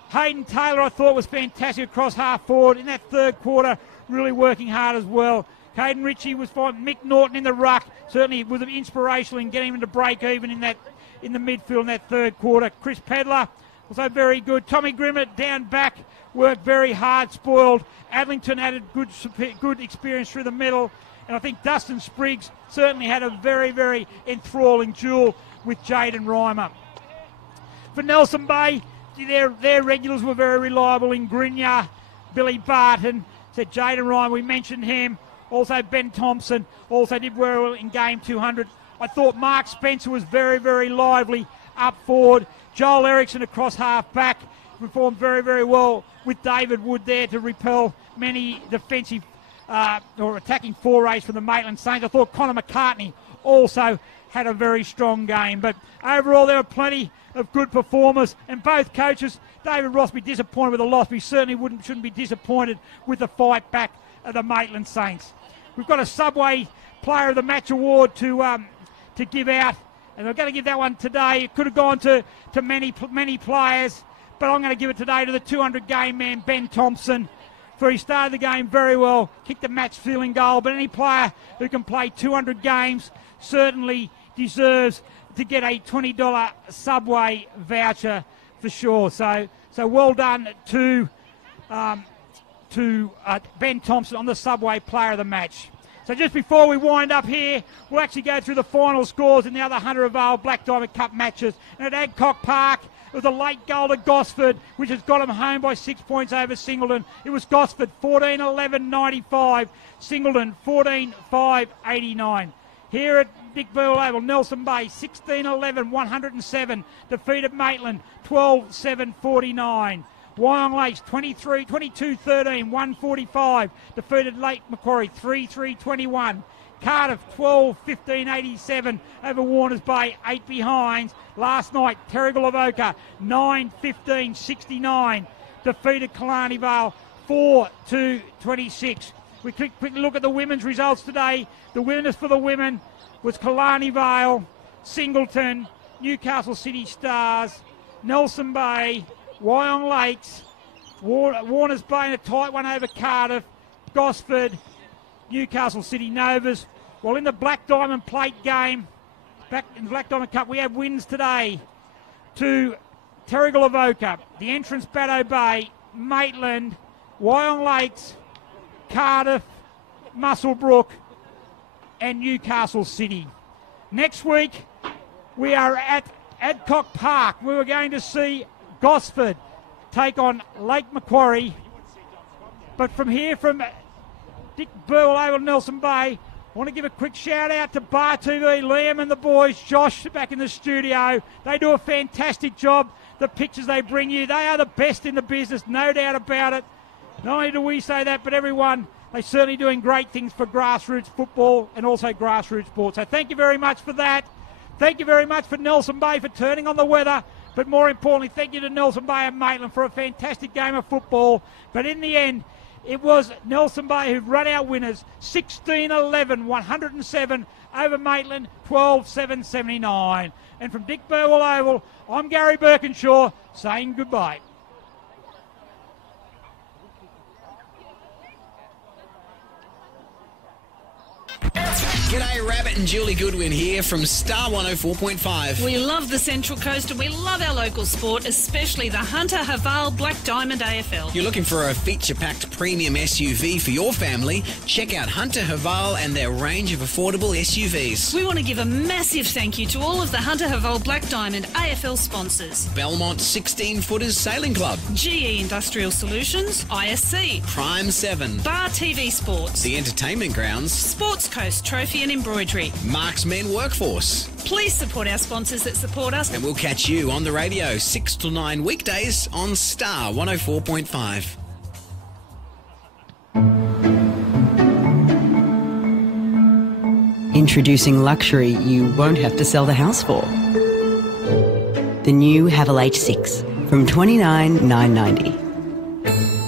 Hayden Taylor I thought was fantastic across half forward. In that third quarter, really working hard as well. Caden Ritchie was fine. Mick Norton in the ruck certainly was inspirational in getting him to break even in the midfield in that third quarter. Chris Pedler also very good. Tommy Grimmett down back worked very hard, spoiled. Adlington added good experience through the middle. And I think Dustin Spriggs certainly had a very, very enthralling duel with Jaden Reimer. For Nelson Bay, their regulars were very reliable in Grinya, Billy Barton, said Jaden Reimer, we mentioned him. Also Ben Thompson also did very well in game 200. I thought Mark Spencer was very, very lively up forward. Joel Erickson across half back performed very, very well with David Wood there to repel many defensive or attacking forays from the Maitland Saints. I thought Connor McCartney also had a very strong game. But overall, there were plenty of good performers. And both coaches, David Ross, be disappointed with the loss, but he certainly shouldn't be disappointed with the fight back of the Maitland Saints. We've got a Subway Player of the Match award to give out, and we're going to give that one today. It could have gone to many players, but I'm going to give it today to the 200 game man, Ben Thompson, for he started the game very well, kicked the match-sealing goal, but any player who can play 200 games certainly deserves to get a $20 Subway voucher for sure. So well done to Ben Thompson on the Subway Player of the Match. So just before we wind up here, we'll actually go through the final scores in the other Hunter Vale Black Diamond Cup matches. And at Adcock Park, it was a late goal to Gosford, which has got them home by 6 points over Singleton. It was Gosford 14-11-95, Singleton 14-5-89. Here at Dick Burwell Oval, Nelson Bay 16-11-107, defeated Maitland 12-7-49. Wyong Lakes 22-13, 145, defeated Lake Macquarie 3-3-21. Cardiff 12-15-87 over Warners Bay, 8 behind. Last night, Terrigal Avoca 9-15-69, defeated Killarney Vale 4-26. We quickly look at the women's results today. The winners for the women was Killarney Vale, Singleton, Newcastle City Stars, Nelson Bay, Wyong Lakes, Warners Bay in a tight one over Cardiff, Gosford, Newcastle City Novas. Well, in the Black Diamond Plate game, back in the Black Diamond Cup, we have wins today to Terrigal Avoca, the entrance Baddo Bay, Maitland, Wyong Lakes, Cardiff, Muswellbrook and Newcastle City. Next week we are at Adcock Park. We were going to see Gosford take on Lake Macquarie. But from here, from Dick Burwell Oval, Nelson Bay, I want to give a quick shout out to Bar TV, Liam and the boys, Josh back in the studio. They do a fantastic job. The pictures they bring you, they are the best in the business, no doubt about it. Not only do we say that, but everyone, they're certainly doing great things for grassroots football and also grassroots sports. So thank you very much for that. Thank you very much for Nelson Bay for turning on the weather. But more importantly, thank you to Nelson Bay and Maitland for a fantastic game of football. But in the end, it was Nelson Bay who run our winners, 16-11, 107 over Maitland, 12-7, 79. And from Dick Burwell Oval, I'm Gary Birkinshaw saying goodbye. G'day, Rabbit and Julie Goodwin here from Star 104.5. We love the Central Coast and we love our local sport, especially the Hunter Haval Black Diamond AFL. You're looking for a feature-packed premium SUV for your family? Check out Hunter Haval and their range of affordable SUVs. We want to give a massive thank you to all of the Hunter Haval Black Diamond AFL sponsors. Belmont 16-Footers Sailing Club, GE Industrial Solutions, ISC, Prime 7, Bar TV Sports, The Entertainment Grounds, Sports Coast Trophy and Embroidery, Marks Men Workforce. Please support our sponsors that support us. And we'll catch you on the radio 6 to 9 weekdays on Star 104.5. Introducing luxury you won't have to sell the house for. The new Haval H6 from $29,990.